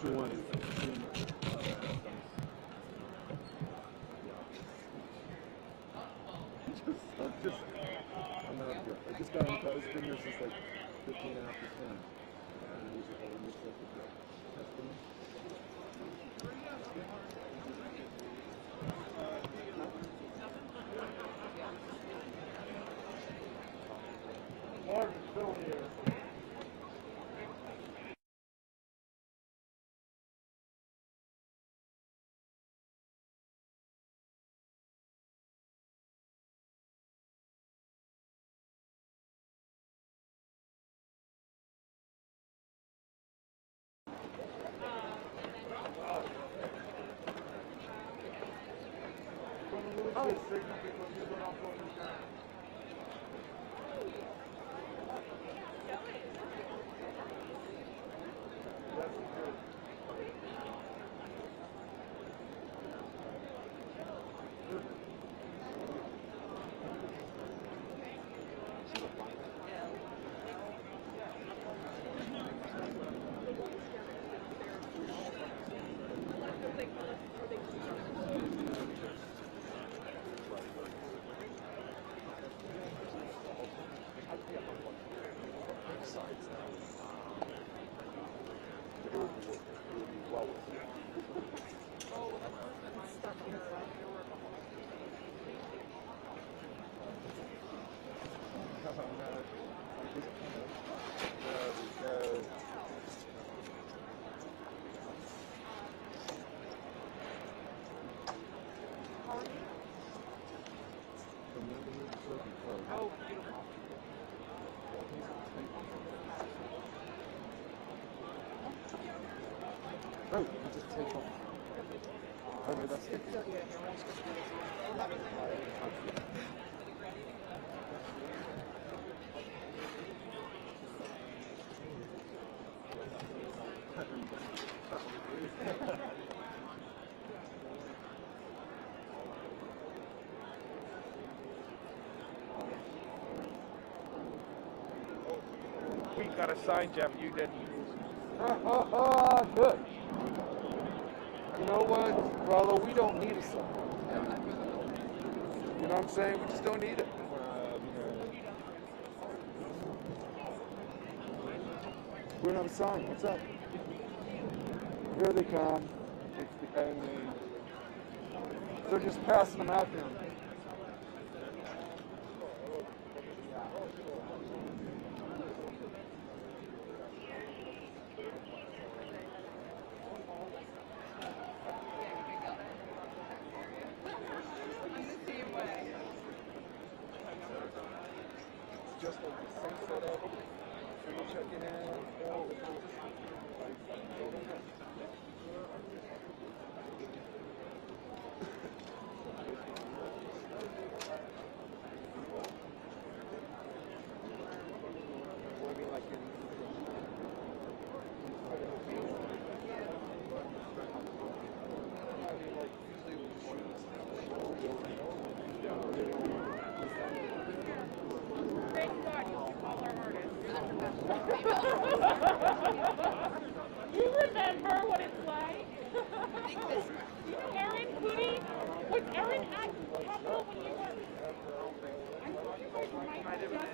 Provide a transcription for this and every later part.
She wants. I just got on his fingers just like 15.5%. And he's like, oh, mixed up with the testing. Mark's still here. Oh, you just take off. Oh, no, that's it. We got a sign, Jeff. You didn't. Good. You know what, Rollo? We don't need a sign. You know what I'm saying? We just don't need it. We don't have a sign. What's up? Here they come. It's the enemy. They're just passing them out now. Just like the same setup. We're checking in. You remember what it's like? Erin Cootie? Was Erin at Capitol when you were? I thought you guys might have just.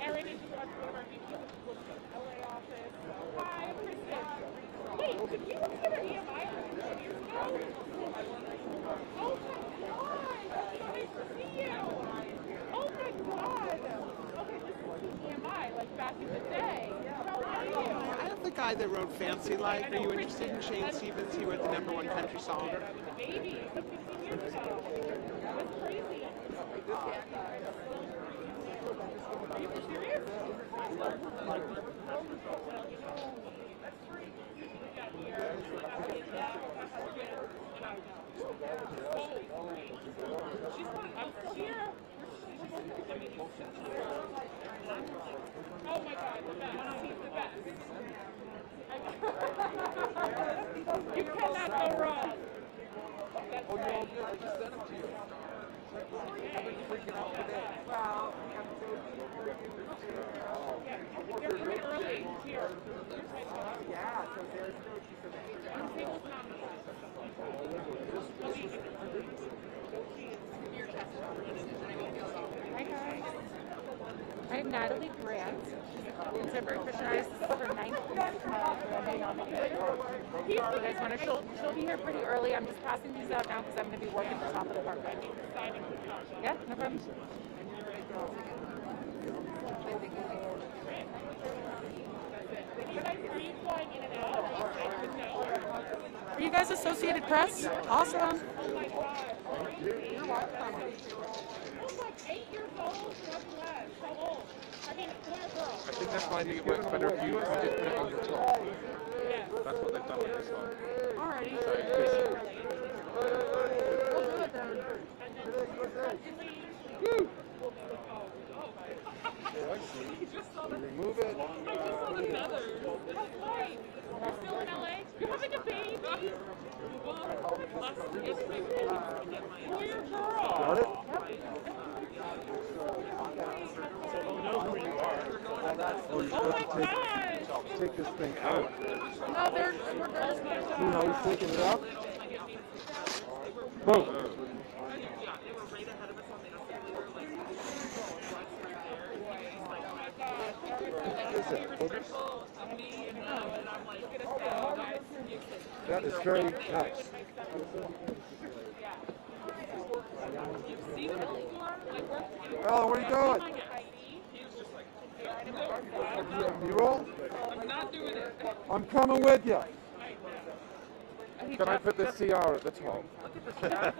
Erin is one of our VP of the LA office. Hi, Kristen. Wait, did you look at her EMI years ago? Oh my God! That's so nice to see you! Oh my God! Okay, this is EMI, like back in the day. How are you? I'm the guy that wrote Fancy Life. Are you interested in Shane Stevens? He wrote the #1 country song. Maybe, 15 years ago. That's crazy. Are you serious? I'm still here. Oh my God, the best. He's the best. You cannot go wrong. That's right. I've been freaking out for that. They're coming early here. Yeah, so there's no Hi guys. I'm Natalie Grant. Contemporary Christian artist for 9th Grammy nominated. You guys want to? She'll be here pretty early. I'm just passing these out now because I'm going to be working the top of the park. Yeah, no problem. Are you guys Associated Press? Awesome. You're welcome. 8 years old, God bless. How old? I mean, boy or girl? I think that's why it works better if you just put it on the top. That's what they've done with this one. Alrighty. So it's We'll do it then. Woo! Remove it. You're still in LA? You're having a baby? Boy or girl? Got it? Oh, you Oh my have to gosh! take this thing out. No, we're girls. See how he's taking it out? Boom. That is very nice. Ella, where are you going? You roll? I'm coming with you. Can I put the CR at the top? Yeah.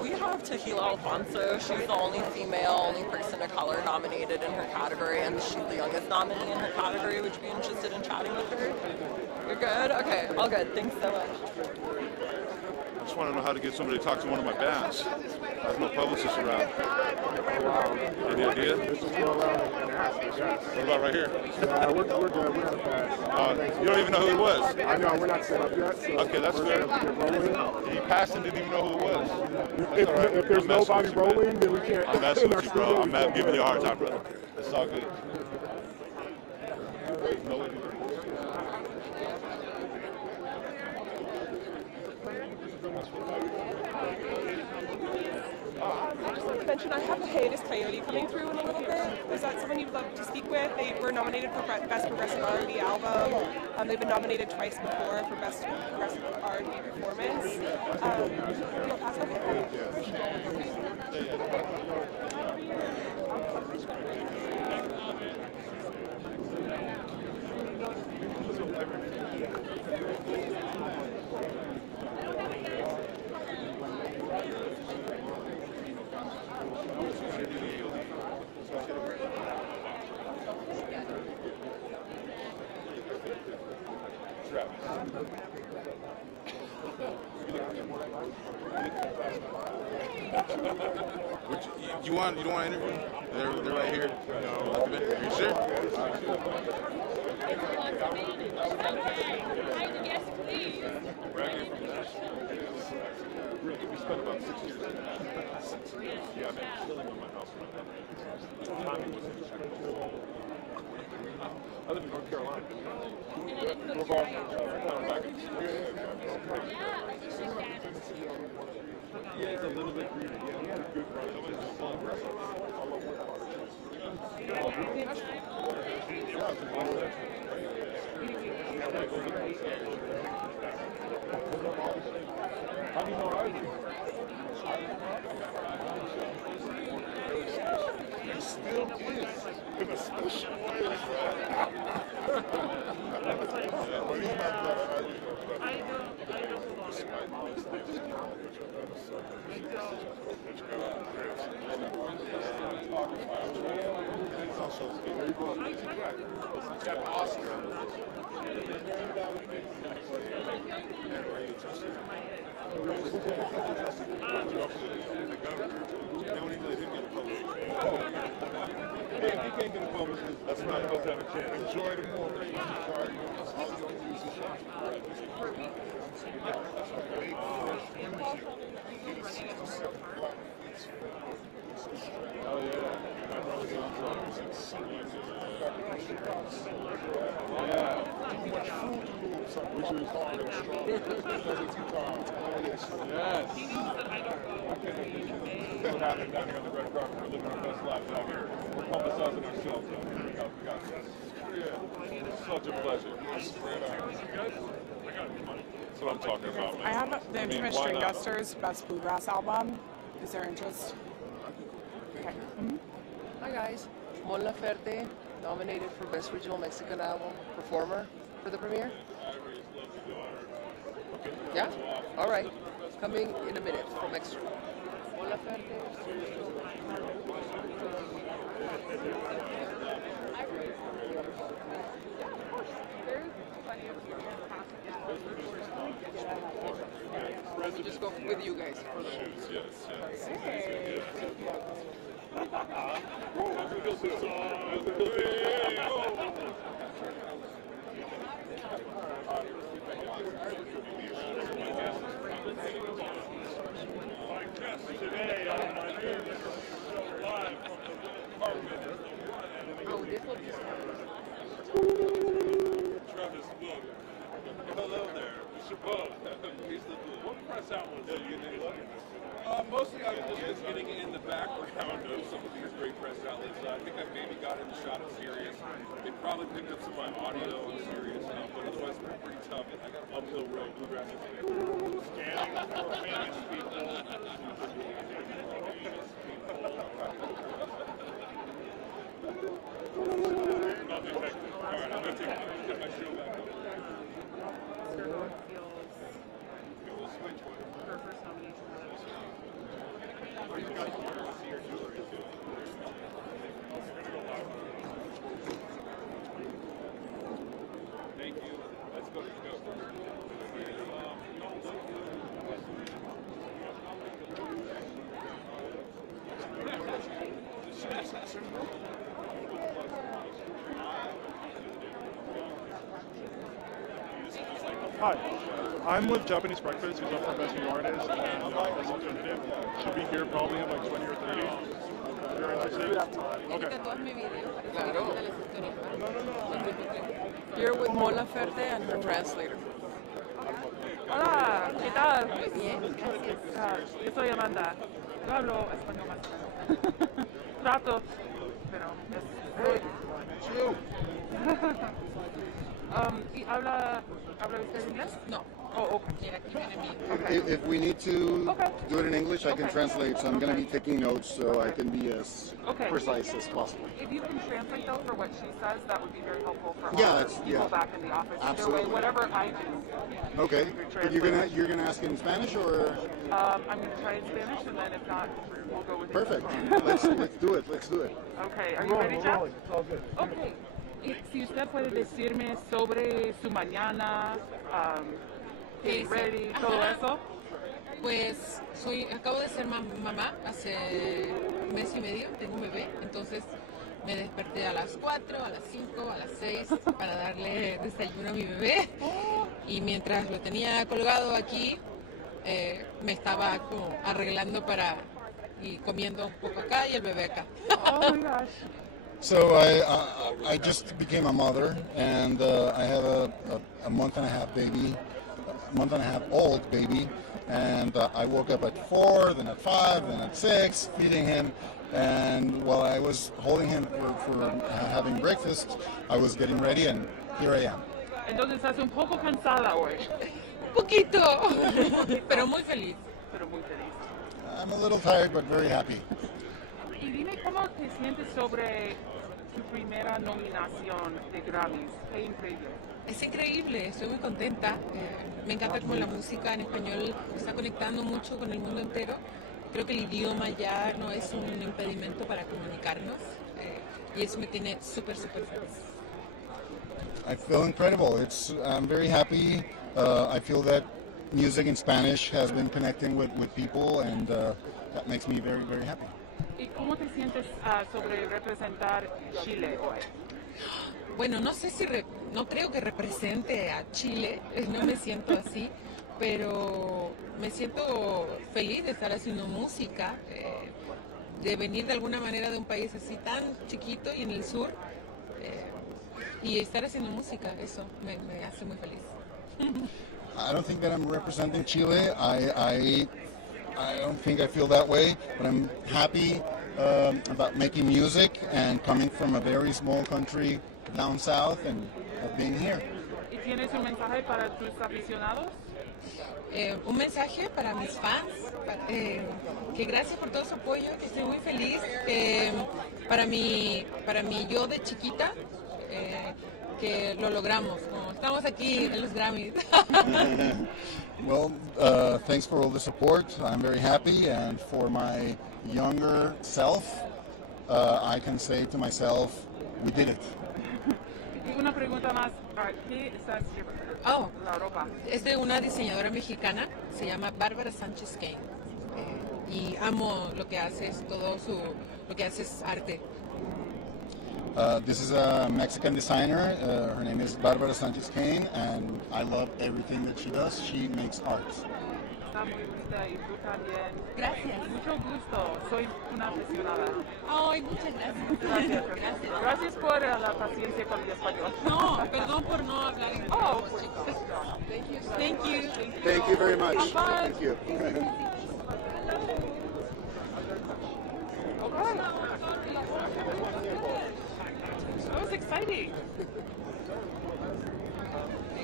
We have Tequila Alfonso. She's the only female, only person of color nominated in her category, and she's the youngest nominee in her category. Would you be interested in chatting with her? You're good? Okay, all good. Thanks so much. I just want to know how to get somebody to talk to one of my bands. There's no publicist around. Any idea? What about right here? We're good. We're not fast. You don't even know who it was? I know, we're not set up yet. So Okay, that's good. He passed and didn't even know who it was. If there's nobody rolling, then we can't. I'm messing with you, bro. I'm giving you a hard time, brother. It's all good. I have a hiatus coyote coming through in a little bit. Is that someone you'd love to speak with? They were nominated for Best Progressive R&B Album. They've been nominated twice before for Best Progressive R&B Performance. You don't want to interview? They're right here. Are you sure? We spent about 6 years in that. 6 years. Yeah, I've been killing on my house right now. Tommy was in Chicago. I live in North Carolina. We're going back in the yeah, it's a little bit greener. Yeah, good run. How do you know Ivory? He still is in a special way, but he's not blood Ivory. That's not supposed to have a chance. Enjoy the moment. Oh yeah. Which is hard and strong. Yes. What happened down here on the red carpet? We're living our best lives out here. We're publicizing ourselves out here. We got this. Yeah. It's such a pleasure. That's what I'm talking about, man. I have the Infamous String Dusters Best Bluegrass Album. Is there interest? Okay. Hi guys. Mon Laferte, nominated for Best Regional Mexican Album Performer for the premiere. Yeah? Alright. Coming in a minute from Extra. Mon Laferte. We'll just go with you guys for the Yes. Hello there, Mr. Poe. What press out was it? Mostly I was just getting in the background of some of these great press outlets. I think I maybe got in the shot of Sirius. They probably picked up some of my audio on Sirius, but otherwise it's been pretty tough. I got an uphill road. Bluegrass is scanning for famous people. Not detected. All right, I'm gonna get my show back up. We'll switch one. Thank you. Let's go. Hi, I'm with Japanese Breakfast, who's up for Best New Artist and Best Alternative. Should be here probably in like 20 or 30. If you're interested. Okay. Here with Mola Ferte and her translator. Hola, ¿qué tal? Bien, gracias. Yo soy Amanda. Yo hablo español más. Trato, pero ¿y habla usted inglés? No. Oh, okay. If we need to Okay. do it in English, I can Okay. translate. So I'm going to be taking notes so I can be as Okay. precise as possible. If you can translate though for what she says, that would be very helpful for Yeah, all that's- people yeah. back in the office. Absolutely. Either way, whatever I do, Okay. But you're gonna ask in Spanish or? I'm going to try in Spanish, and then if not, we'll go with Perfect. English. Let's do it. Let's do it. Okay, are you ready, Jeff? Okay. Y si usted puede decirme sobre su mañana, getting ready, todo eso. Pues acabo de ser mamá hace un mes y medio, tengo un bebé, entonces me desperté a las 4, a las 5, a las 6 para darle desayuno a mi bebé y mientras lo tenía colgado aquí me estaba como arreglando y comiendo un poco acá y el bebé acá. Oh my gosh. So I just became a mother, and I have a month and a half old baby, and I woke up at 4, then at 5, then at 6, feeding him, and while I was holding him for having breakfast, I was getting ready, and here I am. Entonces estás un poco cansada hoy. Un poquito, pero muy feliz. Pero muy feliz. I'm a little tired, but very happy. Y dime cómo te sientes sobre tu primera nominación de Grammys. Qué increíble. Es increíble, estoy muy contenta. Me encanta cómo la música en español está conectando mucho con el mundo entero. Creo que el idioma ya no es un impedimento para comunicarnos y eso me tiene súper feliz. I feel incredible. I'm very happy. I feel that music in Spanish has been connecting with people, and that makes me very, very happy. ¿Y cómo te sientes sobre representar Chile hoy? Bueno, no sé no creo que represente a Chile, no me siento así, pero me siento feliz de estar haciendo música, de venir de alguna manera de un país así tan chiquito y en el sur, y estar haciendo música, eso me hace muy feliz. I don't think that I'm representing Chile. I don't think I feel that way, but I'm happy about making music and coming from a very small country down south and being here. ¿Y tienes un mensaje para tus aficionados? Un mensaje para mis fans, que gracias por todo su apoyo, que estoy muy feliz. Para mi yo de chiquita, que lo logramos. Estamos aquí en los Grammys. Well, thanks for all the support. I'm very happy, and for my younger self, I can say to myself, we did it. Y una pregunta más, ¿qué estás llevando? Oh, La ropa. es de una diseñadora mexicana, se llama Bárbara Sánchez Kane. Y amo lo que hace, lo que hace es arte. This is a Mexican designer. Her name is Bárbara Sánchez Kane, and I love everything that she does. She makes art. Está muy bonita y tú también. Gracias. Mucho gusto, soy una aficionada. Ay, muchas gracias. Gracias. Gracias por la paciencia con el español. No, perdón por no hablar inglés. Oh, pues. Thank you. Thank you very much. Bye. Thank you. Okay. That was exciting.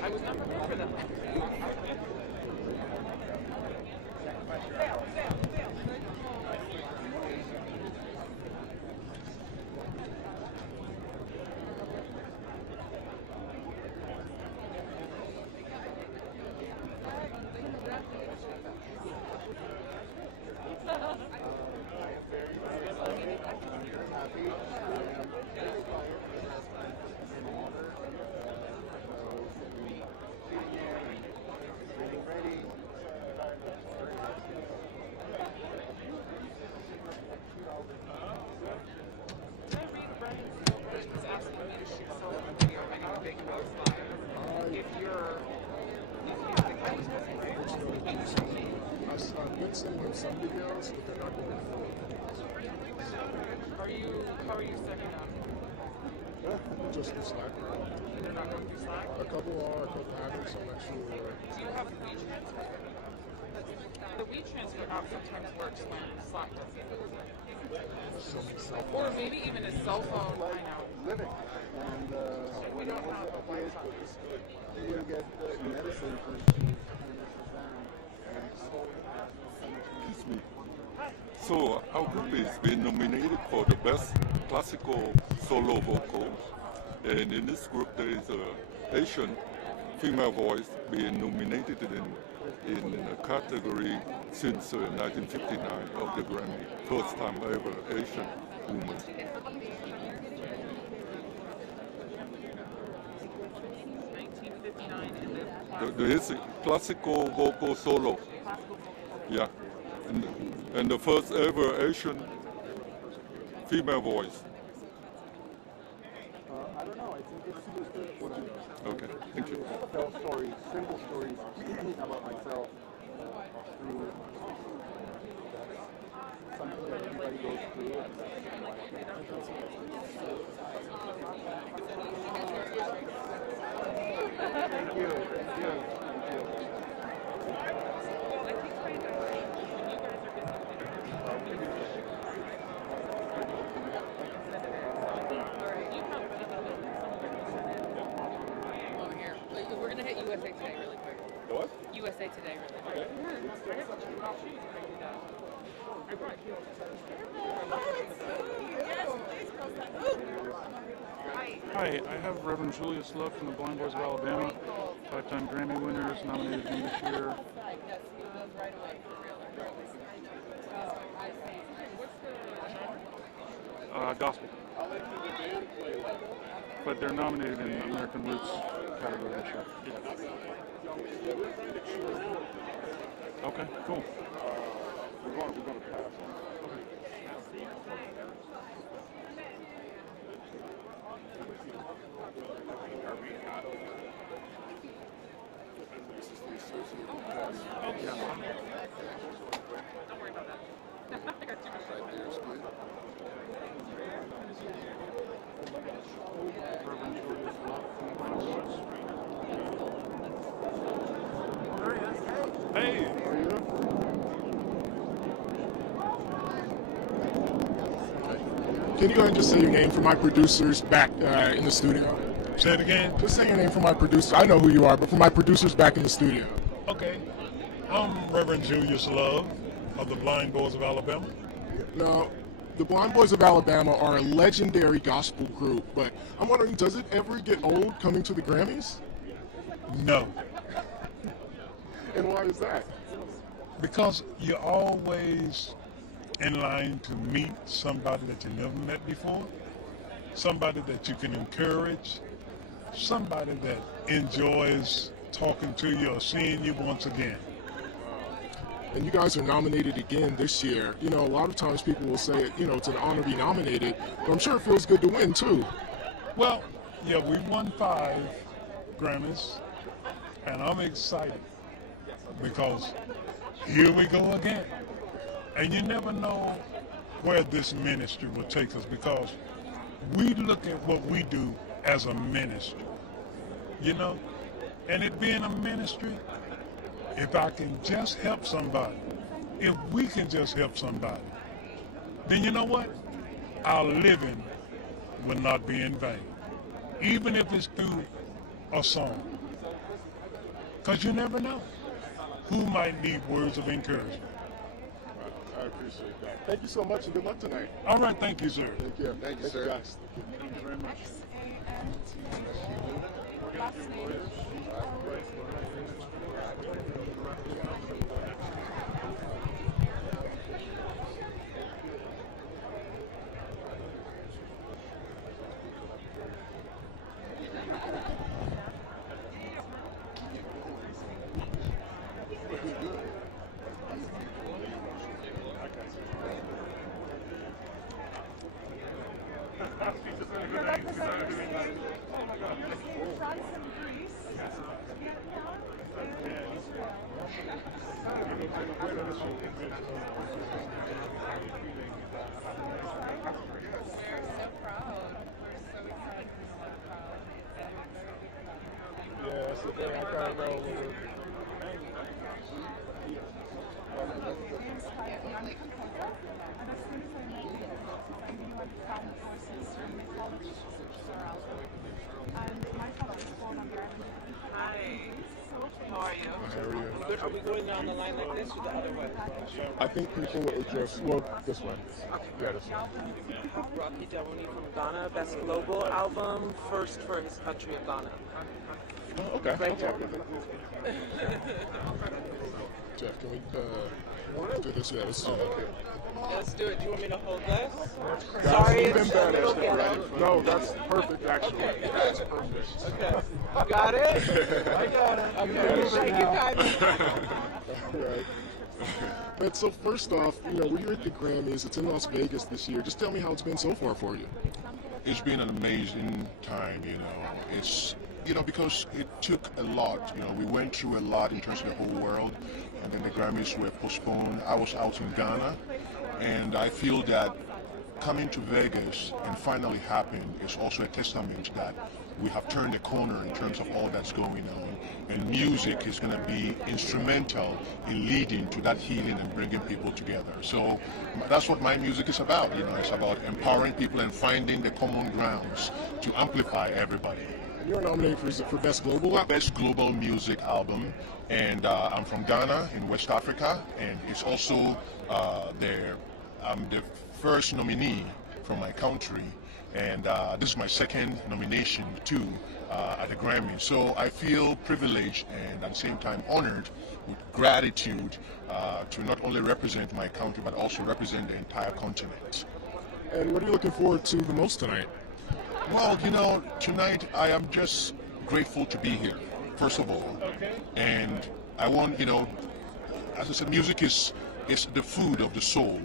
I was not prepared for that. if you're I've been seeing him some videos, but they're not going forward. how are you setting up? Just the Slack. They're not going through Slack? A couple are, a couple haven't, so I'm not sure. Do you have WeTransfer? The WeTransfer app sometimes works when Slack doesn't. Or maybe even a cell phone. I know. Living. And we don't have a place you get medicine for Excuse me. So our group has been nominated for the best classical solo vocal, and in this group there is a Asian female voice being nominated in a category since 1959 of the Grammy. First time ever Asian woman. It's classical vocal solo. Yeah. And the first ever Asian female voice. I don't know. I think it's just what I Okay, thank you. tell stories, simple stories about myself through something that everybody goes through. Thank you. We're gonna hit USA Today really quick. What? USA Today really quick. Hi, I have Reverend Julius Love from the Blind Boys of Alabama, 5-time Grammy winners, nominated me this year. Gospel. But they're nominated in the American Roots category this year. Okay, cool. We're going to pass. Hey! Can you go ahead and just say your name for my producers back in the studio? Say it again? Just say your name for my producer. I know who you are, but for my producers back in the studio. Okay. I'm Reverend Julius Love of the Blind Boys of Alabama. Now, the Blind Boys of Alabama are a legendary gospel group, but I'm wondering, does it ever get old coming to the Grammys? No. And why is that? Because you're always in line to meet somebody that you never met before, somebody that you can encourage, somebody that enjoys talking to you or seeing you once again. And you guys are nominated again this year. You know, a lot of times people will say, you know, it's an honor to be nominated, but I'm sure it feels good to win too. Well, yeah, we won 5 Grammys, and I'm excited because here we go again. And you never know where this ministry will take us, because we look at what we do as a ministry, you know? And it being a ministry, if I can just help somebody, if we can just help somebody, then you know what? Our living will not be in vain, even if it's through a song. Because you never know who might need words of encouragement. I appreciate that. Thank you so much, and good luck tonight. All right, thank you, sir. Thank you. Thank you, sir. Thank you very much. Yeah, that's the thing. I gotta go with it. Hi. How are you? How are you? Good. Are we going down the line like this or the other way? I think people will just, well, this way. Yeah, this way. Rocky Dewani from Ghana, best global album, first for his country of Ghana. Oh, okay. Great job. Jeff, can we do this? Yeah, this is okay. Let's do it. Do you want me to hold this? That's Sorry, even it's a better. little ghetto. No, that's perfect, actually. That's perfect. Okay. Got it? I got it. Okay. Thank you, guys. All right. But so first off, you know, we're here at the Grammys. It's in Las Vegas this year. Just tell me how it's been so far for you. It's been an amazing time, you know. It's, you know, because it took a lot. You know, we went through a lot in terms of the whole world, and then the Grammys were postponed. I was out in Ghana, and I feel that coming to Vegas and finally happened is also a testament that we have turned the corner in terms of all that's going on, and music is going to be instrumental in leading to that healing and bringing people together. So that's what my music is about. You know, it's about empowering people and finding the common grounds to amplify everybody. You're nominated for Best Global Album? Best Global Music Album, and I'm from Ghana in West Africa, and it's also I'm the first nominee from my country, and this is my second nomination too at the Grammy. So I feel privileged and at the same time honored with gratitude to not only represent my country but also represent the entire continent. And what are you looking forward to the most tonight? Well, you know, tonight I am just grateful to be here, first of all. And I want, you know, as I said, music is the food of the soul.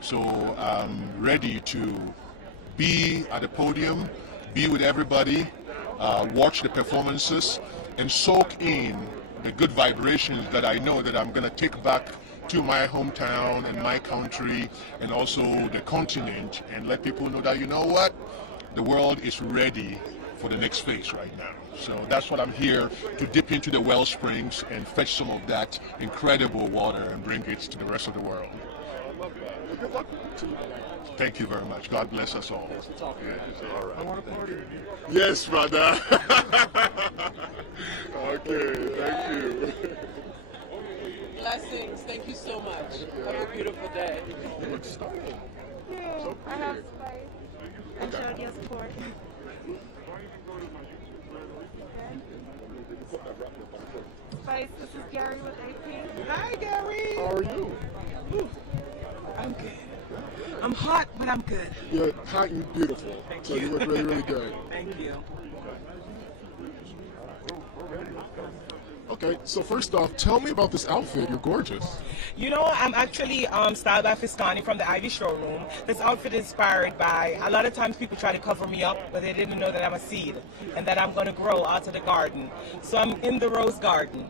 So I'm ready to be at the podium, be with everybody, watch the performances, and soak in the good vibrations that I know that I'm going to take back to my hometown and my country and also the continent, and let people know that, you know what, the world is ready for the next phase right now. So that's what I'm here to dip into the well springs and fetch some of that incredible water and bring it to the rest of the world. I love that. Well, good luck to you tonight. Thank you very much. God bless us all. I want to party. Yes, brother. Okay, thank you. Blessings. Thank you so much. Have a beautiful day. You look stunning. Yay. So I have pretty. Spice. And showed your support. Spice, this is Gary with AP. Hi, Gary. How are you? I'm good. I'm hot, but I'm good. You're hot and beautiful. Thank so you. You look really, really good. Thank you. Okay, so first off, tell me about this outfit. You're gorgeous. You know, I'm actually styled by Fiscani from the Ivy showroom. This outfit is inspired by, a lot of times people try to cover me up, but they didn't know that I'm a seed and that I'm going to grow out of the garden. So I'm in the rose garden.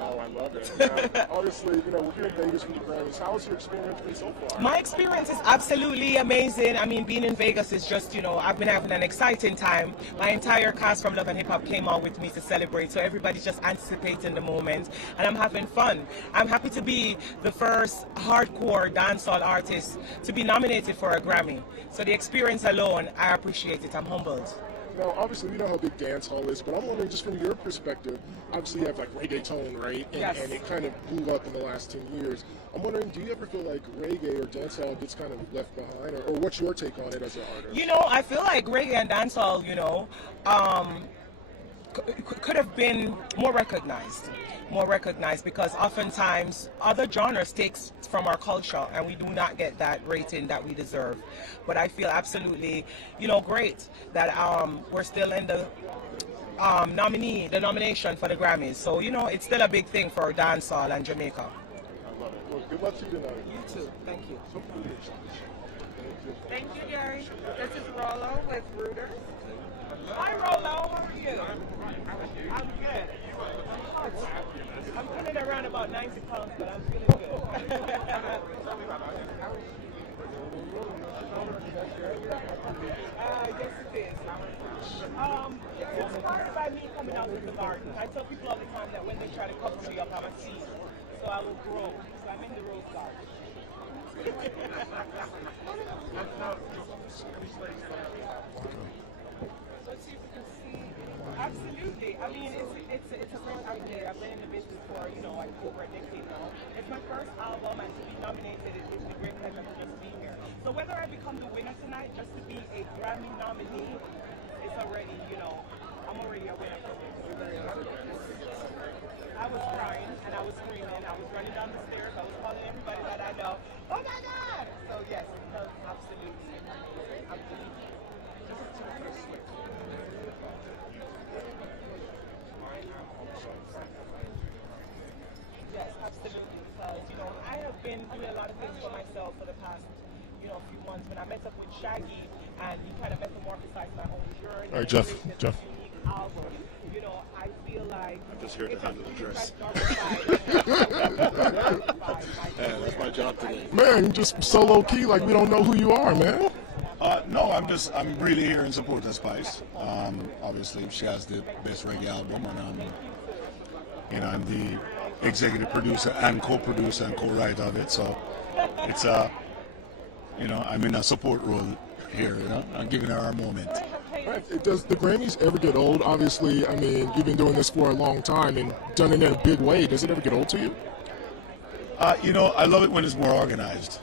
Oh, I love it. Now, obviously, you know, we're here in Vegas for the Grammys. How has your experience been so far? My experience is absolutely amazing. I mean, being in Vegas is just, you know, I've been having an exciting time. My entire cast from Love and Hip Hop came out with me to celebrate, so everybody's just anticipating the moment, and I'm having fun. I'm happy to be the first hardcore dancehall artist to be nominated for a Grammy. So the experience alone, I appreciate it. I'm humbled. Now, obviously, we know how big dance hall is, but I'm wondering, just from your perspective, obviously you have like reggaeton, right? And, Yes. and it kind of blew up in the last 10 years. I'm wondering, do you ever feel like reggae or dance hall gets kind of left behind, or what's your take on it as an artist? You know, I feel like reggae and dancehall, you know, could have been more recognized because oftentimes other genres takes from our culture and we do not get that rating that we deserve. But I feel absolutely, you know, great that we're still in the nomination for the Grammys. So, you know, it's still a big thing for dancehall and Jamaica. I love it. Well, good luck to you tonight. You too. Thank you. Thank you, Gary. This is Rollo with Reuters. Hi, Rollo. How are you? I'm good. about 90 pounds, but I'm feeling good. Yes, it is. It's inspired by me coming out of the garden. I tell people all the time that when they try to cover me up, I'm a seed. So I will grow. So I'm in the rose garden. Absolutely. I mean, it's a great idea. I've been in the business for, like over a decade now. It's my first album, and to be nominated is a great pleasure to just be here. So whether I become the winner tonight, just to be a Grammy nominee, it's already, I'm already a winner for this. I was crying and I was screaming. I was running down the stairs. I was calling everybody that I know. Oh my God! So yes, absolutely. Absolutely. Yes, absolutely. Because, I have been doing a lot of things for myself for the past, few months. When I met up with Shaggy, and he kind of metamorphosized my whole journey. All right, Jeff. Album. I feel like I'm just here to handle the dress. Yeah, that's my job today. Man, you're just so low key, like we don't know who you are, man. No, I'm really here in support of Spice. Obviously, she has the best reggae album, and I'm the executive producer and co-producer and co-writer of it. So it's I'm in a support role here. I'm giving her a moment. Right. Does the Grammys ever get old? Obviously, I mean, you've been doing this for a long time and done it in a big way. Does it ever get old to you? I love it when it's more organized.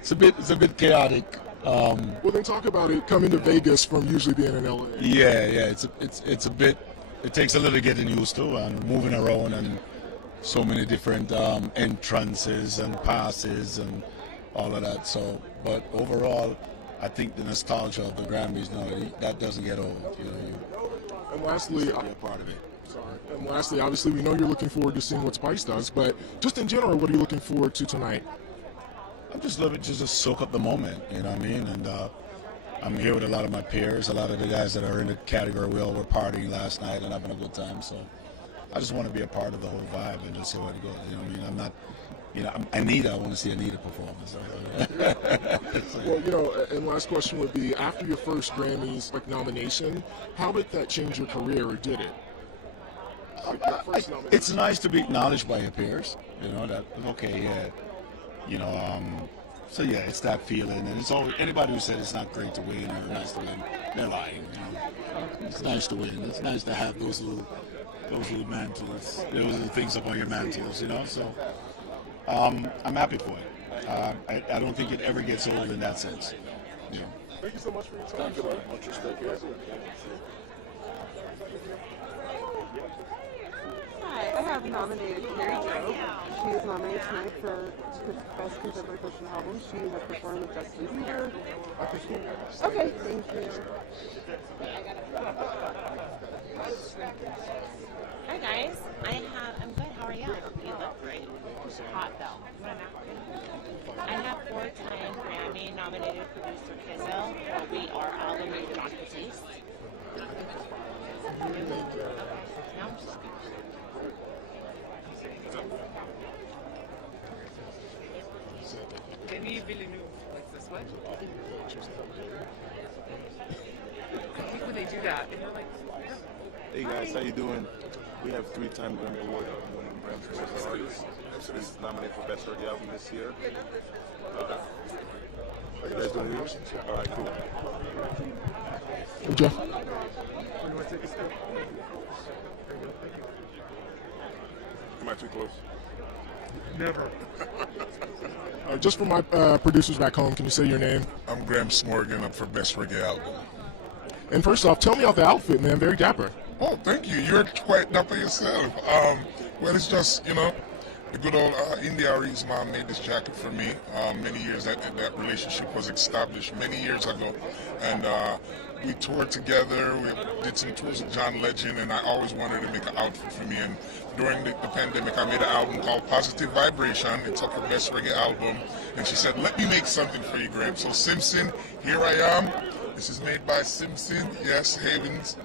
It's a bit chaotic. Well, then talk about it coming to Vegas from usually being in LA. Yeah. It's a bit. It takes a little getting used to and moving around and so many different entrances and passes and all of that. So, but overall, I think the nostalgia of the Grammys, that doesn't get old. And lastly, be a part of it. Sorry. And lastly, obviously, we know you're looking forward to seeing what Spice does, but just in general, what are you looking forward to tonight? I'm just loving to just soak up the moment, you know what I mean? And I'm here with a lot of my peers, a lot of the guys that are in the category. We all were partying last night and having a good time. So I just want to be a part of the whole vibe and just see how it goes. You know what I mean? I'm not, I want to see Anita performance. Well, and last question would be, after your first Grammys nomination, how did that change your career, or did it? It's nice to be acknowledged by your peers. So yeah, it's that feeling, and it's always anybody who said it's not great to win or nice to win, they're lying. It's nice to win. It's nice to have those little mantles, those little things up on your mantles, So I'm happy for it. I don't think it ever gets old in that sense. Thank you so much for your time. Good luck. Much respect. Hi, I have nominated Mary Jo. She is nominated tonight for Best Contemporary Christian Album. She has performed with Justin Bieber. Okay, thank you. Hi guys, I'm good. How are you? You look great. Hot though. I have 4-time Grammy nominated producer Kizzo. We are album rated on Taste. Now I'm just When they do that, Hey guys, how you doing? We have 3-time Grammy Award winning Grammy for artists. He's nominated for Best Reggae Album this year. Are you guys doing yours? All right, cool. Hey, Jeff. Am I too close? Never. Just for my producers back home, can you say your name? I'm Graham Smorgan, up for Best Reggae Album. And first off, tell me about the outfit, man. Very dapper. Oh, thank you. You're quite dapper yourself. Well, it's just, the good old India Ari's mom made this jacket for me many years. That relationship was established many years ago. And we toured together. We did some tours with John Legend, and I always wanted to make an outfit for me. And during the pandemic, I made an album called Positive Vibration. It's up for Best Reggae Album. And she said, let me make something for you, Graham. So Simpson, here I am. This is made by Simpson, yes, Havens.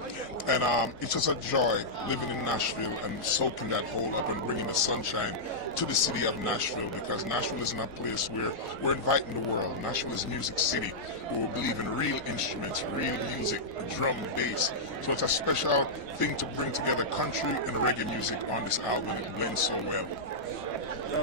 And it's just a joy living in Nashville and soaking that hole up and bringing the sunshine to the city of Nashville, because Nashville is not a place where we're inviting the world. Nashville is Music City, where we believe in real instruments, real music, drum, bass. So it's a special thing to bring together country and reggae music on this album. It blends so well.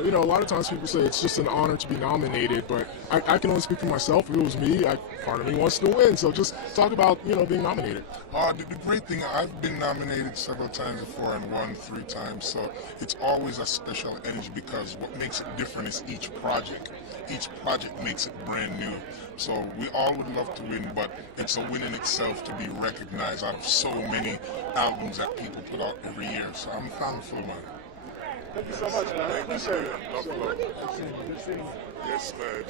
You know, a lot of times people say it's just an honor to be nominated, but I can only speak for myself. If it was me, part of me wants to win. So just talk about, you know, being nominated. The great thing, I've been nominated several times before and won 3 times. So it's always a special energy, because what makes it different is each project. Each project makes it brand new. So we all would love to win, but it's a win in itself to be recognized out of so many albums that people put out every year. So I'm thankful, man. Thank you so much, man. Thank you, sir. Love, love. Yes, man.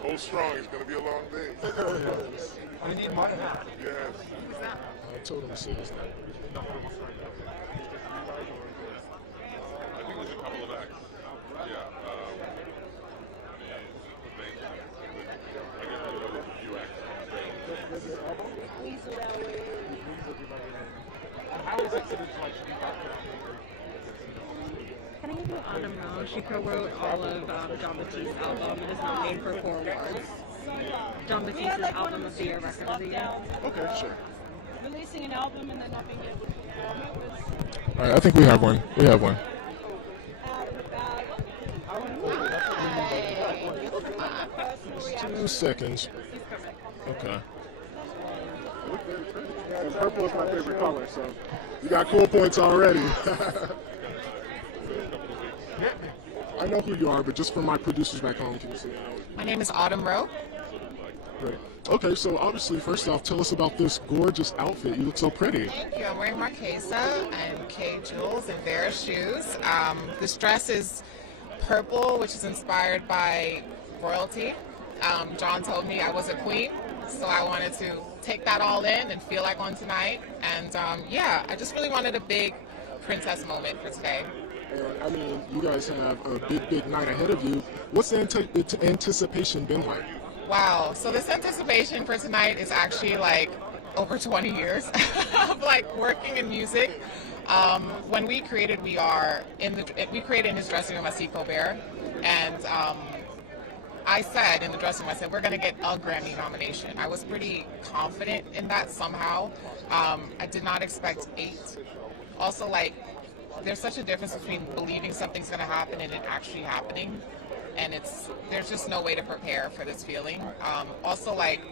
Hold strong. It's going to be a long day. I need my hat. Yes. I told him to say this. I think there's a couple of acts. Yeah. I guess there's a few acts. How is it to be like Can I give you Autumn Rowe? She co-wrote all of John Batiste's album and is nominated for 4 awards. John Batiste's Album of the Year, Record of the Year. Okay, sure. Releasing an album and then not being able to perform it was... All right, I think we have one. We have one. 2 seconds. Okay. And purple is my favorite color, so... You got cool points already. I know who you are, but just for my producers back home, can you say that? My name is Autumn Rowe. Great. Okay, so obviously, first off, tell us about this gorgeous outfit. You look so pretty. Thank you. I'm wearing Marquesa and K Jewels and Vera shoes. This dress is purple, which is inspired by royalty. John told me I was a queen, so I wanted to take that all in and feel like one tonight. And yeah, I just really wanted a big princess moment for today. And I mean, you guys have a big night ahead of you. What's the anticipation been like? Wow. So this anticipation for tonight is actually like over 20 years of like working in music. When we created We Are, we created in his dressing room at C. Colbert, and I said in the dressing room, I said, we're going to get a Grammy nomination. I was pretty confident in that somehow. I did not expect 8. Also, like, there's such a difference between believing something's going to happen and it actually happening. And there's just no way to prepare for this feeling. Also, like,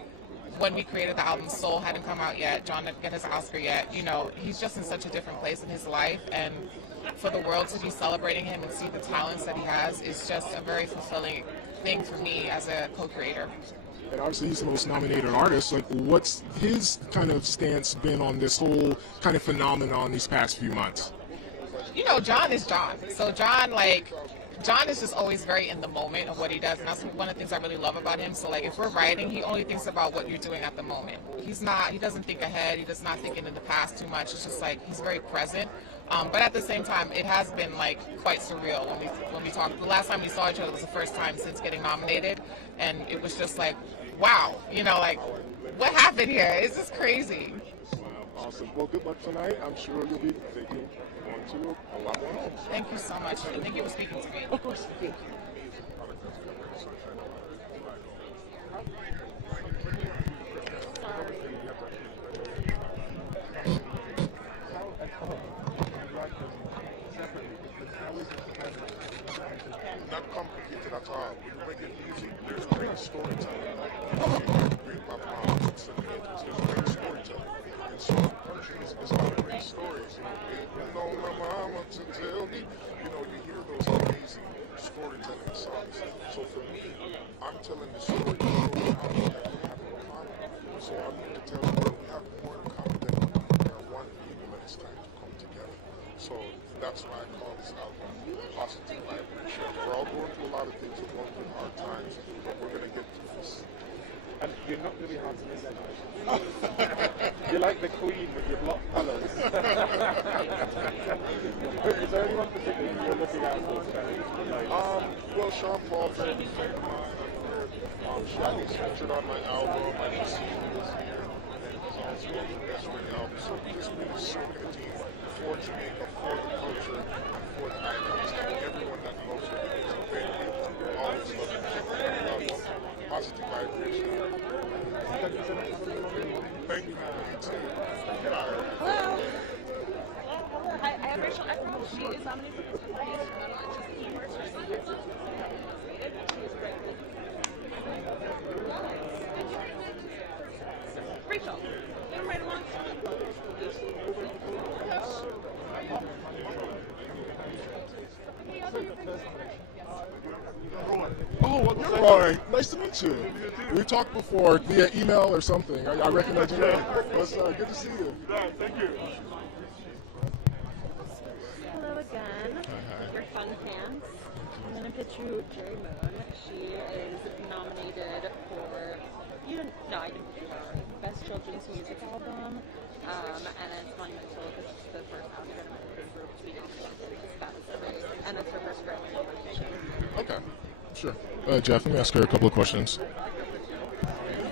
when we created the album, Soul hadn't come out yet. John didn't get his Oscar yet. You know, he's just in such a different place in his life. And for the world to be celebrating him and see the talents that he has is just a very fulfilling thing for me as a co-creator. And obviously he's the most nominated artist. Like, what's his kind of stance been on this whole kind of phenomenon these past few months? You know, John is John. So John is just always very in the moment of what he does, and that's one of the things I really love about him. So like, if we're writing, he only thinks about what you're doing at the moment. He doesn't think ahead, he does not think into the past too much. It's just like, he's very present. But at the same time, it has been like quite surreal when we talked. The last time we saw each other was the first time since getting nominated, and it was just like, wow, you know, like, what happened here? It's just crazy. Awesome. Well, good luck tonight. I'm sure you'll be taking on to a lot more homes. Thank you so much. Thank you for speaking to me. Of course. Thank you. Not complicated at all. With reggae music, there's great storytelling. Great backgrounds, there's great storytelling. And so country is a lot of great stories. You know, my mama to tell me, you know, you hear those amazing storytelling songs. So for me, I'm telling the story of we have in common. So I'm here to tell the world we have more in common than we are one people, and it's time to come together. So that's why I call this album Positive Vibration. We're all going through a lot of things, we're going through hard times, but we're going to get through this. And you're not going to be hard to miss anymore. You're like the queen with your block colours. Is there anyone particularly you're looking out for today? Well, Sean Paul, very big fan of mine. She featured on my album. I just see him this year. guys are all the best for the album. So just really showing the team for Jamaica, for the culture, for the islands, and everyone that loves it. So thank you. Always love it. Positive vibration. Thank you. Hello. Hi, I have Rachel. She is nominated for Premios. Rachel, you're right along. Oh, well, Roy, nice to meet you. We talked before via email or something. I recognize you. It's good to see you. Thank you. Hello again. Your fun fans. I'm going to pitch you Jerry Moon. She is nominated for, I didn't do her already, Best Children's Music Album. And it's monumental because it's the first African American group to be nominated. That is great. And it's her first Grammy nomination. Okay, sure. Jeff, let me ask her a couple of questions.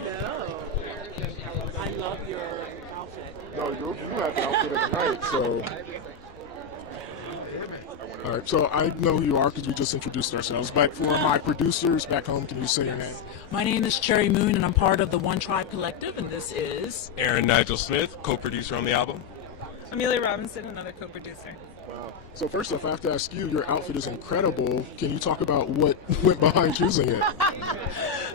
No. I love your outfit. No, you have the outfit of the night, so. All right, so I know who you are because we just introduced ourselves, but for my producers back home, can you say your name? My name is Cherry Moon, and I'm part of the One Tribe Collective, and this is... Aaron Nigel Smith, co-producer on the album. Amelia Robinson, another co-producer. Wow. So first off, I have to ask you, your outfit is incredible. Can you talk about what went behind choosing it?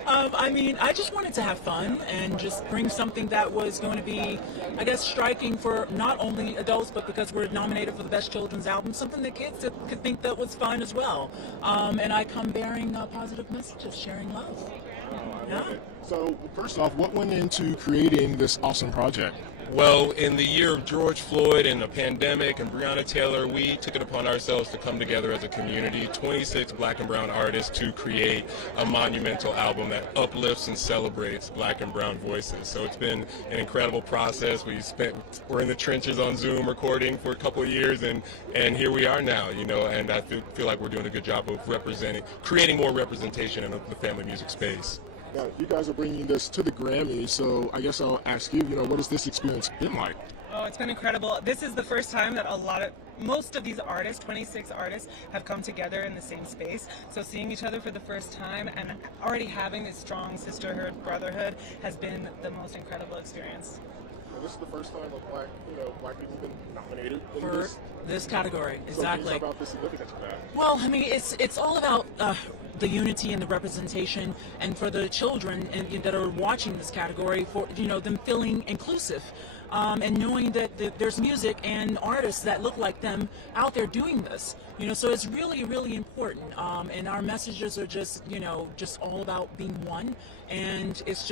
I just wanted to have fun and just bring something that was going to be, I guess, striking for not only adults, but because we're nominated for the Best Children's Album, something that kids could think that was fun as well. And I come bearing positive messages, sharing love. I love it. So first off, what went into creating this awesome project? Well, in the year of George Floyd and the pandemic and Breonna Taylor, we took it upon ourselves to come together as a community, 26 black and brown artists, to create a monumental album that uplifts and celebrates black and brown voices. So it's been an incredible process. We're in the trenches on Zoom recording for a couple of years, and here we are now, and I feel like we're doing a good job of creating more representation in the family music space. Now, you guys are bringing this to the Grammy, so I guess I'll ask you, what has this experience been like? Oh, it's been incredible. This is the first time that most of these artists, 26 artists, have come together in the same space. So seeing each other for the first time and already having this strong sisterhood, brotherhood, has been the most incredible experience. And this is the first time a black people have been nominated in For this category, exactly. So can you talk about the significance of that? Well, it's all about the unity and the representation, and for the children that are watching this category, for them feeling inclusive, and knowing that there's music and artists that look like them out there doing this. So it's really, really important. And our messages are just all about being one, and it's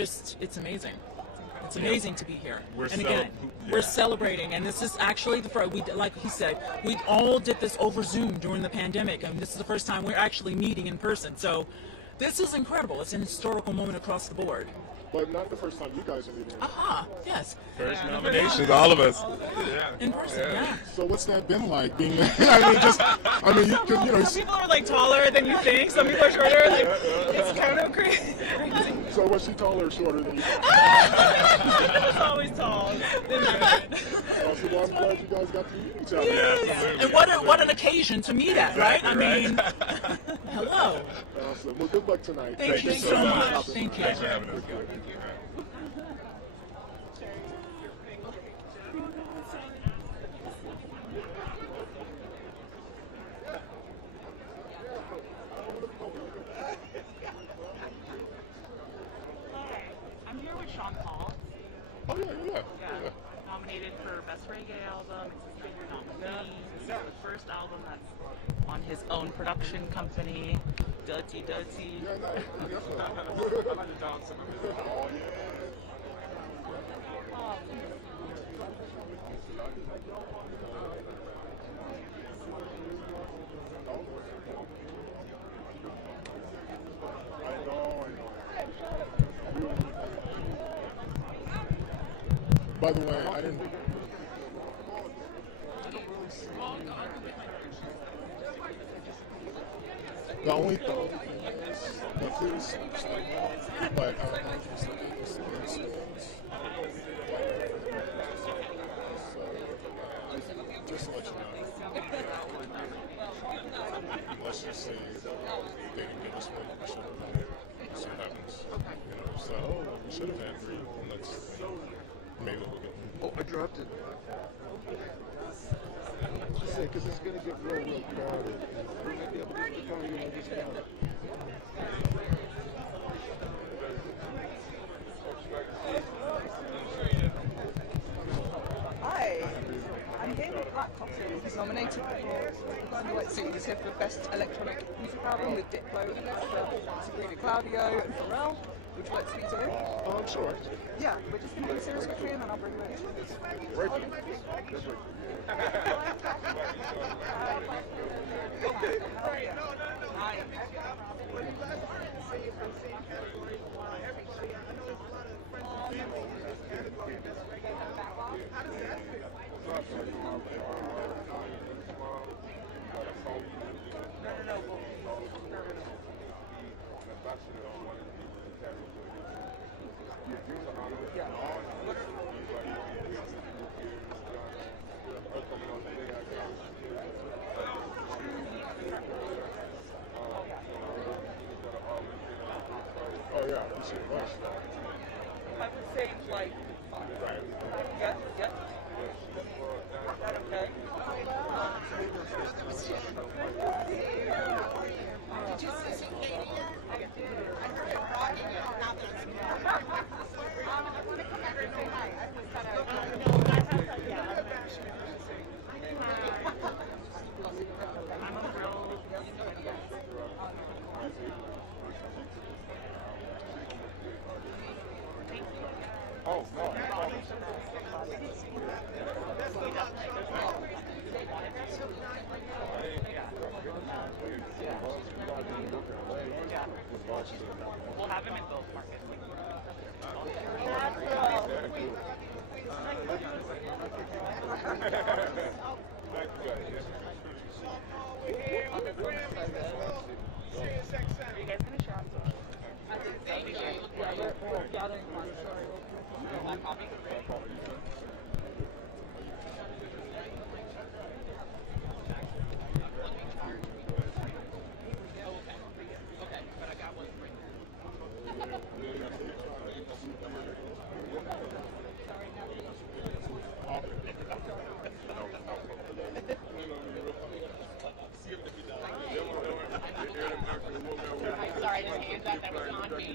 amazing. It's amazing to be here. We're celebrating, and this is actually like he said, we all did this over Zoom during the pandemic, and this is the first time we're actually meeting in person. So this is incredible. It's an historical moment across the board. But not the first time you guys are meeting. Yes. First nominations, all of us. In person, yeah. So what's that been like? Being, Some people are taller than you think. Some people are shorter. It's kind of crazy. So was she taller or shorter than you She's always tall. So I'm glad you guys got to meet each other. Yes. And what an occasion to meet at, right? Hello. Awesome. Well, good luck tonight. Thank you so much. Thank you. Thanks for having us. I'm here with Sean Paul. Oh, yeah. Nominated for Best Reggae Album. It's his bigger nominee. This is the first album that's on his own production company, Dirty. By the way, I didn't. The only thing is, the food is but just to let you know. Let's just say they didn't give us one, we should have done it. Let's see what happens. You know, so we should have had 3, and let's maybe we'll get one. Oh, I dropped it. Just say, because it's going to get real crowded. We might be able to come in and just count it. Hi, I'm here with Black Coffee, who's nominated for so he's here for Best Electronic Music Album with Diplo, Sabrina Claudio, and Pharrell. Would you like to speak to him? Sure. Yeah, we're just going to do a series quickly and then I'll bring him in. Right. Okay. Hi. Oh yeah, I see it. I would say like 5. Yeah, yeah. Is that okay? Did you see Katie? I heard it rocking out. Now that it's I want to come back and say hi. Oh, no. We'll have him in both markets. Sorry, I just gave that was on me.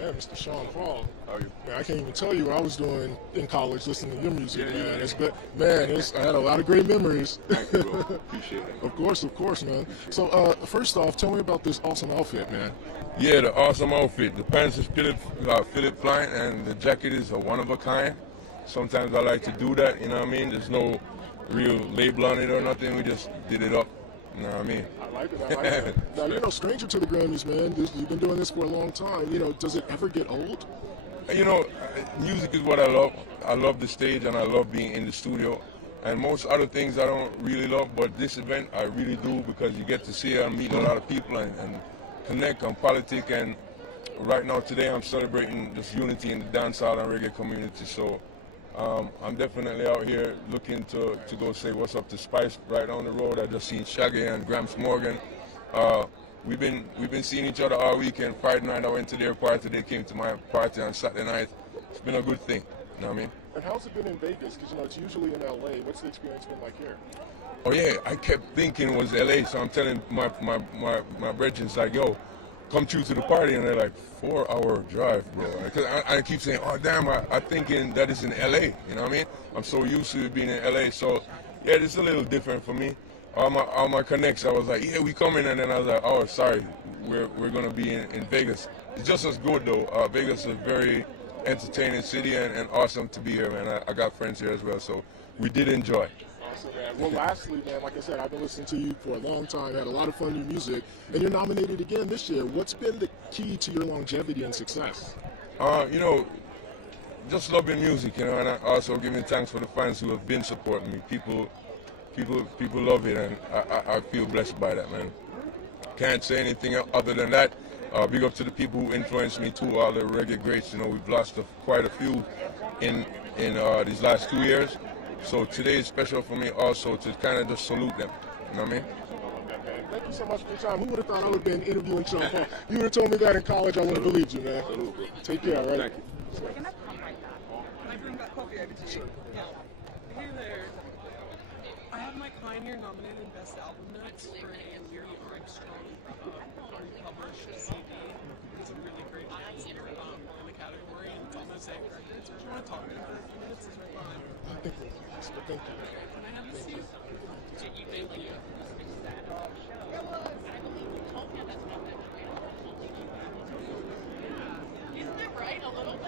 Yeah, Mr. Sean Paul. Man, I can't even tell you what I was doing in college listening to your music, man. I had a lot of great memories. Thank you, bro. Appreciate it. Of course, man. So, first off, tell me about this awesome outfit, man. Yeah, the awesome outfit. The pants is Philip Klein, and the jacket is a one of a kind. Sometimes I like to do that, you know what I mean? There's no real label on it or nothing. We just did it up, you know what I mean? I like it. Now, you're no stranger to the Grammys, man. You've been doing this for a long time. You know, does it ever get old? You know, music is what I love. I love the stage and I love being in the studio. And most other things I don't really love, but this event I really do because you get to see and meet a lot of people and connect on politics. And right now, today, I'm celebrating this unity in the dancehall and reggae community. So I'm definitely out here looking to go say what's up to Spice right down the road. I just seen Shaggy and Gramps Morgan. We've been seeing each other all weekend. Friday night I went to their party. They came to my party on Saturday night. It's been a good thing. You know what I mean? And how's it been in Vegas? Because, you know, it's usually in LA. What's the experience been like here? Oh yeah, I kept thinking it was LA, so I'm telling my brethren, like, yo, come through to the party, and they're like, 4-hour drive, bro. Because I keep saying, oh damn, I'm thinking that it's in LA. You know what I mean? I'm so used to it being in LA, so yeah, it's a little different for me. All my connects, I was like, yeah, we coming, and then I was like, oh, sorry, we're gonna be in Vegas. It's just as good though. Vegas is a very entertaining city and awesome to be here, man. I got friends here as well, so we did enjoy. Awesome, man. Well, lastly, man, like I said, I've been listening to you for a long time, had a lot of fun new music, and you're nominated again this year. What's been the key to your longevity and success? You know, just loving music, you know, and I also giving thanks for the fans who have been supporting me. People love it, and I feel blessed by that, man. Can't say anything other than that. Big up to the people who influenced me too, all the reggae greats. You know, we've lost quite a few in these last 2 years. So today is special for me also to kind of just salute them. You know what I mean? Thank you so much for your time. Who would have thought I would have been interviewing Sean Paul? You would have told me that in college, I wouldn't have believed you, man. Take care, all right? We're gonna come like that. Can I bring that coffee over to you? Yeah. Hey there. I have my client here nominated Best Album Notes for a really strong unpublished CD. It's a really great answer in the category, and it's on Mosaic Records. If you want to talk to me for a few minutes, is my time. I think we'll pass, but thank you. Can I have a seat? Thank you. Isn't it right a little bit?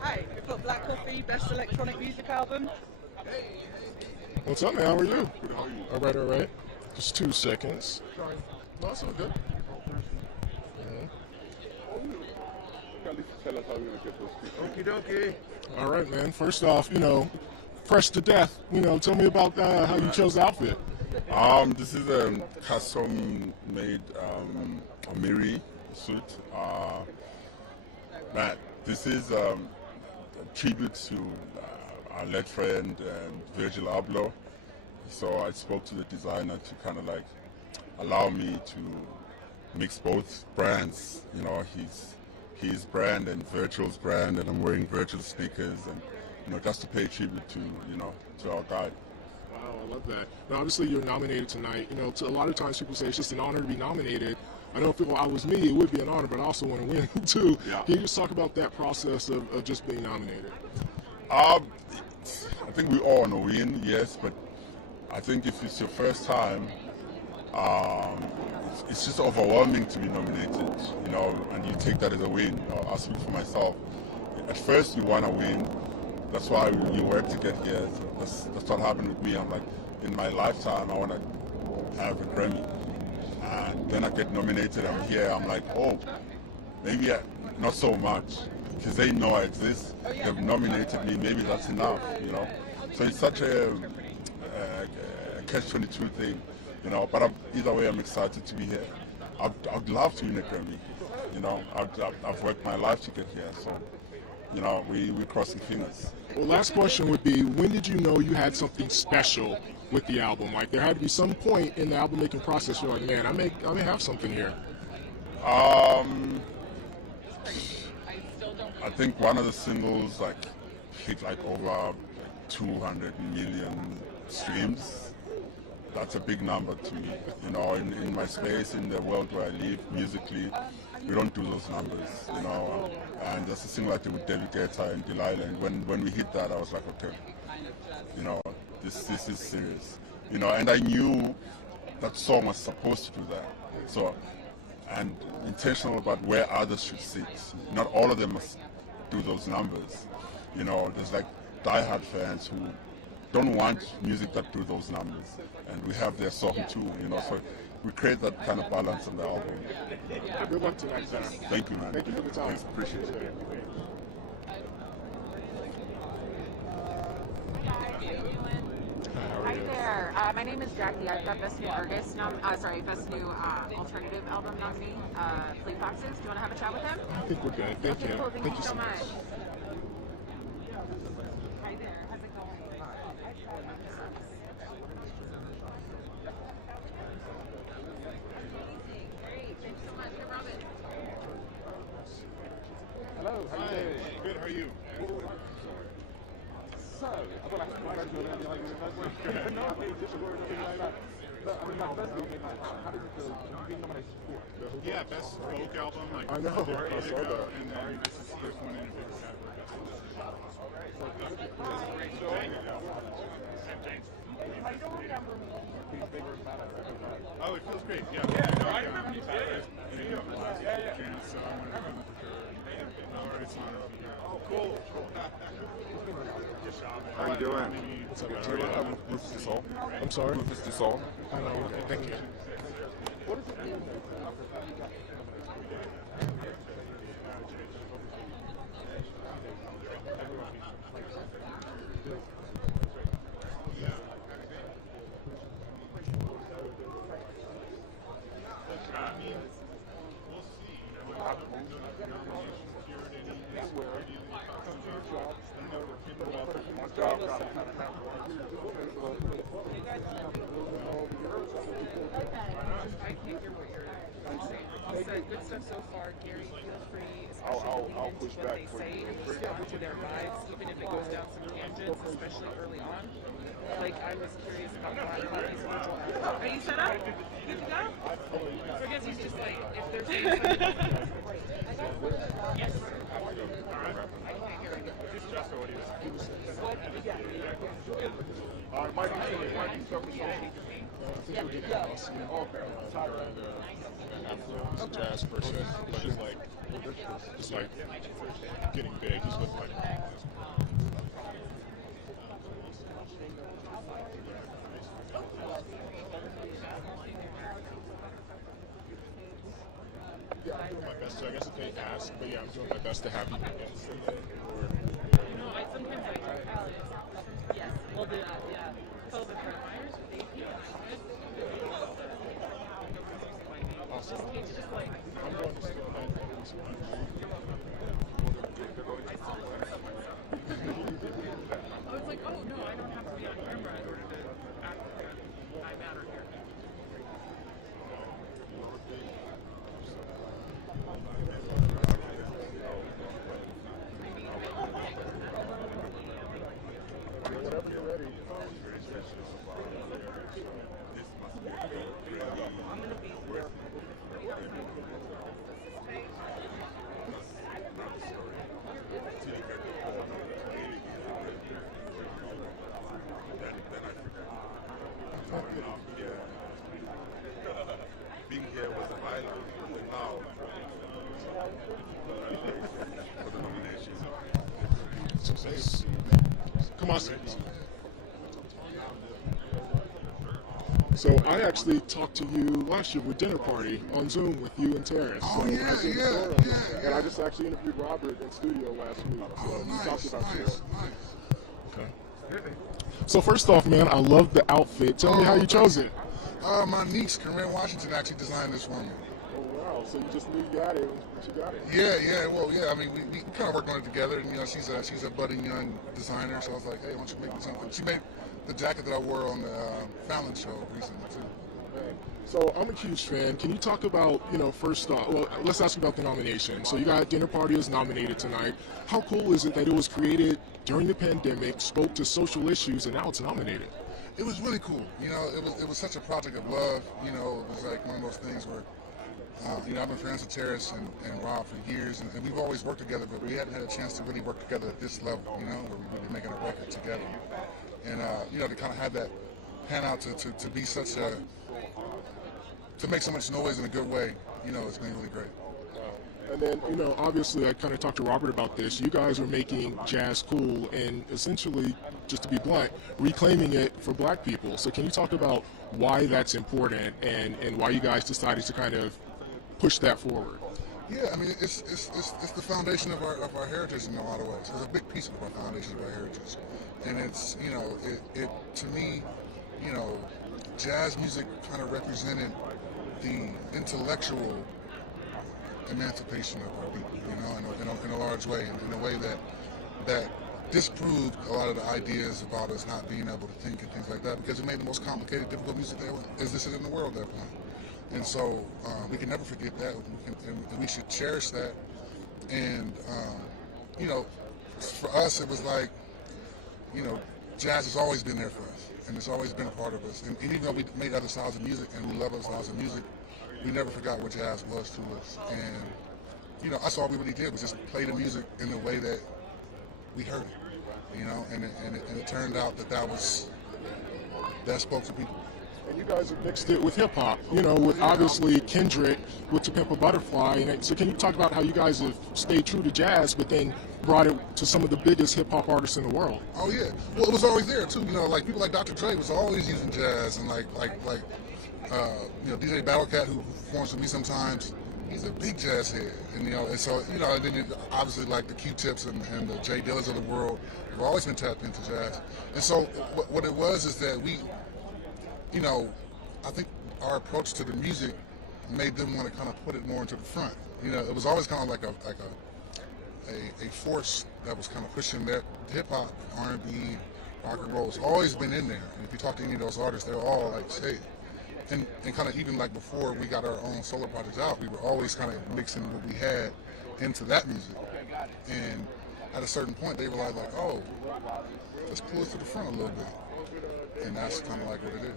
Hi, we've got Black Coffee, Best Electronic Music Album. What's up, man? How are you? All right, all right. Just 2 seconds. No, it's all good. Okie dokie. All right, man. First off, you know, fresh to death. You know, tell me about how you chose the outfit. This is a custom-made Amiri suit. This is a tribute to our late friend Virgil Abloh. So I spoke to the designer to kind of like allow me to mix both brands. You know, his brand and Virgil's brand, and I'm wearing Virgil sneakers, and you know, just to pay tribute to to our guy. Wow, I love that. Now, obviously, you're nominated tonight. You know, a lot of times people say it's just an honor to be nominated. I know if I was me, it would be an honor, but I also want to win too. Yeah. Can you just talk about that process of just being nominated? I think we all want to win, yes, but I think if it's your first time, it's just overwhelming to be nominated, you know, and you take that as a win. I'll speak for myself. At first, you want to win. That's why you work to get here. That's what happened with me. I'm like, in my lifetime, I want to have a Grammy. And then I get nominated, I'm here, I'm like, oh, maybe not so much. Because they know I exist, they've nominated me, maybe that's enough, you know. So it's such a catch-22 thing, you know, but either way, I'm excited to be here. I'd love to win a Grammy, you know. I've worked my life to get here, so, you know, we're crossing fingers. Well, last question would be, when did you know you had something special with the album? Like, there had to be some point in the album making process you're like, man, I may have something here. I think one of the singles like hit like over 200 million streams. That's a big number to me. You know, in my space, in the world where I live, musically, we don't do those numbers, you know. And that's a single like with David Guetta and Delilah. And when we hit that, I was like, okay, you know, this is serious. You know, and I knew that song was supposed to do that. So, and intentional about where others should sit. Not all of them must do those numbers. You know, there's like diehard fans who don't want music that do those numbers. And we have their song too, you know, so we create that kind of balance on the album. Good luck tonight, sir. Thank you, man. Thank you for the time. Thanks, appreciate it. Hi there. My name is Jackie. I've got Best New Artist, Best New Alternative Album nominee, Fleet Foxes. Do you want to have a chat with him? I think we're good. Thank you. Cool. Thank you so much. Hi there. How's it going? Great. Thanks so much. Hey, Robin. Hello, how you doing? Good, how are you? So, I don't have to congratulate you on your university. No, just a word or anything like that. But, I mean, my first thing, how does it feel to be nominated for? Yeah, best folk album, like I know. I saw that. and then this is the first one in a big category. Thanks. Oh, it feels great. Yeah. No, I remember you did. Oh, cool. How you doing? What's up, Rufus du Sol. I'm sorry? Rufus du Sol. I know. Okay, thank you. What does it mean? I can't hear what you're saying. You said good stuff so far. Gary, feel free, I'll especially push what back they for say you. and respond to their vibes, even if it goes down some tangents, especially early on. Like, I was curious about why a lot of these people are you set up? Good to go? So I guess he's just like, if there's saying yes. I can't hear it. Mike, He's a jazz person, but just like getting big. He's with like. Yeah, I'm doing my best. I guess if they ask, but yeah, I'm doing my best to have you. No, sometimes I try. Yes, we'll do that. Yeah. COVID coronavirus. Awesome. It's just like. I'm going to still play this one. I was like, oh no, I don't have to be on camera in order to act that I matter here. whenever you're ready. Being here was a highlight. Now, for the nomination. Success. Come on, So I actually talked to you last year with Dinner Party on Zoom with you and Terrace. Oh, so yeah, I seen the yeah, story. yeah. And I just actually interviewed Robert in studio last week. So we talked about you. Okay. So first off, man, I love the outfit. Tell me how you chose it. My niece, Corinne Washington, actually designed this for me. Oh, wow. So you just knew you got it when she got it. Yeah. Well, yeah. I mean, we kind of worked on it together, and you know, she's a budding young designer. So I was like, hey, why don't you make me something? She made the jacket that I wore on the Fallon show recently too. So I'm a huge fan. Can you talk about, first off, well, let's ask about the nomination. So you got Dinner Party is nominated tonight. How cool is it that it was created during the pandemic, spoke to social issues, and now it's nominated? It was really cool. It was such a project of love. It was like one of those things where, I've been friends with Terrace and Rob for years, and we've always worked together, but we hadn't had a chance to really work together at this level, where we would be making a record together. And, to kind of have that pan out to be such a, to make so much noise in a good way, it's been really great. And then, obviously I kind of talked to Robert about this. You guys are making jazz cool and essentially, just to be blunt, reclaiming it for black people. So can you talk about why that's important and why you guys decided to kind of push that forward? Yeah, I mean, it's the foundation of our heritage in a lot of ways. It's a big piece of our foundation of our heritage. And it's, it to me, jazz music kind of represented the intellectual emancipation of our people, in a large way, in a way that disproved a lot of the ideas about us not being able to think and things like that, because it made the most complicated, difficult music that existed in the world at that point. And so we can never forget that, and we should cherish that. And for us, it was like, jazz has always been there for us, and it's always been a part of us. And even though we made other styles of music and we love other styles of music, we never forgot what jazz was to us. And that's all we really did was just play the music in the way that we heard it, and it turned out that spoke to people. And you guys have mixed it with hip hop, you know, with obviously Kendrick with To Pimp a Butterfly. And so can you talk about how you guys have stayed true to jazz, but then brought it to some of the biggest hip hop artists in the world? Oh yeah, well it was always there too. You know, like people like Dr. Dre was always using jazz, and like you know, DJ Battlecat, who performs with me sometimes, he's a big jazz head, and you know, and so you know, and then obviously like the Q-Tips and the Jay Dillas of the world have always been tapped into jazz. And so what it was is that we, you know, I think our approach to the music made them want to kind of put it more into the front. You know, it was always kind of like a force that was kind of pushing that hip hop, R&B, rock and roll. It's always been in there. And if you talk to any of those artists, they're all like, hey. And kind of even like before we got our own solo projects out, we were always kind of mixing what we had into that music. And at a certain point, they realized like, oh, let's pull it to the front a little bit. And that's kind of like what it is.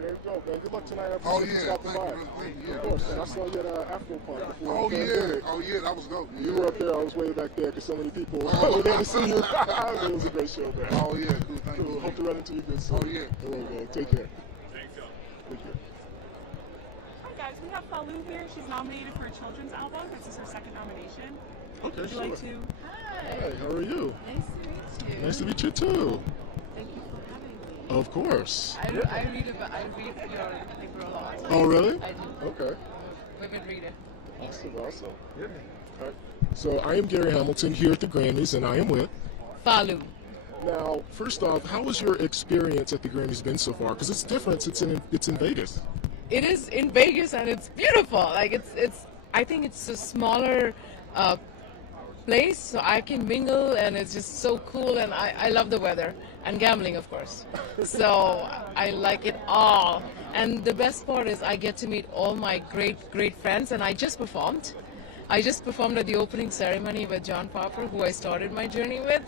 There you go, man. Good luck tonight. Oh yeah, thank you. Of course, man. I saw you at Afro Park before. Oh yeah, that was dope. You were up there. I was way back there because so many people were there to see you. It was a great show, man. Oh yeah, cool. Thank you. Hope to run into you good soon. Oh yeah. All right, man. Take care. Thank you. Hi guys, we have Falou here. She's nominated for a children's album. This is her second nomination. Okay, Would you like to? Hi, how are you? Nice to meet you. Nice to meet you too. Thank you for having me. Of course. I read your paper a lot. Oh, really? I do. Okay. Women reader. Awesome. All right. So I am Gary Hamilton here at the Grammys, and I am with Falou. Now, first off, how has your experience at the Grammys been so far? Because it's different. It's in Vegas. It is in Vegas, and it's beautiful. Like it's. I think it's a smaller place, so I can mingle, and it's just so cool. And I love the weather and gambling, of course. So I like it all. And the best part is I get to meet all my great friends. And I just performed at the opening ceremony with John Popper, who I started my journey with,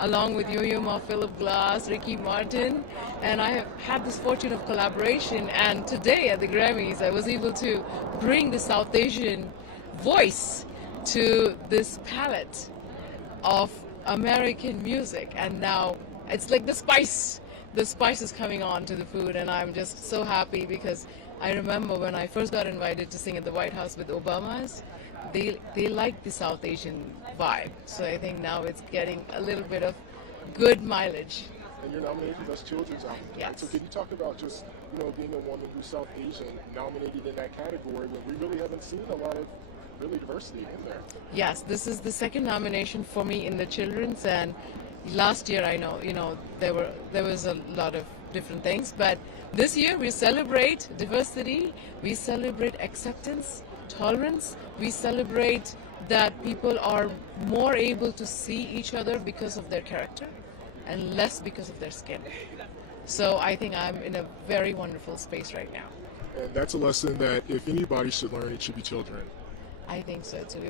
along with Yo-Yo Ma, Philip Glass, Ricky Martin, and I have had this fortune of collaboration. And today at the Grammys, I was able to bring the South Asian voice to this palette of American music. And now it's like the spice is coming on to the food, and I'm just so happy because I remember when I first got invited to sing at the White House with Obama's. They like the South Asian vibe, so I think now it's getting a little bit of good mileage. And you're nominated for Best Children's Album. Yes. So can you talk about just, you know, being a woman who's South Asian nominated in that category when we really haven't seen a lot of really diversity in there? Yes, this is the second nomination for me in the children's, and last year I know, you know, there was a lot of different things, but this year we celebrate diversity, we celebrate acceptance, tolerance, we celebrate that people are more able to see each other because of their character and less because of their skin. So I think I'm in a very wonderful space right now. And that's a lesson that if anybody should learn, it should be children. I think so too.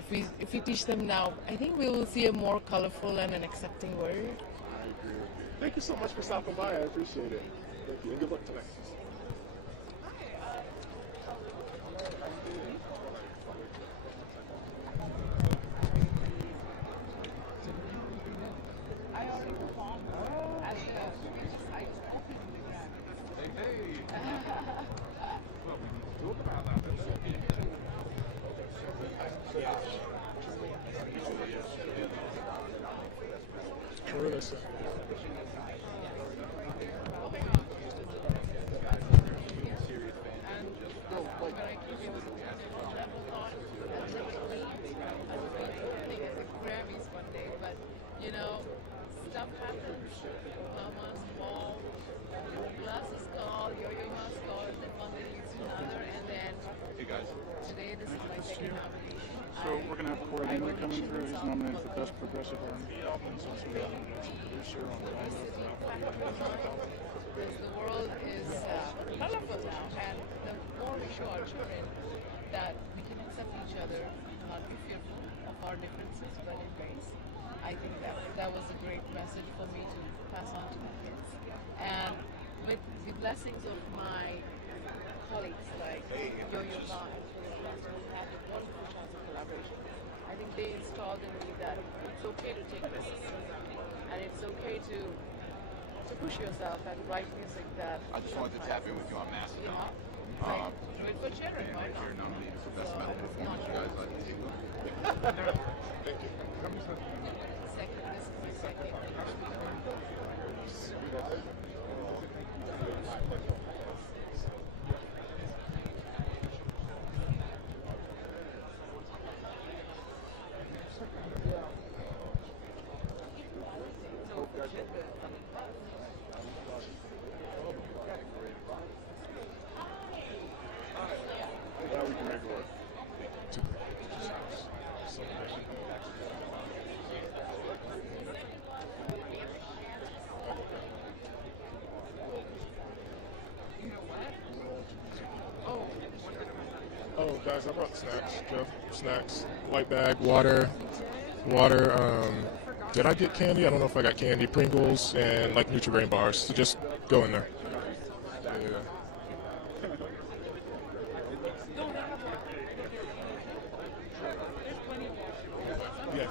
If we teach them now, I think we will see a more colorful and an accepting world. I agree. Thank you so much for stopping by. I appreciate it. Thank you, and good luck tonight. So we're going to have Corey Henry coming through. He's nominated for Best Progressive R&B Album. So we got a producer on the The world is colorful now, and the more we show our children that we can accept each other, not be fearful of our differences, but embrace. I think that was a great message for me to pass on to my kids. And with the blessings of my colleagues like Yo-Yo Ma and Philip Glass, who had a wonderful chance of collaboration, I think they installed in me that it's okay to take risks, and it's okay to to push yourself and write music that. I just wanted to tap in with you on Mastodon. For sharing, why You're not? nominated for Best Metal Performance. You guys like to take a Thank you. Second, this is the second. Oh, guys, I brought snacks. Jeff, snacks, white bag, water. Did I get candy? I don't know if I got candy, Pringles, and like Nutri-Grain bars. So just go in there. Yeah.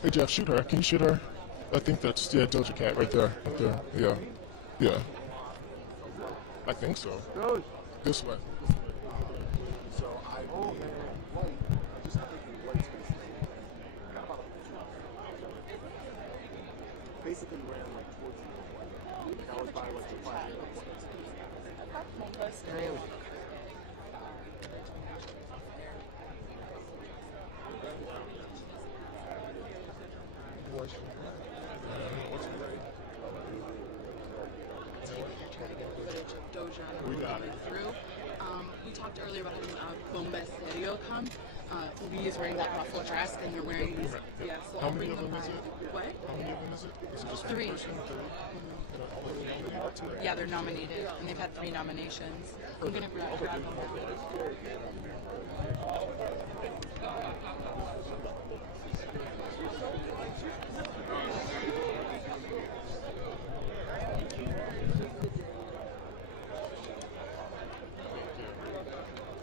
Hey Jeff, shoot her. Can you shoot her? I think that's Doja Cat right there. Right there. Yeah. Yeah. I think so. This way. So I just have to white space. Basically ran like towards the I was by like the fire. We got it. Through. We talked earlier about having bomba stereo come. Ubi is wearing that ruffle dress, and you're wearing these. Yeah, so How many of them is it? What? How many of them is it? Is it just one Three. person? Yeah, they're nominated, and they've had 3 nominations. I'm gonna grab them.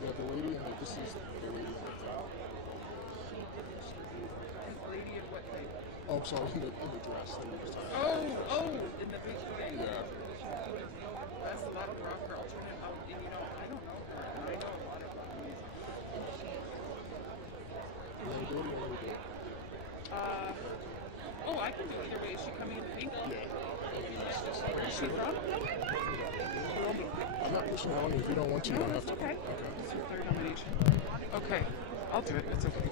Yeah, the lady, this is the lady in the top. Oh, I'm sorry, in the dress. That we were talking about. In the beach bag. Yeah. That's a lot of rock girls. And you know, I don't know her. I know a lot of rock music. I can do either way. Is she coming in pink? Yeah. Where's she from? I'm not pushing on you. If you don't want to, you don't have to. Okay. It's your third nomination. Okay. I'll do it. It's okay.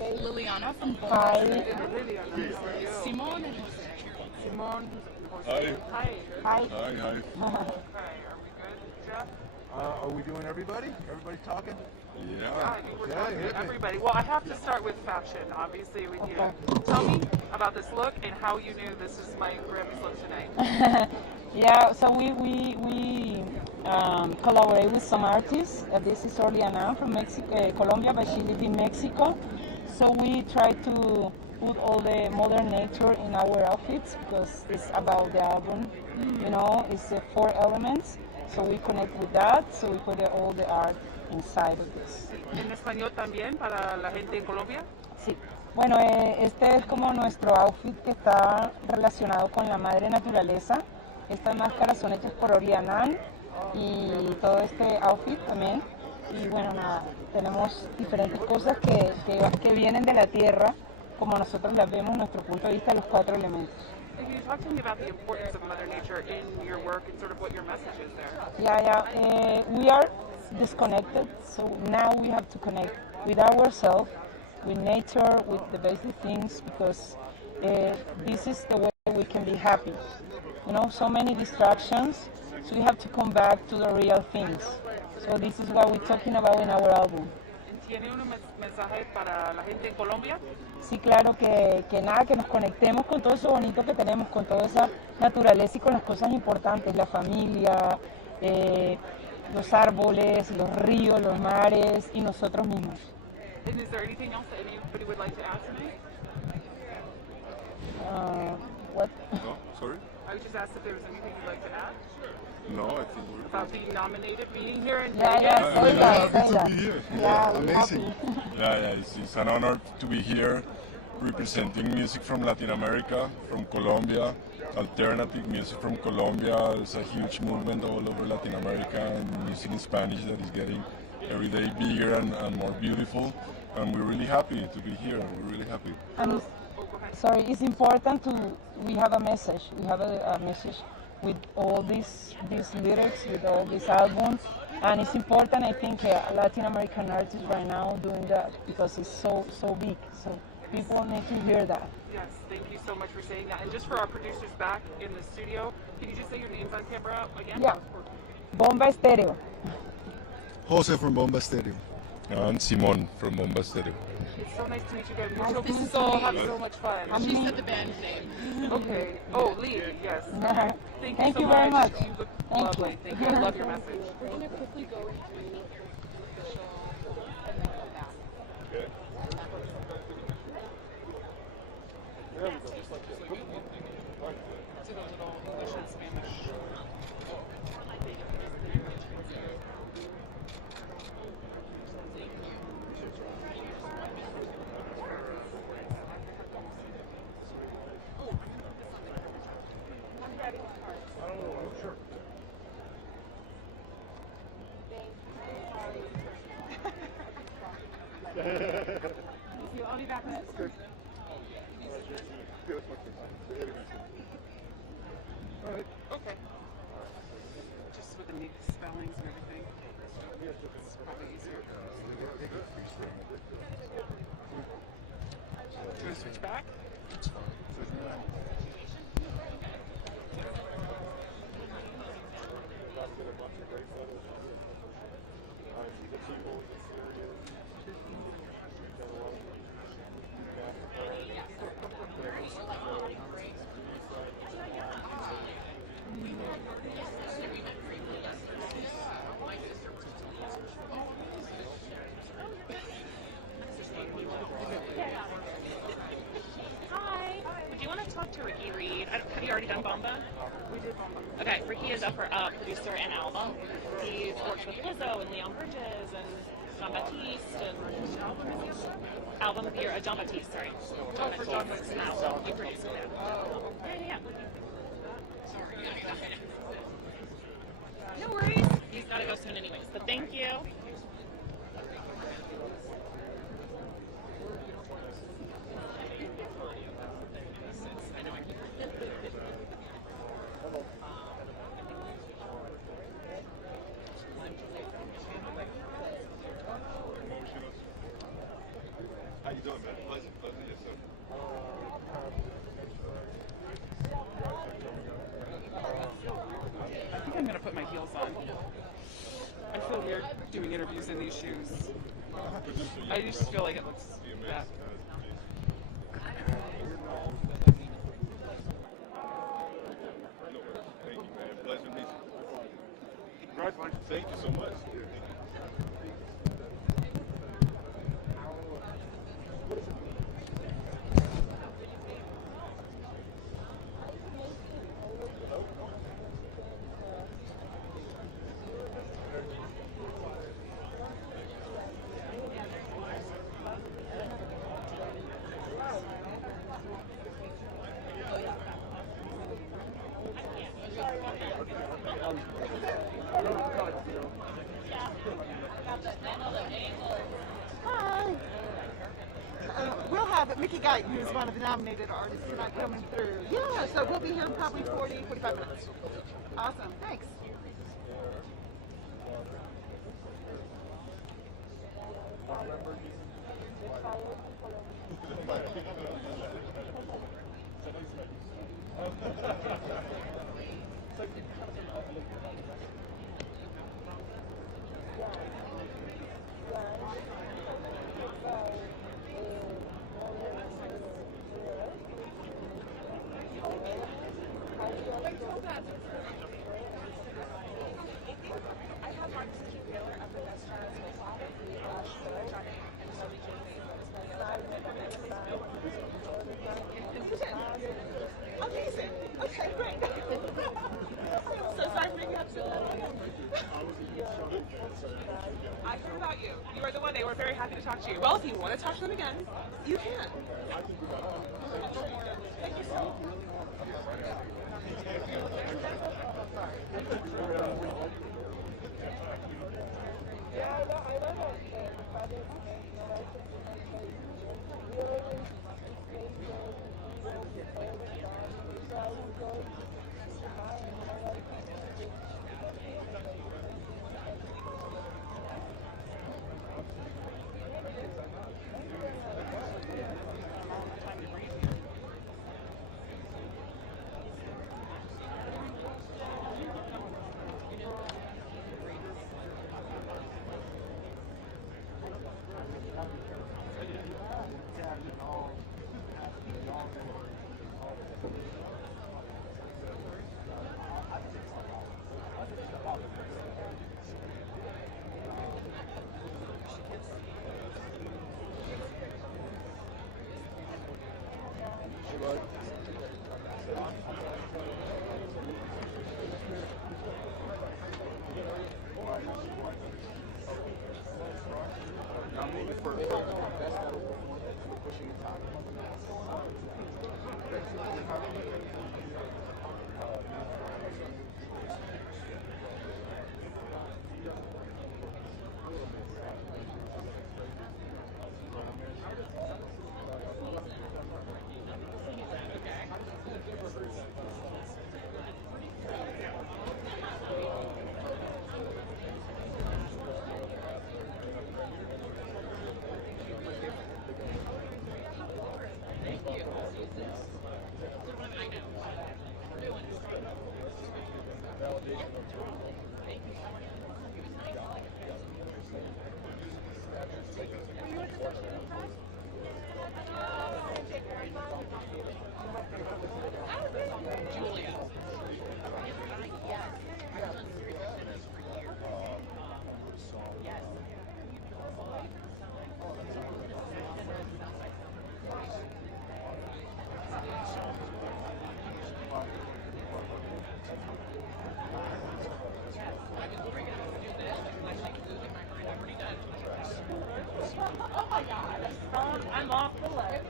Liliana from Hi. Simone and Simone. Hi. Hi. Hi. Okay, are we good, Jeff? Are we doing everybody? Everybody talking? Yeah, I think we're talking to everybody. Well, I have to start with fashion, obviously, with you. Tell me about this look and how you knew this is my Grammys look tonight. Yeah, so we collaborate with some artists. This is Oriana from Mexico, Colombia, but she lives in Mexico. So we try to put all the modern nature in our outfits because it's about the album. You know, it's 4 elements. So we connect with that. So we put all the art inside of this. ¿En español también para la gente en Colombia? Sí. Bueno, este es como nuestro outfit que está relacionado con la madre naturaleza. Estas máscaras son hechas por Oriana y todo este outfit también. Y bueno, nada, tenemos diferentes cosas que vienen de la tierra, como nosotros las vemos, nuestro punto de vista, los 4 elementos. Can you talk to me about the importance of Mother Nature in your work and sort of what your message is there? Yeah. We are disconnected, so now we have to connect with ourselves, with nature, with the basic things, because this is the way we can be happy. You know, so many distractions, so we have to come back to the real things. So this is what we're talking about in our album. ¿Tiene un mensaje para la gente en Colombia? Sí, claro, que nada, que nos conectemos con todo eso bonito que tenemos, con toda esa naturaleza y con las cosas importantes, la familia, los árboles, los ríos, los mares y nosotros mismos. And is there anything else that anybody would like to add tonight? What? No, sorry? I was just asked if there was anything you'd like to add No, I think we're about being nominated, being here in Yeah, Vegas. yeah, say that, say that. to be here. Yeah, Amazing. It's an honor to be here representing music from Latin America, from Colombia, alternative music from Colombia. There's a huge movement all over Latin America and music in Spanish that is getting every day bigger and more beautiful. And we're really happy to be here. We're really happy. And sorry, it's important we have a message. We have a message with all these lyrics, with all these albums. And it's important, I think, Latin American artists right now doing that because it's so big. So people need to hear that. Yes, thank you so much for saying that. And just for our producers back in the studio, can you just say your names on camera again? Yeah. Bomba Estéreo. Jose from Bomba Stereo. And Simon from Bomba Stereo. It's so nice to meet you guys. Nice We're to meet so you. having so much fun. She said the band name. Okay. Oh, Lee, yes. Thank you very much. You look lovely. Thank you. I love your message. We're going to quickly go through the official and then go back. I'll be back next. Okay. Just with the new spellings and everything. It's probably easier. Do you want to switch back? It's fine. Have you already done Bomba? We did Bomba. Okay, Ricky is a producer and album. He's worked with Lizzo and Leon Bridges and John Baptiste and album of the year. John Baptiste, sorry. John Baptiste's album. You produced it. Yeah. No worries. He's got to go soon anyways. But thank you. How you doing, man? Pleasure, yes, sir. I think I'm going to put my heels on. I feel weird doing interviews in these shoes. I just feel like it looks bad. Thank you, man. Pleasure to meet you. Congratulations. Thank you so much. Hi. We'll have Mickey Guyton, who's one of the nominated artists tonight, coming through. Yeah, so we'll be here in probably 40, 45 minutes. Awesome. Thanks. Amazing. Okay, great. So sorry for making you upset. I heard about you. You were the one. They were very happy to talk to you. Well, if you want to talk to them again, you can. Thank you so much. I'm off the ledge.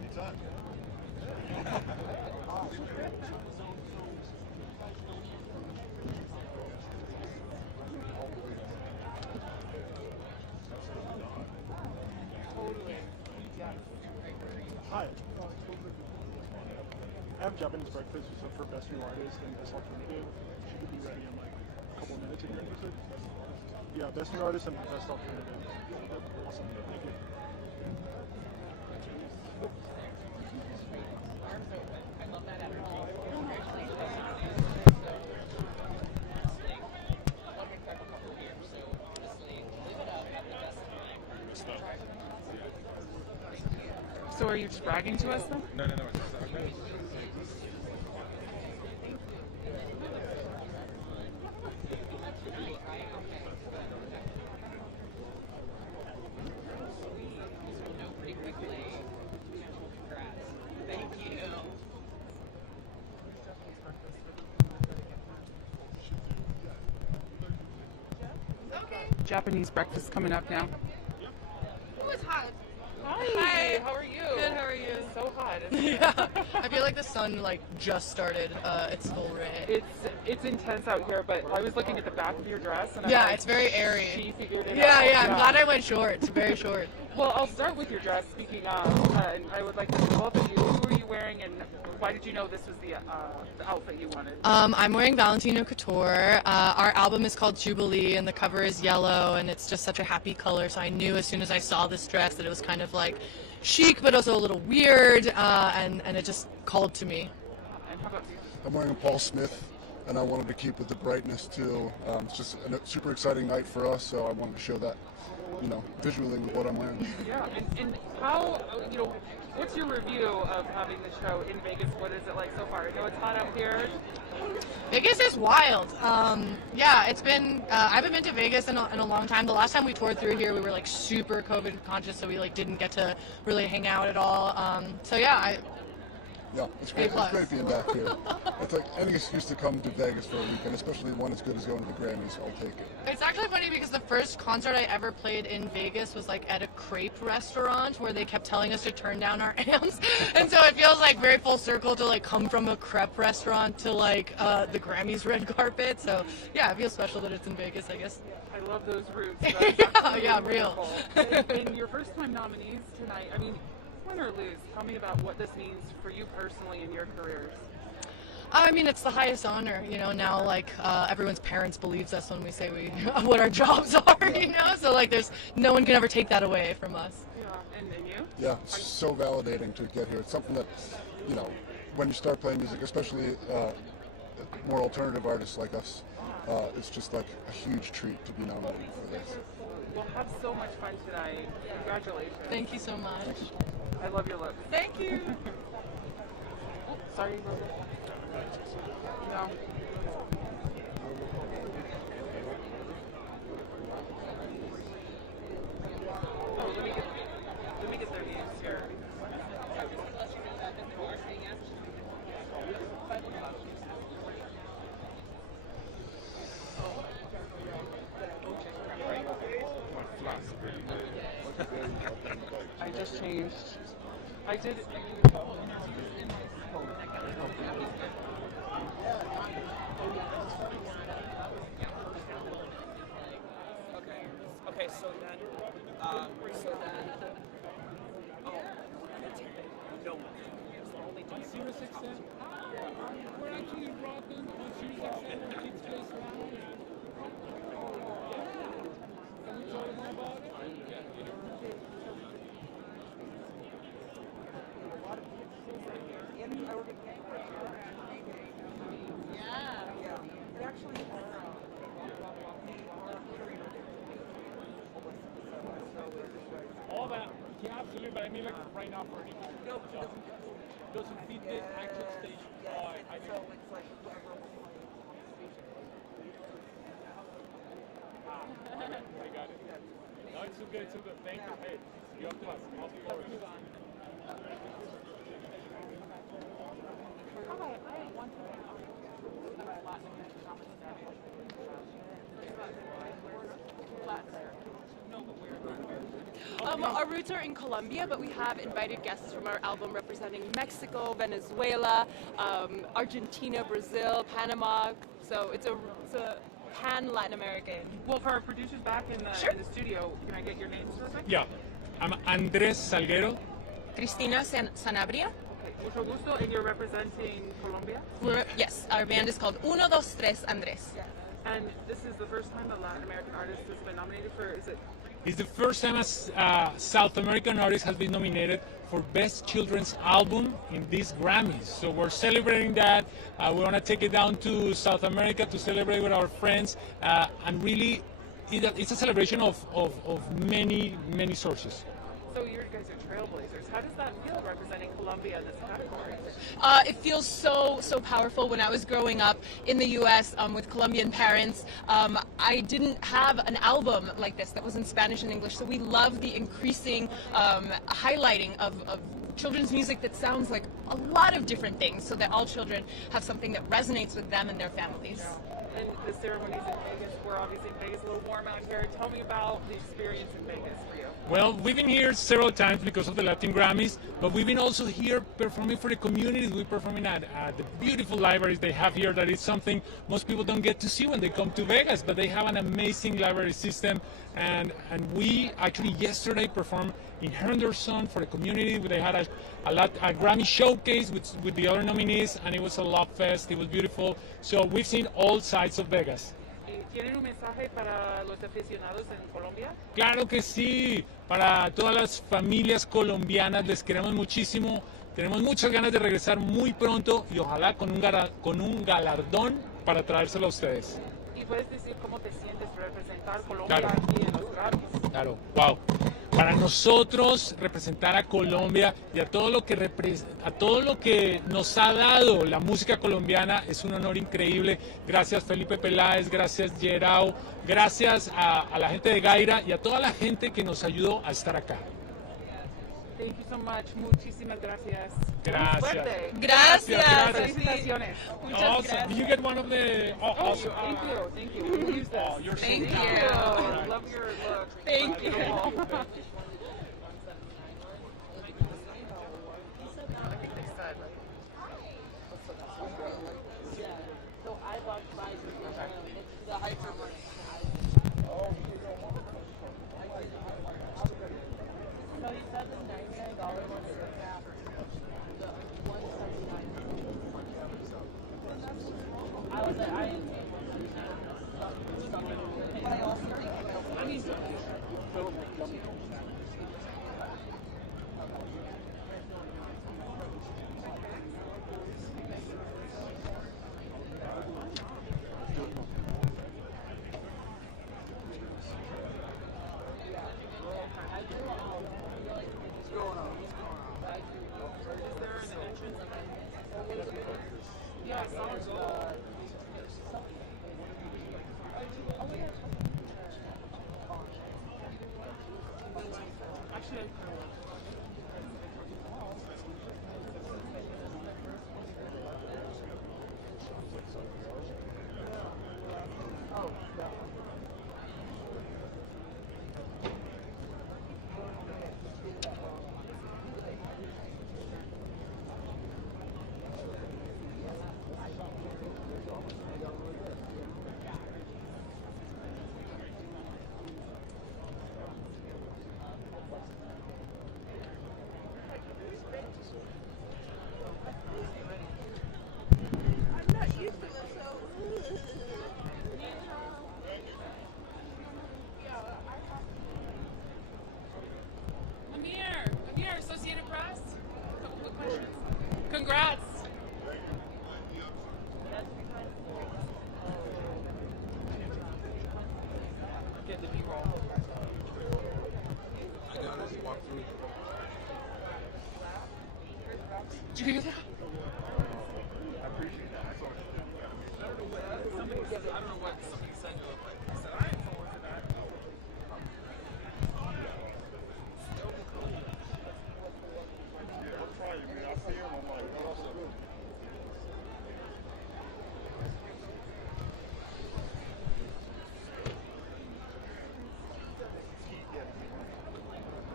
Anytime. I have Japanese breakfast for best new artist and best alternative. She could be ready in like a couple of minutes if you're interested. Yeah, best new artist and best alternative. Awesome. Thank you. So are you just bragging to us then? No. Japanese breakfast coming up now. Oh, it's hot. Hi, how are you? Good, how are you? It's so hot. Yeah, I feel like the sun like just started its full ray. It's intense out here, but I was looking at the back of your dress and I'm yeah, like, it's very airy. She figured it yeah, out. yeah, I'm glad I went short. It's very short. Well, I'll start with your dress. Speaking of, and I would like to know both of you. Who were you wearing, and why did you know this was the outfit you wanted? I'm wearing Valentino Couture. Our album is called Jubilee, and the cover is yellow, and it's just such a happy color. So I knew as soon as I saw this dress that it was kind of like chic, but also a little weird, and it just called to me. And how about you? I'm wearing a Paul Smith, and I wanted to keep with the brightness too. It's just a super exciting night for us, so I wanted to show that, visually with what I'm wearing. Yeah, and how, what's your review of having the show in Vegas? What is it like so far? I know it's hot out here. Vegas is wild. Yeah, it's been, I haven't been to Vegas in a long time. The last time we toured through here, we were like super COVID conscious, so we like didn't get to really hang out at all. So yeah, Yeah, it's great. It's great being back here. It's like any excuse to come to Vegas for a weekend, especially one as good as going to the Grammys. I'll take it. It's actually funny because the first concert I ever played in Vegas was like at a crepe restaurant where they kept telling us to turn down our amps, and so it feels like very full circle to like come from a crepe restaurant to like the Grammys red carpet. So yeah, it feels special that it's in Vegas, I guess. I love those roots. Yeah, real. And your first time nominees tonight, I mean, win or lose, tell me about what this means for you personally in your careers. I mean, it's the highest honor, now like everyone's parents believes us when we say what our jobs are, so like no one can ever take that away from us. Yeah, and you? Yeah, it's so validating to get here. It's something that, when you start playing music, especially more alternative artists like us, it's just like a huge treat to be nominated for this. Well, have so much fun tonight. Congratulations. Thank you so much. I love your look. Thank you. Sorry, brother. No. Oh, let me get their names here. I just changed. I did. Okay, so then, oh, no. Only 106. We're actually rocking 106 kids face around. Can we talk more about it? All that, yeah, absolutely, but I mean, like, right now for anything. Doesn't feed the actual station. Oh, I know. I got it. No, it's so good, it's so good. Thank you. Hey, you have to us. I'll be over. Our roots are in Colombia, but we have invited guests from our album representing Mexico, Venezuela, Argentina, Brazil, Panama. So it's a pan-Latin American. Well, for our producers back in the studio, can I get your names real quick? Yeah, I'm Andres Salguero. Cristina Sanabria. Okay, mucho gusto, and you're representing Colombia? Yes, our band is called Uno, Dos, Tres, Andrés. And this is the first time a Latin American artist has been nominated for, is it? It's the first time a South American artist has been nominated for Best Children's Album in these Grammys. So we're celebrating that. We want to take it down to South America to celebrate with our friends. And really, it's a celebration of many, many sources. So you guys are trailblazers. How does that feel representing Colombia in this category? It feels so powerful. When I was growing up in the U.S. With Colombian parents, I didn't have an album like this that was in Spanish and English. So we love the increasing highlighting of children's music that sounds like a lot of different things, so that all children have something that resonates with them and their families. And the ceremonies in Vegas, we're obviously in Vegas, a little warm out here. Tell me about the experience in Vegas for you. Well, we've been here several times because of the Latin Grammys, but we've been also here performing for the communities. We're performing at the beautiful libraries they have here. That is something most people don't get to see when they come to Vegas, but they have an amazing library system. And we actually yesterday performed in Henderson for the community. They had a Grammy showcase with the other nominees, and it was a love fest. It was beautiful. So we've seen all sides of Vegas. ¿Tienen un mensaje para los aficionados en Colombia? Claro que sí, para todas las familias colombianas les queremos muchísimo, tenemos muchas ganas de regresar muy pronto y ojalá con un galardón para traérselo a ustedes. ¿Y puedes decir cómo te sientes representar Colombia aquí en los Grammys? Claro, wow. Para nosotros representar a Colombia y a todo lo que nos ha dado la música colombiana es un honor increíble. Gracias Felipe Peláez, gracias Gerao, gracias a la gente de Gaira y a toda la gente que nos ayudó a estar acá. Thank you so much. Muchísimas gracias. Gracias. Suerte. Gracias. Felicitaciones. Awesome. You get one of the. Awesome. Thank you. We'll use this. You're so Thank kind. you. Love your look. Thank you. Congrats. Get the B-roll. Did you hear that? I appreciate that. I don't know what somebody said to him, but he said, I ain't forward to that.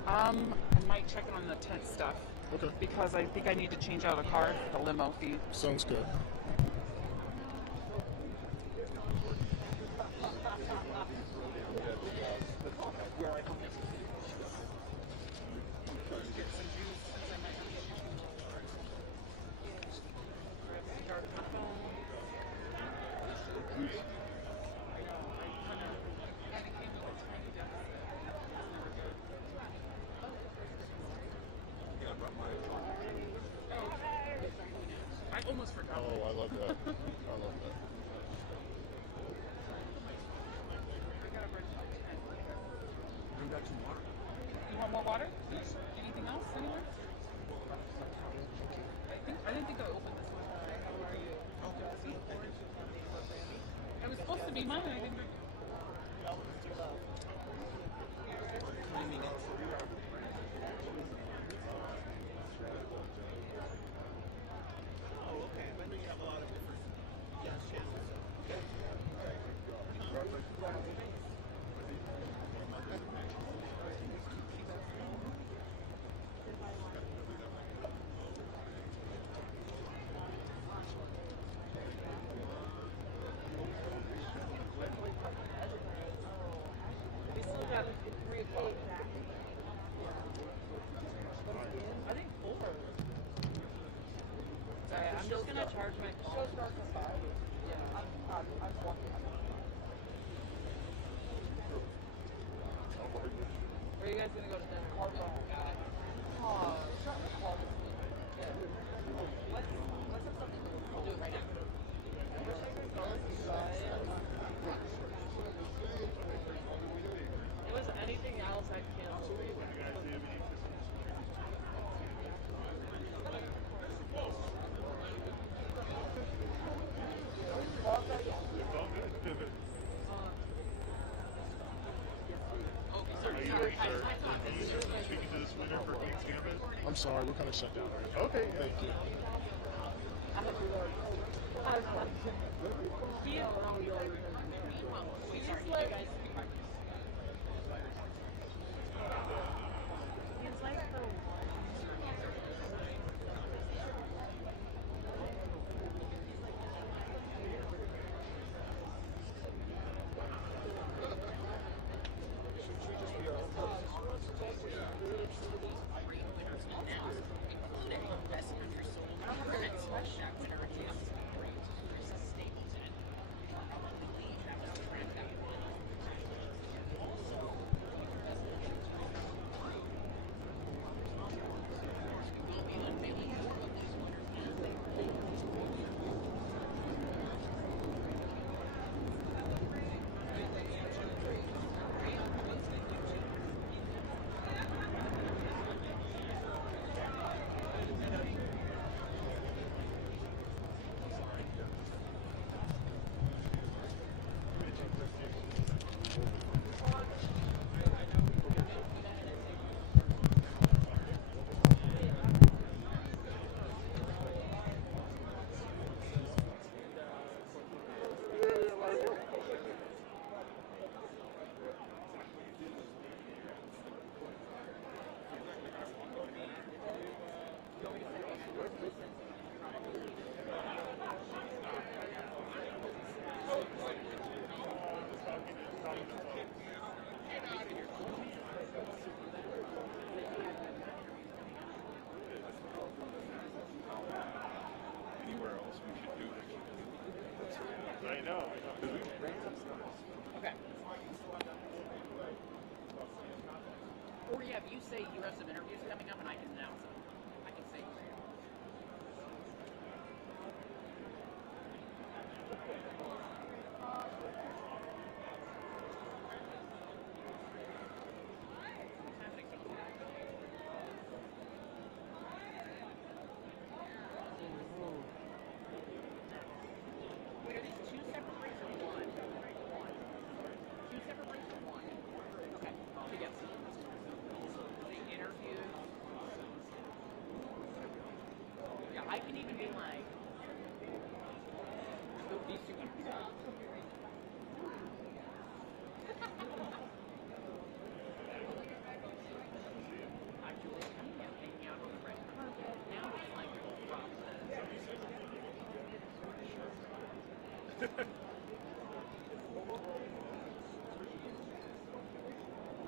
I might check on the tent stuff. Okay. Because I think I need to change out a car, the limo fee. Sounds good. almost forgot. Oh, I love that. I love that. We got some water. You want more water? Anything else? Anywhere? I didn't think I opened this one. How are you? Okay. It was supposed to be mine. I didn't. I'm just gonna charge my phone. Show starts at 5. Yeah, I'm walking. Where are you guys gonna go to dinner? Oh, shut the call this week. Yeah. Let's have something. We'll do it right now. It was anything else I canceled. I'm sorry, we're kind of shut down right now. Okay. Thank you. Okay. Or yeah, if you say you have some interviews coming up and I can announce them, I can say who they are. Wait, are these two separate breaks or one? Two separate breaks or one? Okay, together. The interview. Yeah, I can even be like, oh, these two interviews. Actually, hanging out on the red carpet. Now it's like a whole process.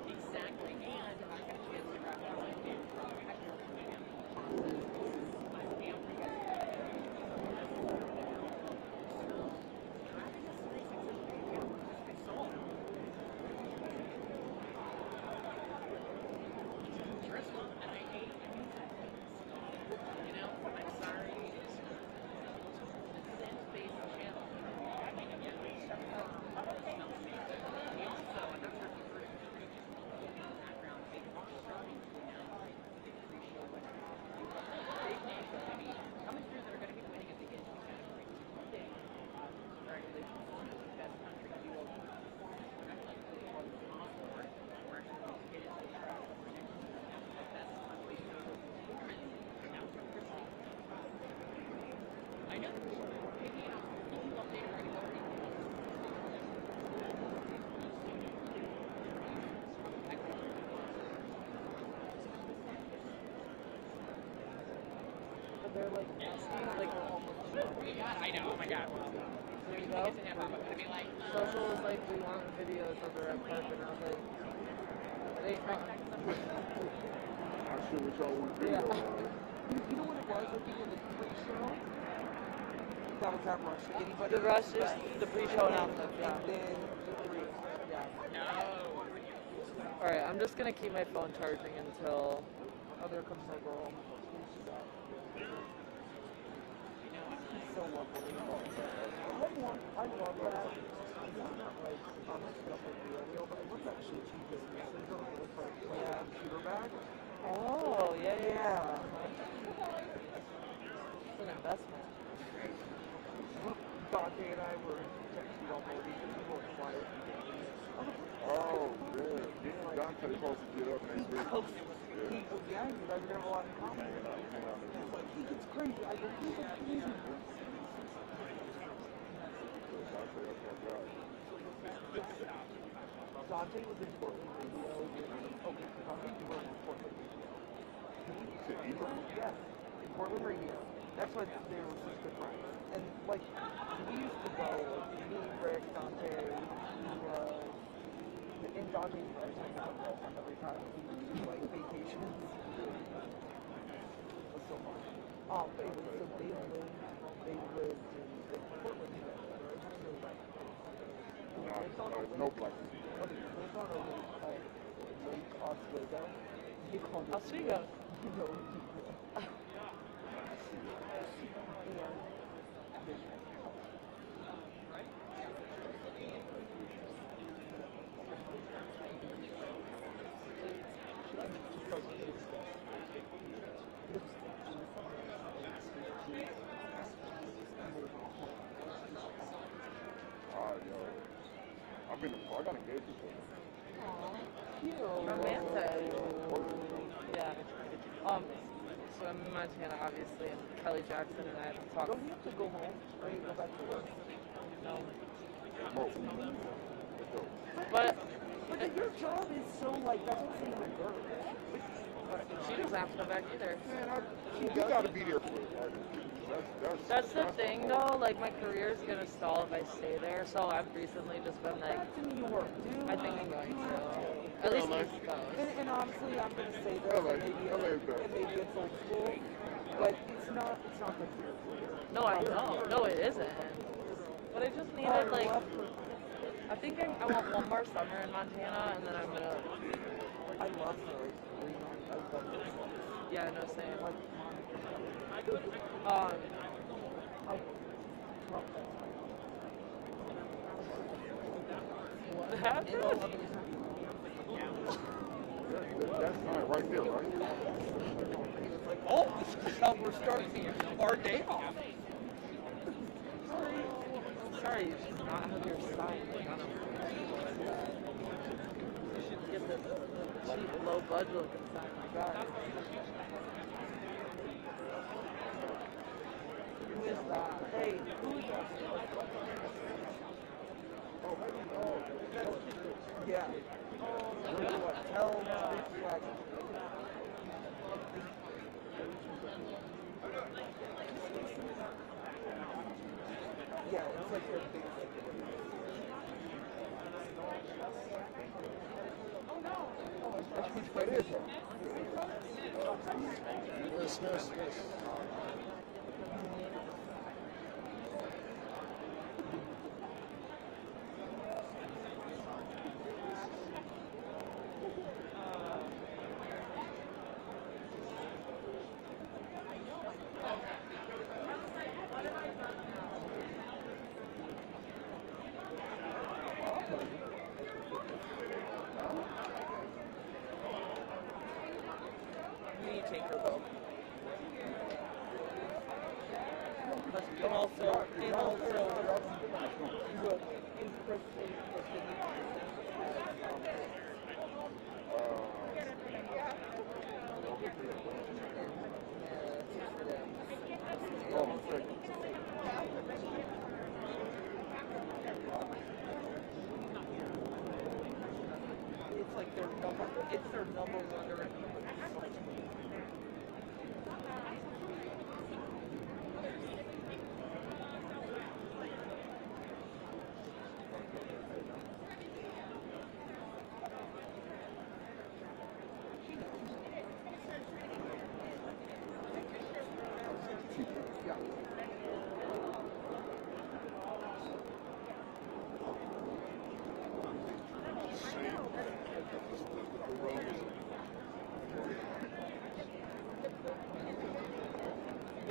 Exactly, and I got a chance to grab one of my favorite products. And I hate, you know, I'm sorry. my god. There you You go. think it's an hip-hop, but I mean, like, Social was like, we want videos of the red carpet, and I was like, they I sure wish y'all would video. Yeah. You know what it was? I think in the pre-show, that was that rush. Anybody? The rush is the pre-show announcement, yeah. And then the pre. Alright, I'm just gonna keep my phone charging until... Oh, there comes my girl. So lovely. I love that. It's not like on the stuff like the radio, but it looks actually cheap. It's like a computer bag. Oh, yeah. Yeah. It's an investment. Dante and I were texting all morning because we were quiet. Oh, yeah. Dante supposed to get up next week. Yeah, you guys are gonna have a lot in common. He's like, he gets crazy. I go, he gets crazy. Dante was in Portland Radio. Okay, Dante was in Portland Radio. Yes, in Portland Radio. That's why they were such good friends. And like, we used to go, me, Rick, Dante, and Dante's friends hang out with us every time we do like vacations. It was so fun. But it was so they lived in Portland together. No black Okay, it's on a lake called Lake Oswego. He called it Oswego. I've been I got engaged before. Romantic. Yeah. So I'm in Montana, obviously, and Kelly Jackson and I have to talk. Don't you have to go home or you go back to work? No. But your job is so like, that's what I'm saying with work. She doesn't have to come back either. Man, you gotta be there for it. That's the thing, though. Like, my career is gonna stall if I stay there. So I've recently just been like, New York, dude. I think I'm going to. At least East Coast. And honestly, I'm gonna say this, LA. and maybe it's old school, but it's not good for your career. No, I know. No, it isn't. But I just needed, like, I think I want one more summer in Montana, and then I'm gonna. I love her. I love her. Yeah, no, same. What happened? That's not right there, right? Oh, this is how we're starting our day off. Sorry, you should not have your sign. You should get this cheap, low budget looking sign like that. Who is that? Hey, who is that? Yeah. What? Tell me. Yeah, it's like their big. What is it? Yes. We take her though. And also, it's like their number one direction.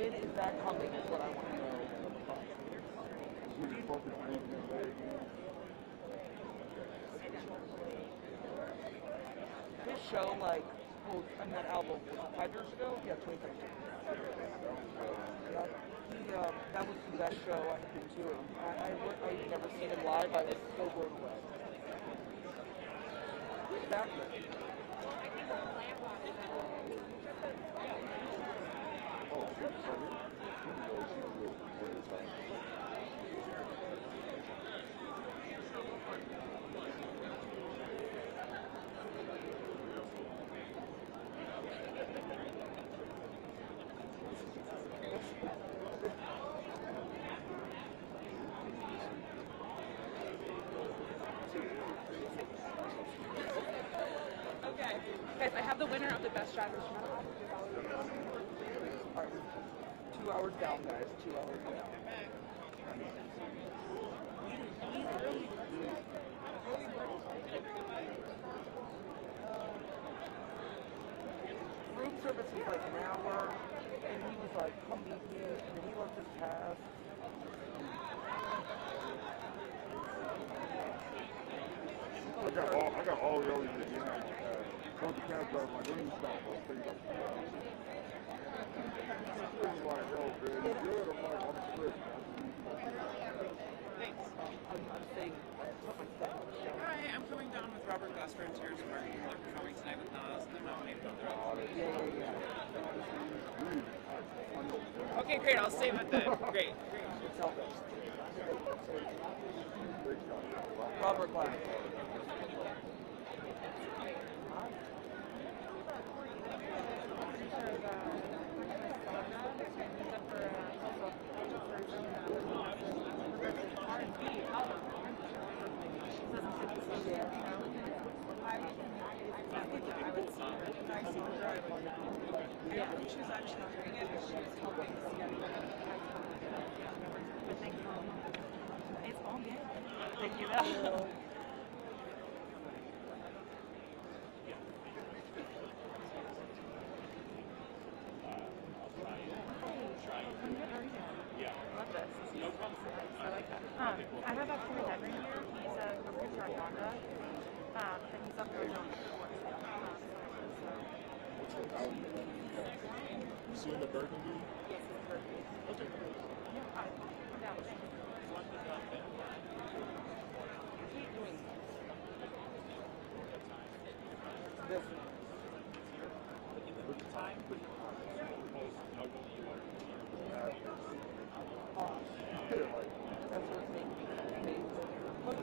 when is that coming is what I want to know. His show, like, well, and that album, was it 5 years ago? Yeah, 2017. Yeah, that was the best show I've been to. I've never seen him live. I was so blown away. Exactly. Okay. Guys, I have the winner of the best drivers. Alright. 2 hours down, guys. 2 hours down. Room service was like an hour, and he was like, come meet me, and then he left his pass. I got all the early to get some of the cats out of my green stuff. I'll tell you that. I'm like, yo, man, you good? I'm like, I'm strict. Thanks. I'm saying, I put my stuff on the shelf. Hi, I'm coming down with Robert Glasper and Tears of Martin. They're performing tonight with Nas, and they're nominated on their album. Okay, great. I'll stay with them. Great. Robert Glasper. Yeah, she was actually doing it. She was helping but thank you. It's all good. Thank you. I have a Corey Henry here. He's a producer at Marca, and he's up there doing You see in the burgundy? Yes, it's Burgundy. Okay. Keep doing this.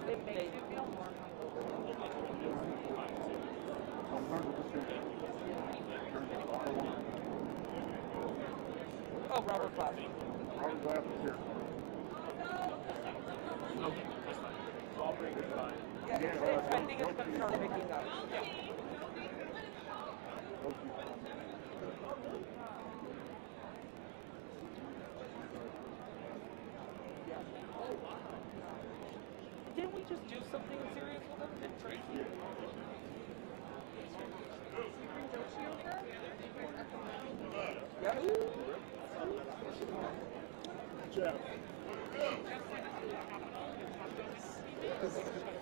It makes you feel more Oh, Robert Glasper. Robert Glasper here. Okay, that's fine. So I'll bring it fine. Yeah, I think it's going to start picking up. Yeah. Didn't we just do something serious with them? Did Tracy? Yeah. Jeff.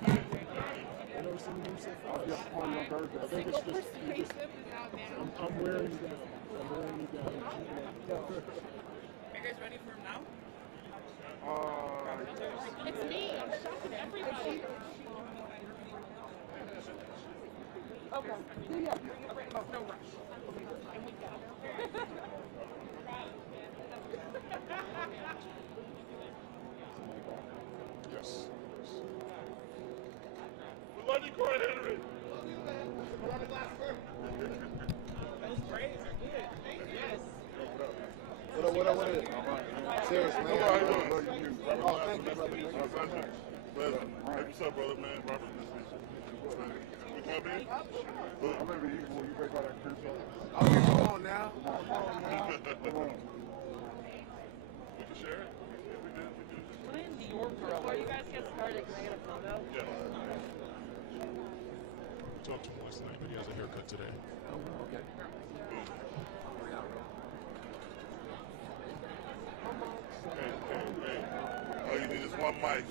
I've never seen him so fast. I think it's just, I'm wearing you down. I'm wearing you down. Are you guys ready for him now? It's me. I'm shocking everybody. Okay. Yeah. No rush. And we go. Yes. We love you, Corey Henry. That was great. Good. Thank you. Yes. What up? Serious, man. How you doing? Oh, thank you, brother. Pleasure. Hey, what's up, brother, man? Robert, we come in? I remember you when you break out that Chris song. Oh, come on now. Come on. We can share it. Yeah, we did. We're in New York, bro. Before you guys get started, can I get a photo? Yeah. I talked to him last night, but he has a haircut today. Okay. my mic.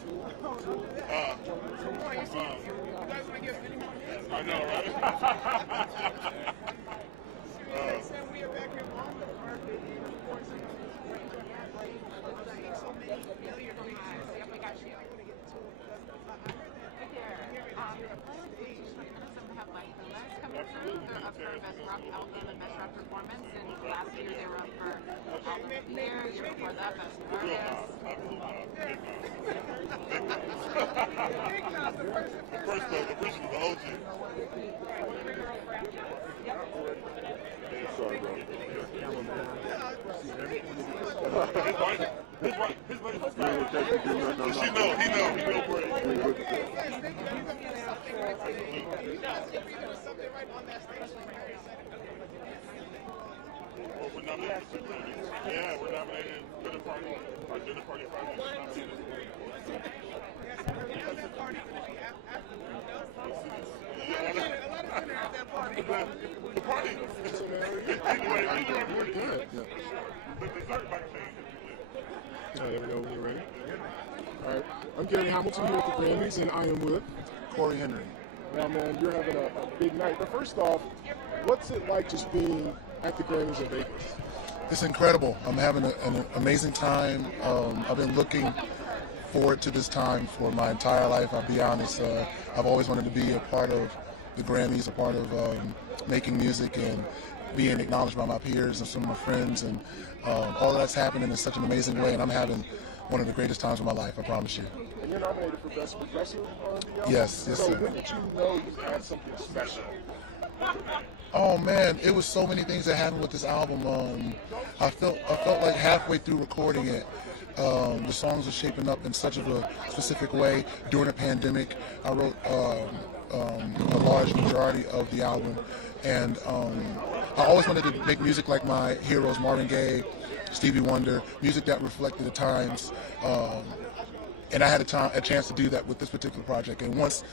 I know, right? Of her best rock album and best rock performance, and last year they were up for album of the year before that best artist. The first was the OG. Sorry, bro. She know, he know great. We're nominated for Grammys. Yeah, we're nominated. Dinner party. Our dinner party Friday is nominated. The party. Anyway, the dessert might change. Let me know when you're ready. All right, I'm Gary Hamilton here at the Grammys, and I am with Corey Henry. Now, man, you're having a big night. But first off, what's it like just being at the Grammys in Vegas? It's incredible. I'm having an amazing time. I've been looking forward to this time for my entire life. I'll be honest. I've always wanted to be a part of the Grammys, a part of making music and being acknowledged by my peers and some of my friends, and all of that's happening in such an amazing way, and I'm having one of the greatest times of my life, I promise you. And you're nominated for Best Progressive R&B album? Yes, yes, so sir. When did you know you had something special? Oh man, it was so many things that happened with this album. I felt like halfway through recording it, the songs were shaping up in such a specific way. During a pandemic, I wrote a large majority of the album, and I always wanted to make music like my heroes, Marvin Gaye, Stevie Wonder, music that reflected the times, and I had a chance to do that with this particular project. And once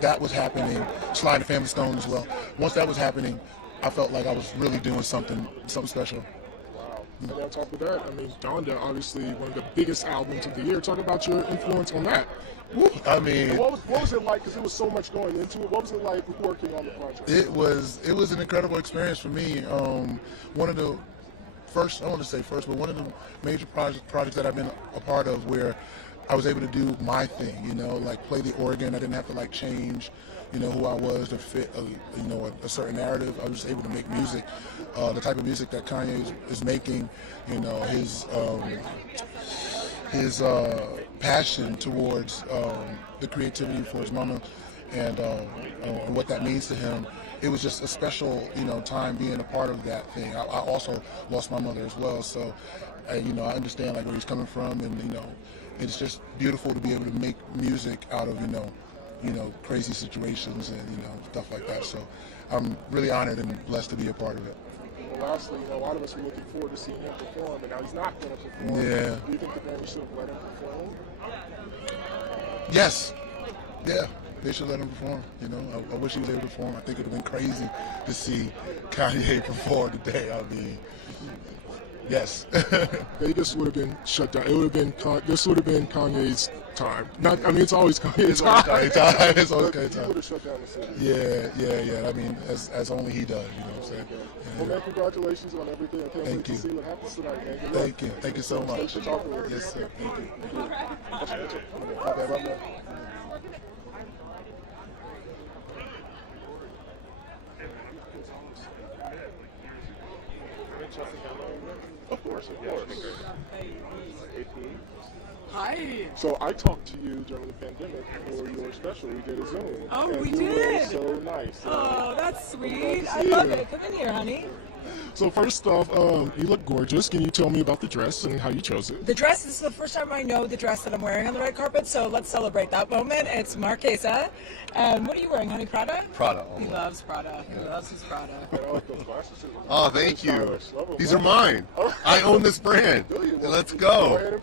that was happening, Sly and the Family Stone as well. Once that was happening, I felt like I was really doing something special. Wow. And on top of that, I mean, Donda, obviously one of the biggest albums of the year. Talk about your influence on that. I mean, what was it like? Because there was so much going into it. What was it like working on the project? It was an incredible experience for me. One of the first, I don't want to say first, but one of the major projects that I've been a part of where I was able to do my thing, you know, like play the organ. I didn't have to like change, you know, who I was to fit, a certain narrative. I was able to make music, the type of music that Kanye is making, you know, his passion towards the creativity for his mama and what that means to him. It was just a special, you know, time being a part of that thing. I also lost my mother as well, so you know, I understand like where he's coming from, and you know, it's just beautiful to be able to make music out of you know, crazy situations and you know, stuff like that. So I'm really honored and blessed to be a part of it. Well, lastly, you know, a lot of us were looking forward to seeing him perform, and now he's not going to perform. Yeah. Do you think the Grammy should have let him perform? Yes. Yeah. They should let him perform. You know, I wish he was able to perform. I think it would have been crazy to see Kanye perform today. I mean, yes. Vegas would have been shut down. It would have been. This would have been Kanye's time. Not. I mean, it's always Kanye's time. It's always Kanye's time. He would have shut down the city. Yeah. I mean, as only he does. You know what I'm saying? Well, man, congratulations on everything. I can't wait to see what happens tonight, man. Good luck. Thank you so much. Thanks for talking with us. Yes, sir. Thank you. My bad. Of course. Hi. So I talked to you during the pandemic for your special. We did a Zoom. Oh, and we you did. were so nice. Oh, that's sweet. I see love you. it. Come in here, honey. So first off, you look gorgeous. Can you tell me about the dress and how you chose it? The dress, this is the first time I know the dress that I'm wearing on the red carpet, so let's celebrate that moment. It's Marquesa. What are you wearing, honey? Prada? Prada. He loves Prada. He loves his Prada. Oh, thank you. These are mine. I own this brand. Let's go.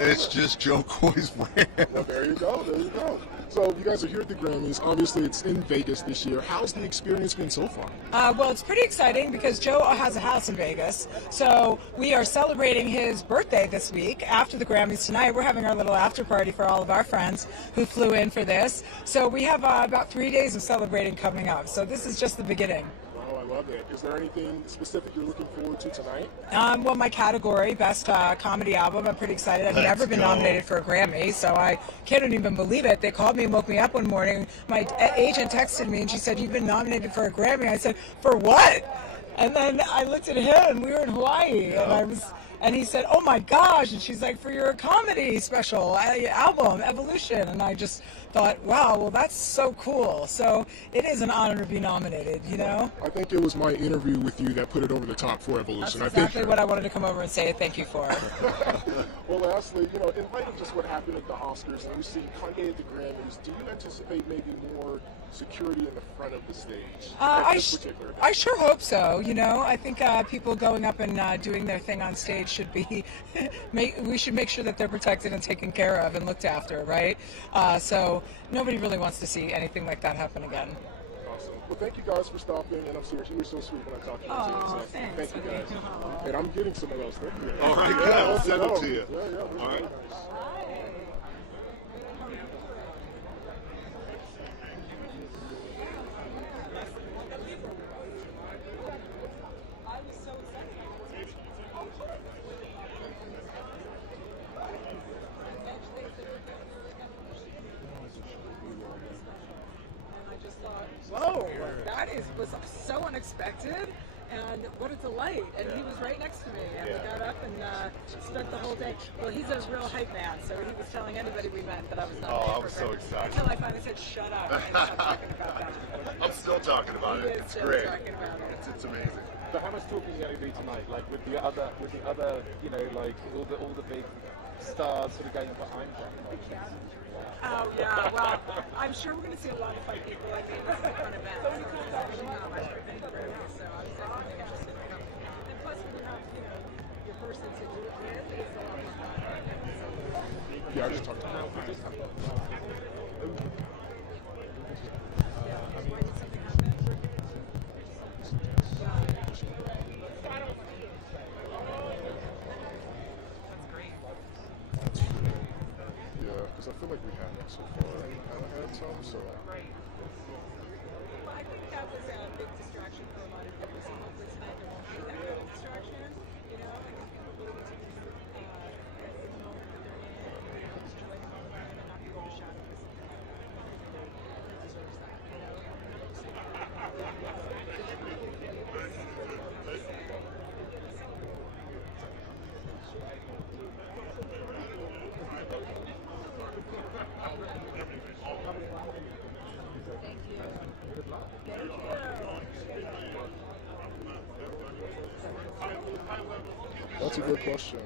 It's just Joe Coy's brand. Well, there you go. There you go. So you guys are here at the Grammys. Obviously, it's in Vegas this year. How's the experience been so far? Well, it's pretty exciting because Joe has a house in Vegas, so we are celebrating his birthday this week after the Grammys tonight. We're having our little after party for all of our friends who flew in for this. So we have about 3 days of celebrating coming up. So this is just the beginning. Oh, I love it. Is there anything specific you're looking forward to tonight? Well, my category, Best Comedy Album, I'm pretty excited. I've never been nominated for a Grammy, so I can't even believe it. They called me and woke me up one morning. My agent texted me and she said, "You've been nominated for a Grammy." I said, "For what?" And then I looked at him. We were in Hawaii, and he said, "Oh my gosh!" And she's like, "For your comedy special album, Evolution." And I just thought, wow, well, that's so cool. So it is an honor to be nominated, you know? I think it was my interview with you that put it over the top for Evolution. That's exactly what I wanted to come over and say thank you for. Well, lastly, you know, in light of just what happened at the Oscars and we see Kanye at the Grammys, do you anticipate maybe more security in the front of the stage? I sure hope so. You know, I think people going up and doing their thing on stage should be, we should make sure that they're protected and taken care of and looked after, right? So nobody really wants to see anything like that happen again. Awesome. Well, thank you guys for stopping, and I'm serious, you were so sweet when I talked to you. Oh, so thanks. Thank you guys. And I'm getting some of those. Thank you. All right, good. I'll send them to you. Yeah. All right. Whoa, that was so unexpected, and what a delight. And he was right next to me, and we got up and spent the whole day. Well, he's a real hype man, so he was telling anybody we met that I was nominated. Oh, I was so excited. Until I finally said, "Shut up," and stopped talking about that. I'm still talking about it. It's great. It's amazing. So how much talking are you going to do tonight? Like with the other, you know, like all the big stars sort of going behind them. Oh yeah, well, I'm sure we're going to see a lot of fight people like me in front of events. So I'm very nervous, so I'm definitely interested in coming. And plus, when you have, you know, your person to do it with, it's a lot more fun. Yeah, I just talked about it. Because I feel like we haven't so far. I had some, so. Well, I think that was a big distraction for a lot of people. So hopefully tonight there won't be that big distraction. You know, I think people will get to the moment that they're in, enjoy the moment, and not be overshadowed by something that deserves that. You know. That's a good question.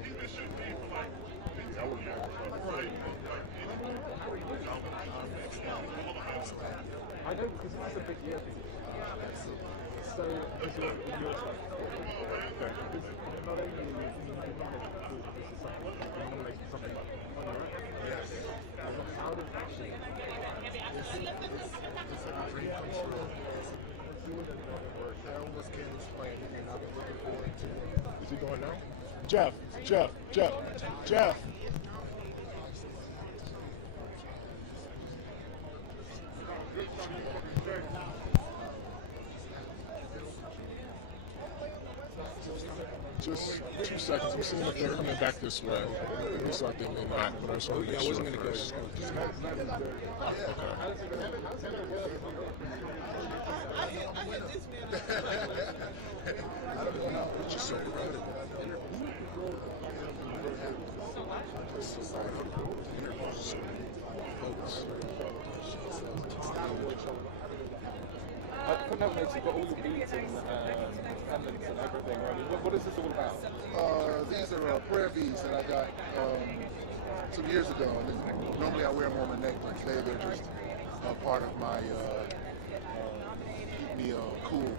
I know, because it's a big year. So, is your stuff? Not only is something like yes. How did I almost can't explain it, and I've been looking forward to it. Is he going now? Jeff. Just 2 seconds. I'm seeing if they're coming back this way. It looks like they may not, but I just want to make sure first. I don't know. It's just so crowded. I couldn't help notice you've got all your beats and attendance and everything ready. What is this all about? These are prayer beads that I got some years ago. And normally I wear them on my neck, but today they're just part of my keep me cool,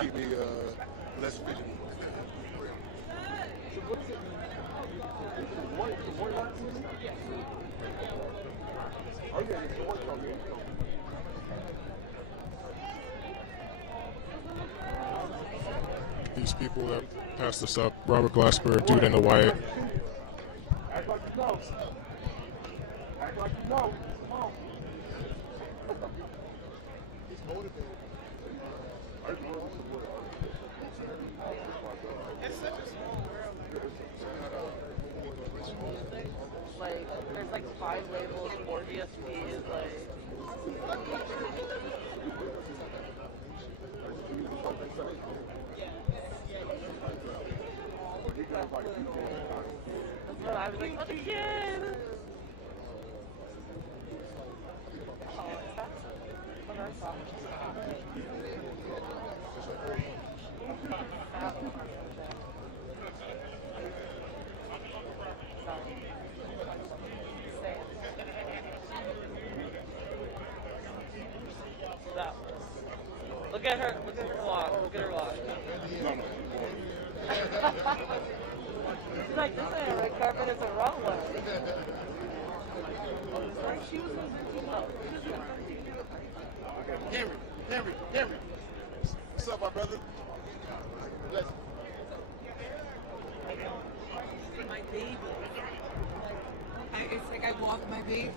keep me less fidgety. So what is it? White lights? Oh yeah, it's a white dog. these people that passed us up. Robert Glasper, Dude in the White. Act like you know. Act like you know. Come on. He's motivated. It's such a small world. Like, there's like 5 labels, 4 DSPs, like. That's what I was like, what again? Look at her walk. Look at her walk. She's like, this ain't a red carpet, it's a runway. Like she was Henry. What's up, my brother? Listen. My baby. It's like I walk my baby.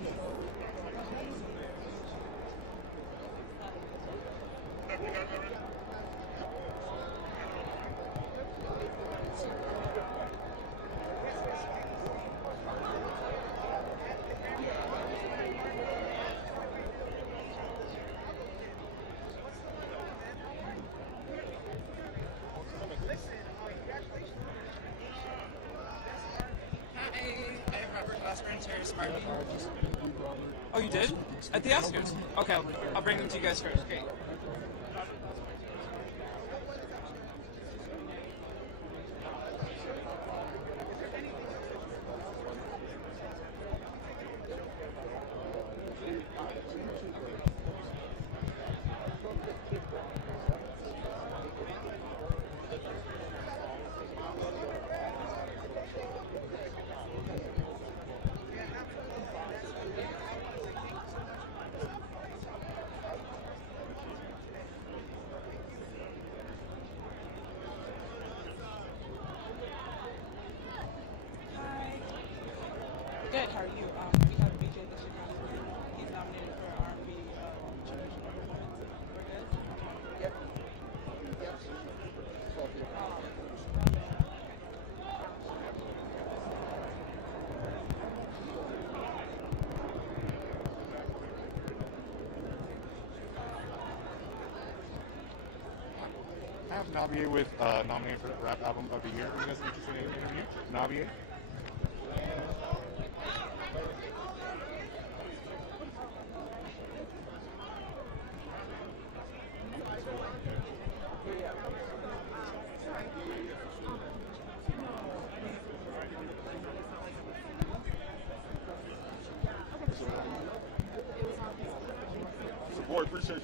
Oh, you did? At the Oscars? Okay, I'll bring them to you guys first. Great. Good. How are you? We have BJ this Chicago. He's nominated for R&B Generation Performance. We're good. Yep. I have Navier with nominated for Rap Album of the Year. Are you guys interested in an interview? Navier? Support, appreciate you.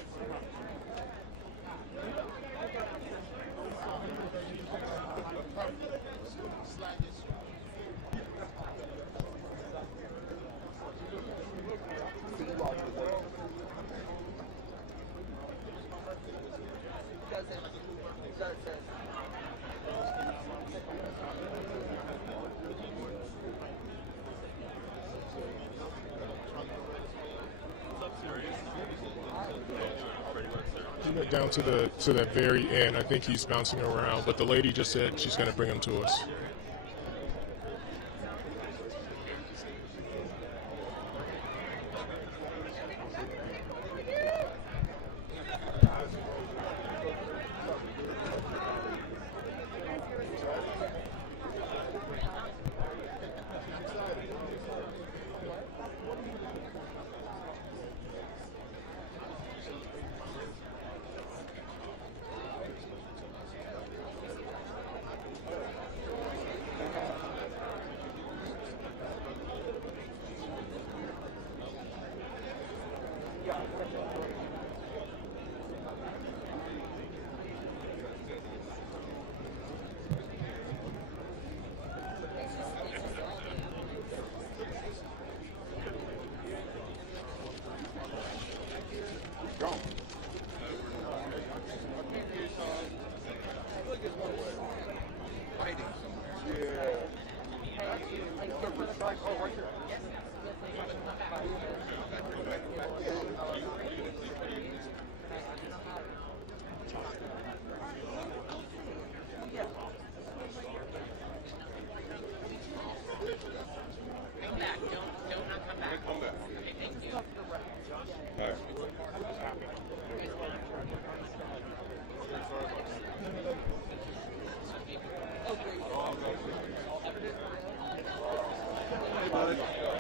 He went down to the very end. I think he's bouncing around, but the lady just said she's going to bring him to us.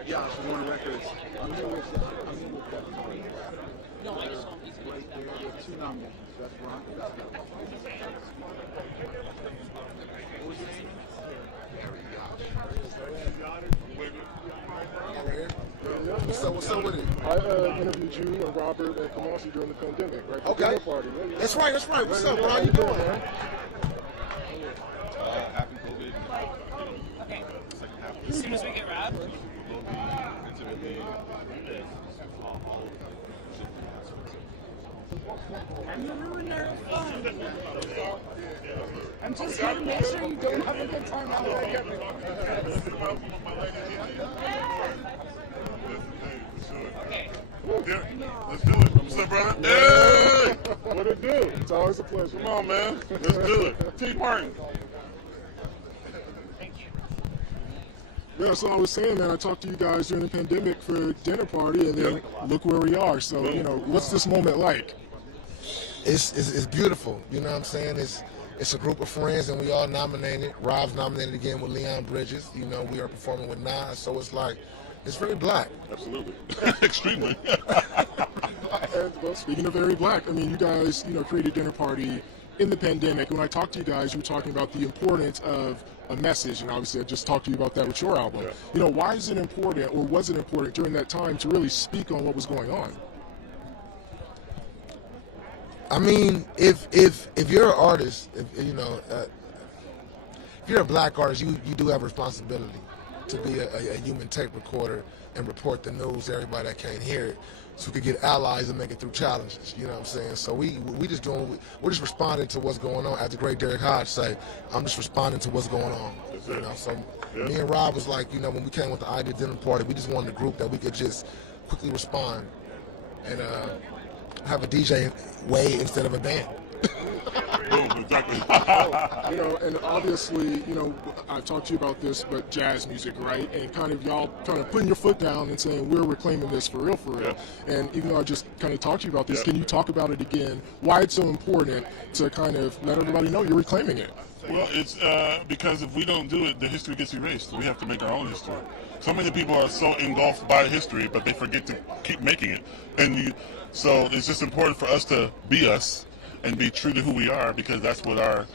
Yeah, from Warner Records. No, I just want these Right there, 2 nominations. Best rock, best album. What was your name? What's up with it? I interviewed you and Robert and Kamasi during the pandemic, right? Okay. Party. That's right. What's up, bro? How you doing, man? Happy COVID. Okay. Second half. As soon as we get Rob. I'm just here to make sure you don't have a good time out there. Yeah, let's do it. What's up, brother? Hey! What it do? It's always a pleasure. Come on, man. Let's do it. T. Martin. Yeah, so I was saying, man, I talked to you guys during the pandemic for a dinner party, and then look where we are. So, you know, what's this moment like? It's beautiful. You know what I'm saying? It's a group of friends, and we all nominated. Rob's nominated again with Leon Bridges. You know, we are performing with Nas, so it's like, it's very black. Absolutely. Extremely. And, well, speaking of very black, I mean, you guys, you know, created a dinner party in the pandemic. When I talked to you guys, you were talking about the importance of a message, and obviously I just talked to you about that with your album. Yeah. You know, why is it important, or was it important during that time to really speak on what was going on? I mean, if you're an artist, if you're a black artist, you do have a responsibility to be a human tape recorder and report the news to everybody that can't hear it, so we could get allies and make it through challenges. You know what I'm saying? So we're just responding to what's going on. As the great Derek Hodge say, I'm just responding to what's going on. You know, so me and Rob was like, you know, when we came with the idea dinner party, we just wanted a group that we could just quickly respond and have a DJ way instead of a band. Exactly. You know, and obviously, you know, I've talked to you about this, but jazz music, right? And kind of y'all kind of putting your foot down and saying, we're reclaiming this for real. And even though I just kind of talked to you about this, can you talk about it again? Why it's so important to kind of let everybody know you're reclaiming it? Well, it's because if we don't do it, the history gets erased. We have to make our own history. So many people are so engulfed by history, but they forget to keep making it. And so it's just important for us to be us and be true to who we are, because that's what our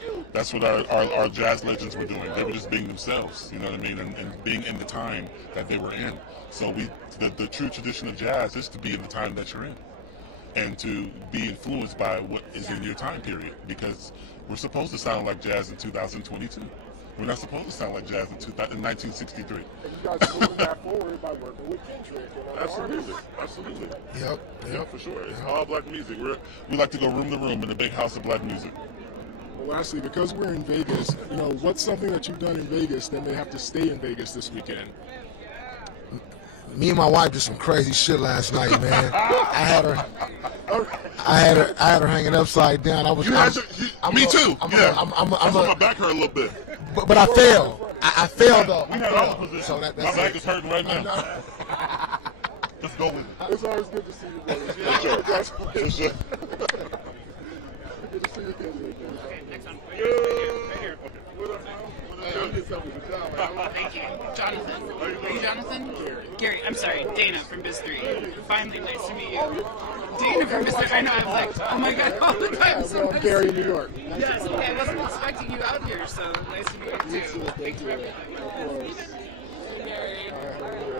jazz legends were doing. They were just being themselves, you know what I mean, and being in the time that they were in. So the true tradition of jazz is to be in the time that you're in, and to be influenced by what is in your time period, because we're supposed to sound like jazz in 2022. We're not supposed to sound like jazz in 1963. And you guys are moving that forward by working with Kendrick. Absolutely, absolutely. Yep, for sure. It's all black music. We like to go room to room in a big house of black music. Well, lastly, because we're in Vegas, you know, what's something that you've done in Vegas that may have to stay in Vegas this weekend? Me and my wife did some crazy shit last night, man. I had her hanging upside down. Me too. I'm gonna back her a little bit. But I failed. I failed though. We had all positions. So my back is hurting right now. Let's go with it. It's always good to see you, brothers. For sure. Good to see you again. Next one. Right here. Thank you. Jonathan. Are you Jonathan? Gary. I'm sorry. Dana from Biz 3. Finally, nice to meet you. Dana from Biz 3. I know, I'm like, oh my god, all the time. So nice. Gary, New York. Yes, okay, I wasn't expecting you out here, so nice to meet you too. Thanks for everything. Gary.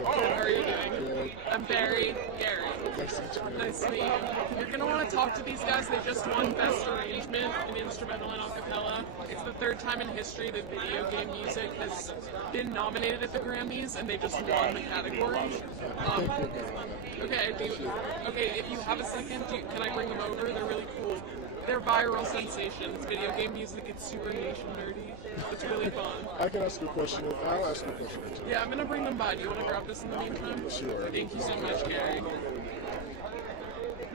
How are you doing? I'm Barry. Gary. Nice to meet you. You're going to want to talk to these guys. They just won Best Arrangement in Instrumental and Acapella. It's the third time in history that video game music has been nominated at the Grammys, and they just won the category. Okay, if you have a second, can I bring them over? They're really cool. They're viral sensations. Video game music, it's super niche and nerdy. It's really fun. I can ask you a question. I'll ask you a question. Yeah, I'm going to bring them by. Do you want to grab this in the meantime? Sure. Thank you so much, Gary.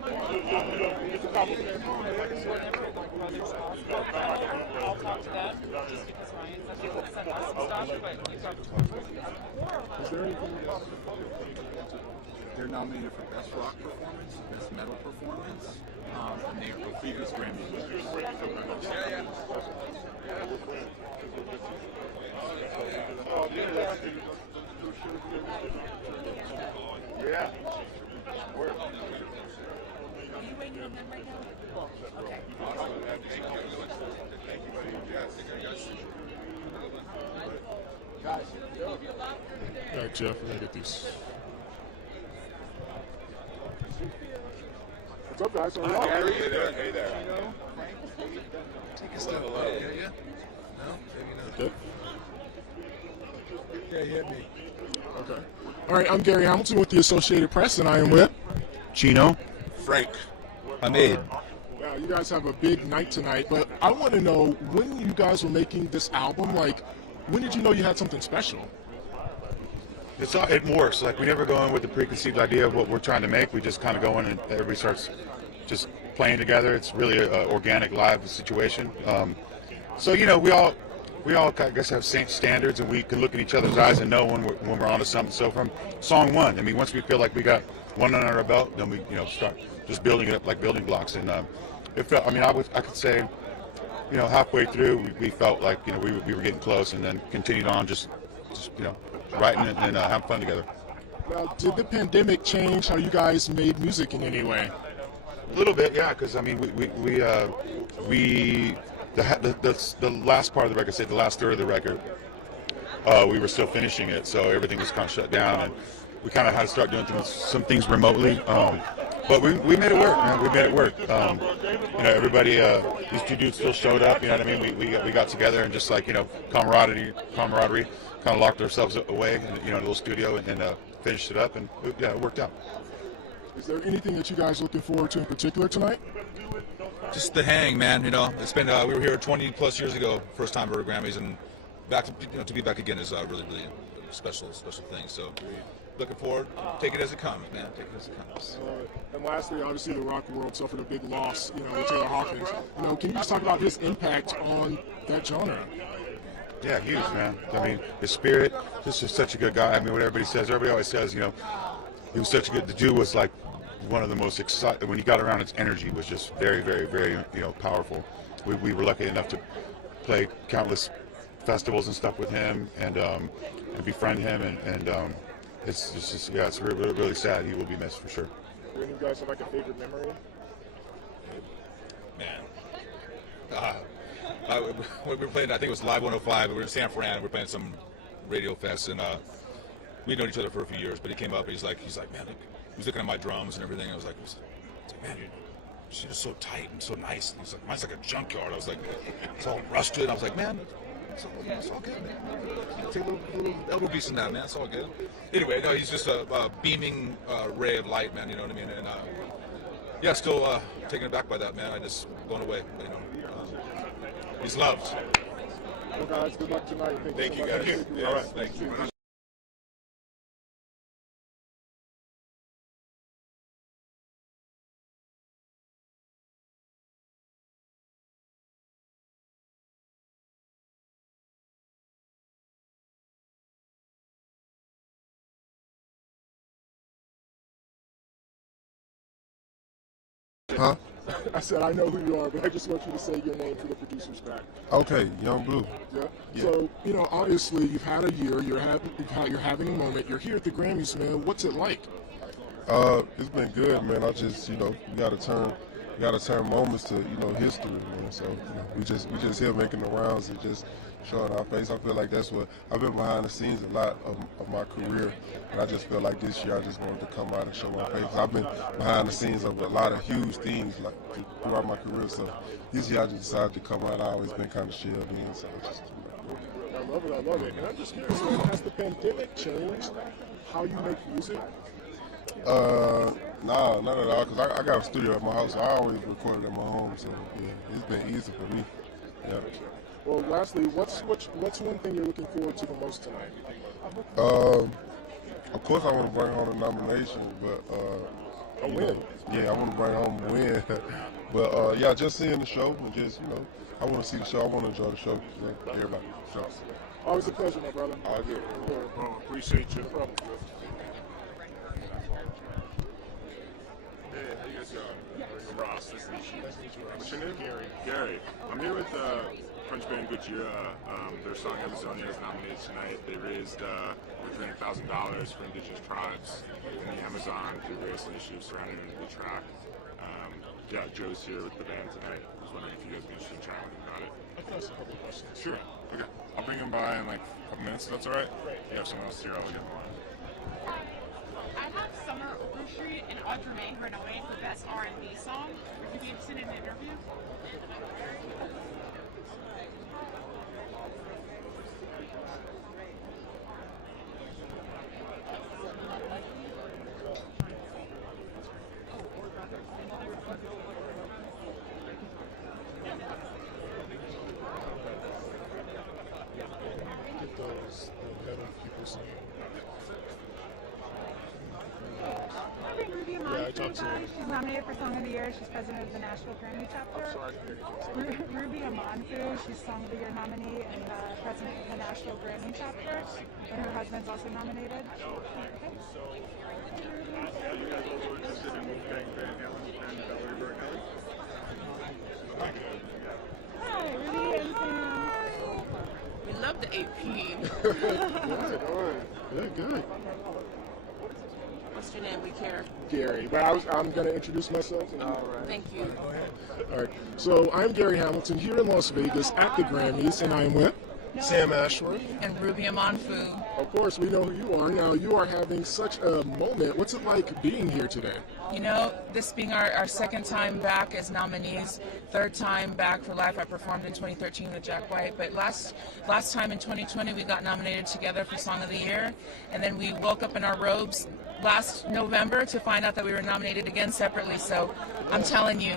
I'll talk to them, just because Ryan's people sent us some stuff, but you've got Is there anything else? They're nominated for Best Rock Performance, Best Metal Performance, and they are previous Grammy winners. Yeah. Where? Are you waiting on them right now? Cool. Okay. All right, Jeff, we're gonna get these. What's up, guys? Hi, Gary. Hey there. Hey there. Take a step up. Yeah. No, maybe not. Okay. Yeah, he hit me. Okay. All right, I'm Gary Hamilton with the Associated Press, and I am with Chino. Frank. Hamid. Wow, you guys have a big night tonight, but I want to know, when you guys were making this album, like, when did you know you had something special? It works. Like, we never go in with the preconceived idea of what we're trying to make. We just kind of go in and everybody starts just playing together. It's really an organic, live situation. So, you know, we all, I guess, have same standards, and we can look in each other's eyes and know when we're onto something. So from song one, I mean, once we feel like we got one under our belt, then we, you know, start just building it up like building blocks. And it felt, I mean, I could say, you know, halfway through, we felt like, you know, we were getting close, and then continued on just you know, writing it and having fun together. Now, did the pandemic change how you guys made music in any way? A little bit, yeah, because I mean, the last part of the record, say the last third of the record, we were still finishing it, so everything was kind of shut down, and we kind of had to start doing some things remotely. But we made it work, man. We made it work. You know, everybody, these two dudes still showed up. You know what I mean? We got together and just, like, you know, camaraderie, kind of locked ourselves away, in, you know, in a little studio, and finished it up, and yeah, it worked out. Is there anything that you guys looking forward to in particular tonight? Just the hang, man. You know, it's been we were here 20 plus years ago, first time for Grammys, and back to, you know, to be back again is really a special thing. So looking forward, take it as it comes, man. Take it as it comes. And lastly, obviously, the rock world suffered a big loss, you know, with Taylor Hawkins. You know, can you just talk about his impact on that genre? Yeah, huge, man. I mean, his spirit, this is such a good guy. I mean, what everybody always says, you know, he was such a good, the dude was like one of the most exciting, when he got around, his energy was just very, very, very, you know, powerful. We were lucky enough to play countless festivals and stuff with him, and befriend him, and it's just, yeah, it's really, really sad. He will be missed for sure. Do any of you guys have like a favorite memory? Man. We were playing, I think it was Live 105, we were in San Fran, we were playing some radio fest, and we'd known each other for a few years, but he came up and he's like, man, look, he was looking at my drums and everything. I was like, man, she's just so tight and so nice. And he's like, mine's like a junkyard. I was like, it's all rusted. I was like, man, it's all good, man. Take a little elbow piece in that, man. It's all good. Anyway, no, he's just a beaming ray of light, man. You know what I mean? And yeah, still taken aback by that, man. I just blown away. You know, he's loved. Well, guys, good luck tonight. Thank you, guys. Yes, all right, thank you. Huh? I said I know who you are, but I just want you to say your name for the producer's back. Okay, Young Blue. Yeah. So, you know, obviously you've had a year, you're having a moment, you're here at the Grammys, man. What's it like? It's been good, man. I just, you know, we gotta turn moments to, you know, history, man. So, you know, we just here making the rounds and just showing our face. I feel like that's what I've been behind the scenes a lot of my career, and I just feel like this year I just wanted to come out and show my face. I've been behind the scenes of a lot of huge things like throughout my career, so this year I just decided to come out. I've always been kind of shelled in, so I just, you know. I love it. And I'm just curious, man, has the pandemic changed how you make music? No, not at all, because I got a studio at my house, so I always recorded at my home, so yeah, it's been easy for me. Yeah. Well, lastly, what's one thing you're looking forward to the most tonight? Of course I want to bring home a nomination, but a win. Yeah, I want to bring home a win. But yeah, just seeing the show and just, you know, I want to see the show. I want to enjoy the show. You know, everybody. So. Always a pleasure, my brother. All good. Appreciate you. Hey, how you guys doing? I'm Ross. Nice to meet you. What's your name? Gary. I'm here with French band Gojira, their song Amazonia is nominated tonight. They raised over $300,000 for indigenous tribes in the Amazon through various initiatives surrounding the track. Yeah, Joe's here with the band tonight. I was wondering if you guys would be interested in chatting with him about it. I've got a couple of questions. Sure. Okay. I'll bring him by in like a couple minutes, if that's all right. If you have someone else here, I'll get him on. I have Summer Overstreet and Audrey Renoué for Best R&B Song. Would you be interested in an interview? Get those metal people some. Yeah, I talked to her. She's nominated for Song of the Year. She's president of the National Grammy Chapter. Ruby Amanfu, she's Song of the Year nominee and president of the National Grammy Chapter. And her husband's also nominated. Hi, Ruby and Sam. We love the AP. Good. What's your name? We care. Gary, but I'm going to introduce myself. All right. Thank you. Go ahead. All right. So I'm Gary Hamilton here in Las Vegas at the Grammys, and I'm with Sam Ashworth and Ruby Amanfu. Of course, we know who you are. Now, you are having such a moment. What's it like being here today? You know, this being our second time back as nominees, third time back for Live. I performed in 2013 with Jack White, but last time in 2020 we got nominated together for Song of the Year, and then we woke up in our robes last November to find out that we were nominated again separately. So I'm telling you,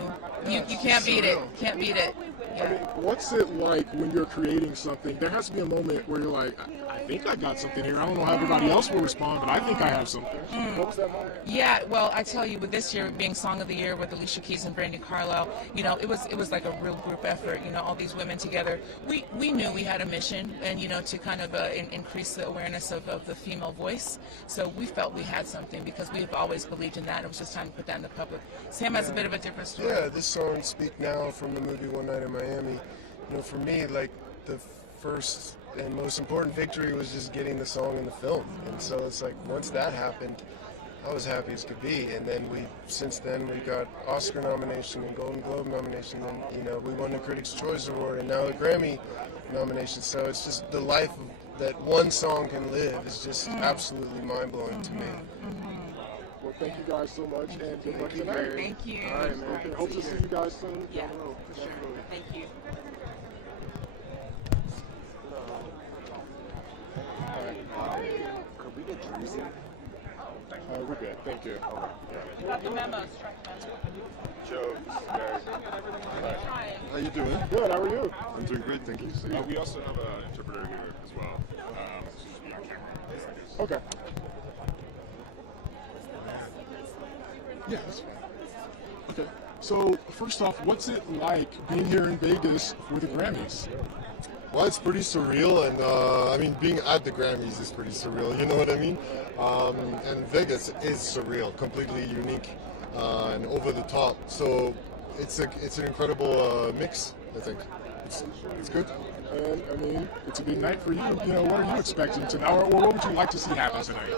you can't beat it. Can't beat it. I mean, what's it like when you're creating something? There has to be a moment where you're like, I think I got something here. I don't know how everybody else will respond, but I think I have something. What was that moment? Yeah, well, I tell you, with this year being Song of the Year with Alicia Keys and Brandi Carlile, you know, it was like a real group effort. You know, all these women together. We knew we had a mission, and you know, to kind of increase the awareness of the female voice. So we felt we had something because we've always believed in that. It was just time to put that in the public. Sam has a bit of a different story. Yeah, this song "Speak Now" from the movie One Night in Miami. You know, for me, like the first and most important victory was just getting the song in the film, and so it's like once that happened, I was happy as could be. And then since then we got Oscar nomination and Golden Globe nomination, and you know we won the Critics' Choice Award and now a Grammy nomination. So it's just the life that one song can live is just absolutely mind blowing to me. Well, thank you guys so much, and good luck tonight. Thank you. All right, man. Okay, hope to see you guys soon. Yeah, for sure. Thank you. Could we get drinks? We're good. Thank you. You got the memo. Joe, How you doing? Good. How are you? I'm doing great, thank you. we also have an interpreter here as well. So just be on camera. Okay. Yeah, that's fine. Okay. So first off, what's it like being here in Vegas for the Grammys? Well, it's pretty surreal, and I mean, being at the Grammys is pretty surreal. You know what I mean? And Vegas is surreal, completely unique and over the top. So it's an incredible mix. I think it's good. And I mean, it's a big night for you. You know, what are you expecting tonight, or what would you like to see happen tonight?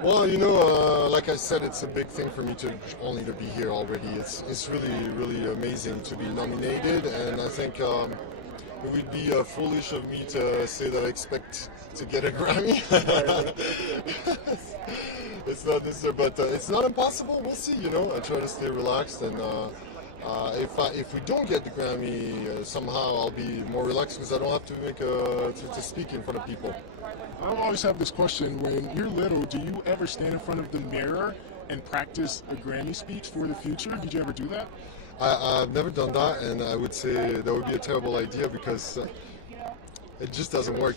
Well, you know, like I said, it's a big thing for me to be here already. It's really amazing to be nominated, and I think it would be foolish of me to say that I expect to get a Grammy. It's not this year, but it's not impossible. We'll see. You know, I try to stay relaxed, and if we don't get the Grammy, somehow I'll be more relaxed because I don't have to to speak in front of people. I always have this question: when you're little, do you ever stand in front of the mirror and practice a Grammy speech for the future? Did you ever do that? I've never done that, and I would say that would be a terrible idea because it just doesn't work.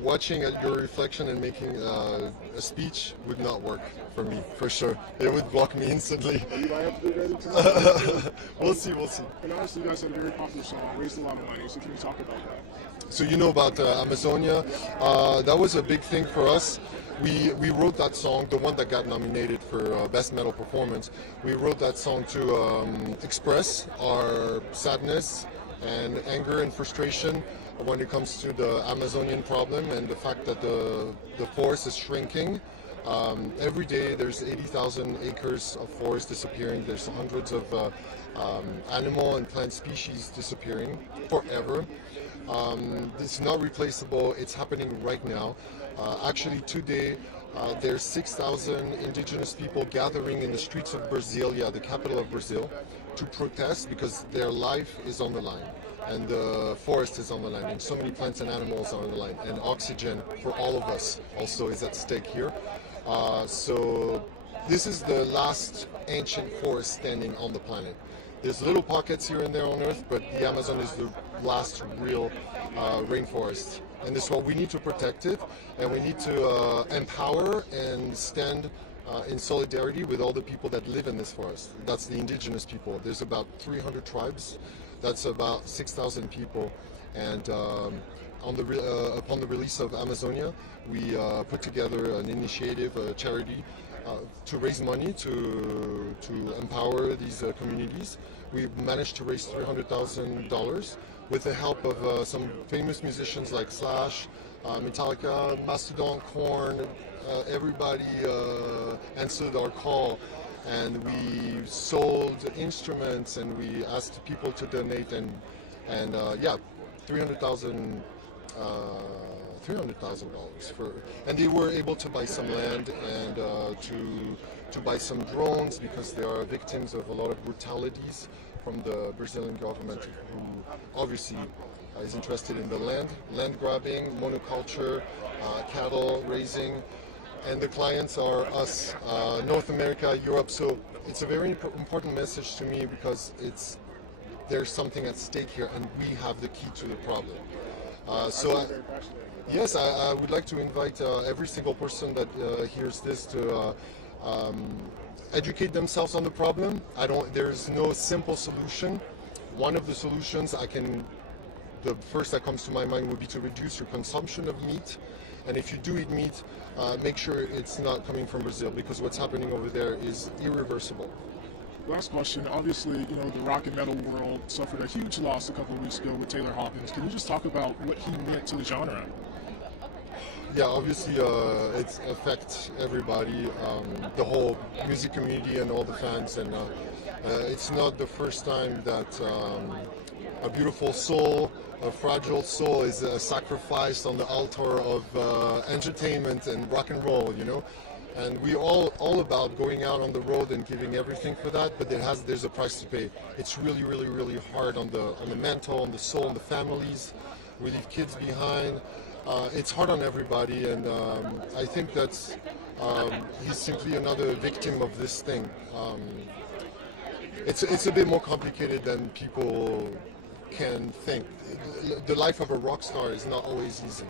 Watching at your reflection and making a speech would not work for me, for sure. It would block me instantly. You might have to be ready to. We'll see. And honestly, you guys had a very popular song, raised a lot of money. So can you talk about that? So you know about Amazonia? That was a big thing for us. We wrote that song, the one that got nominated for Best Metal Performance. We wrote that song to express our sadness and anger and frustration when it comes to the Amazonian problem and the fact that the forest is shrinking. Every day there's 80,000 acres of forest disappearing. There's hundreds of animal and plant species disappearing forever. It's not replaceable. It's happening right now. Actually today there's 6,000 indigenous people gathering in the streets of Brasilia, the capital of Brazil, to protest because their life is on the line. And the forest is on the line, and so many plants and animals are on the line, and oxygen for all of us also is at stake here. So this is the last ancient forest standing on the planet. There's little pockets here and there on Earth, but the Amazon is the last real rainforest. And this is why we need to protect it, and we need to empower and stand in solidarity with all the people that live in this forest. That's the indigenous people. There's about 300 tribes. That's about 6,000 people. And upon the release of Amazonia, we put together an initiative, a charity, to raise money to empower these communities. We managed to raise $300,000 with the help of some famous musicians like Slash, Metallica, Mastodon, Korn. Everybody answered our call, and we sold instruments, and we asked people to donate, and yeah, $300,000 for, and they were able to buy some land and to buy some drones because they are victims of a lot of brutalities from the Brazilian government, who obviously is interested in the land grabbing, monoculture, cattle raising, and the clients are us, North America, Europe. So it's a very important message to me because there's something at stake here, and we have the key to the problem. Yes, I would like to invite every single person that hears this to educate themselves on the problem. There's no simple solution. One of the solutions the first that comes to my mind would be to reduce your consumption of meat. And if you do eat meat, make sure it's not coming from Brazil, because what's happening over there is irreversible. Last question. Obviously, the rock and metal world suffered a huge loss a couple of weeks ago with Taylor Hawkins. Can you just talk about what he meant to the genre? Yeah, obviously it affects everybody, the whole music community and all the fans, and it's not the first time that a beautiful soul, a fragile soul is sacrificed on the altar of entertainment and rock and roll, and we all about going out on the road and giving everything for that, but there's a price to pay. It's really, really, really hard on the mental, on the soul, on the families. We leave kids behind. It's hard on everybody, and I think that's he's simply another victim of this thing. It's a bit more complicated than people can think. The life of a rock star is not always easy.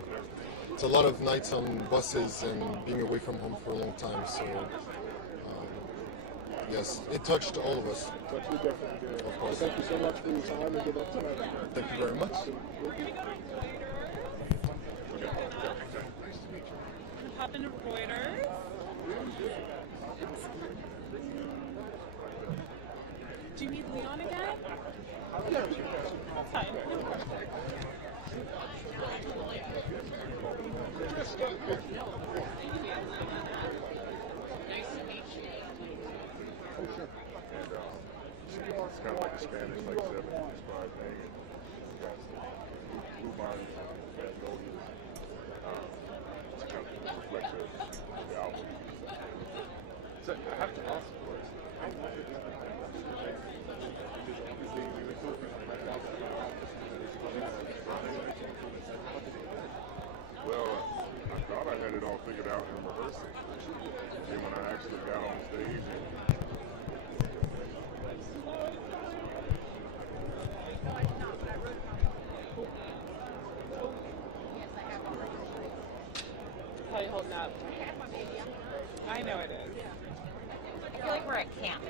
It's a lot of nights on buses and being away from home for a long time. So yes, it touched all of us. Of course. Thank you so much for your time, and good luck tonight. Thank you very much. Hop into Reuters. Do you need Leon again? Fine. It's kind of like a Spanish, like 70s inspired thing. It's got blue bodies and magnolias. It's kind of reflective of the album. So I have to ask, well, I thought I had it all figured out in rehearsal. Then when I actually got on stage How are you holding up? I know it is. I feel like we're at camp.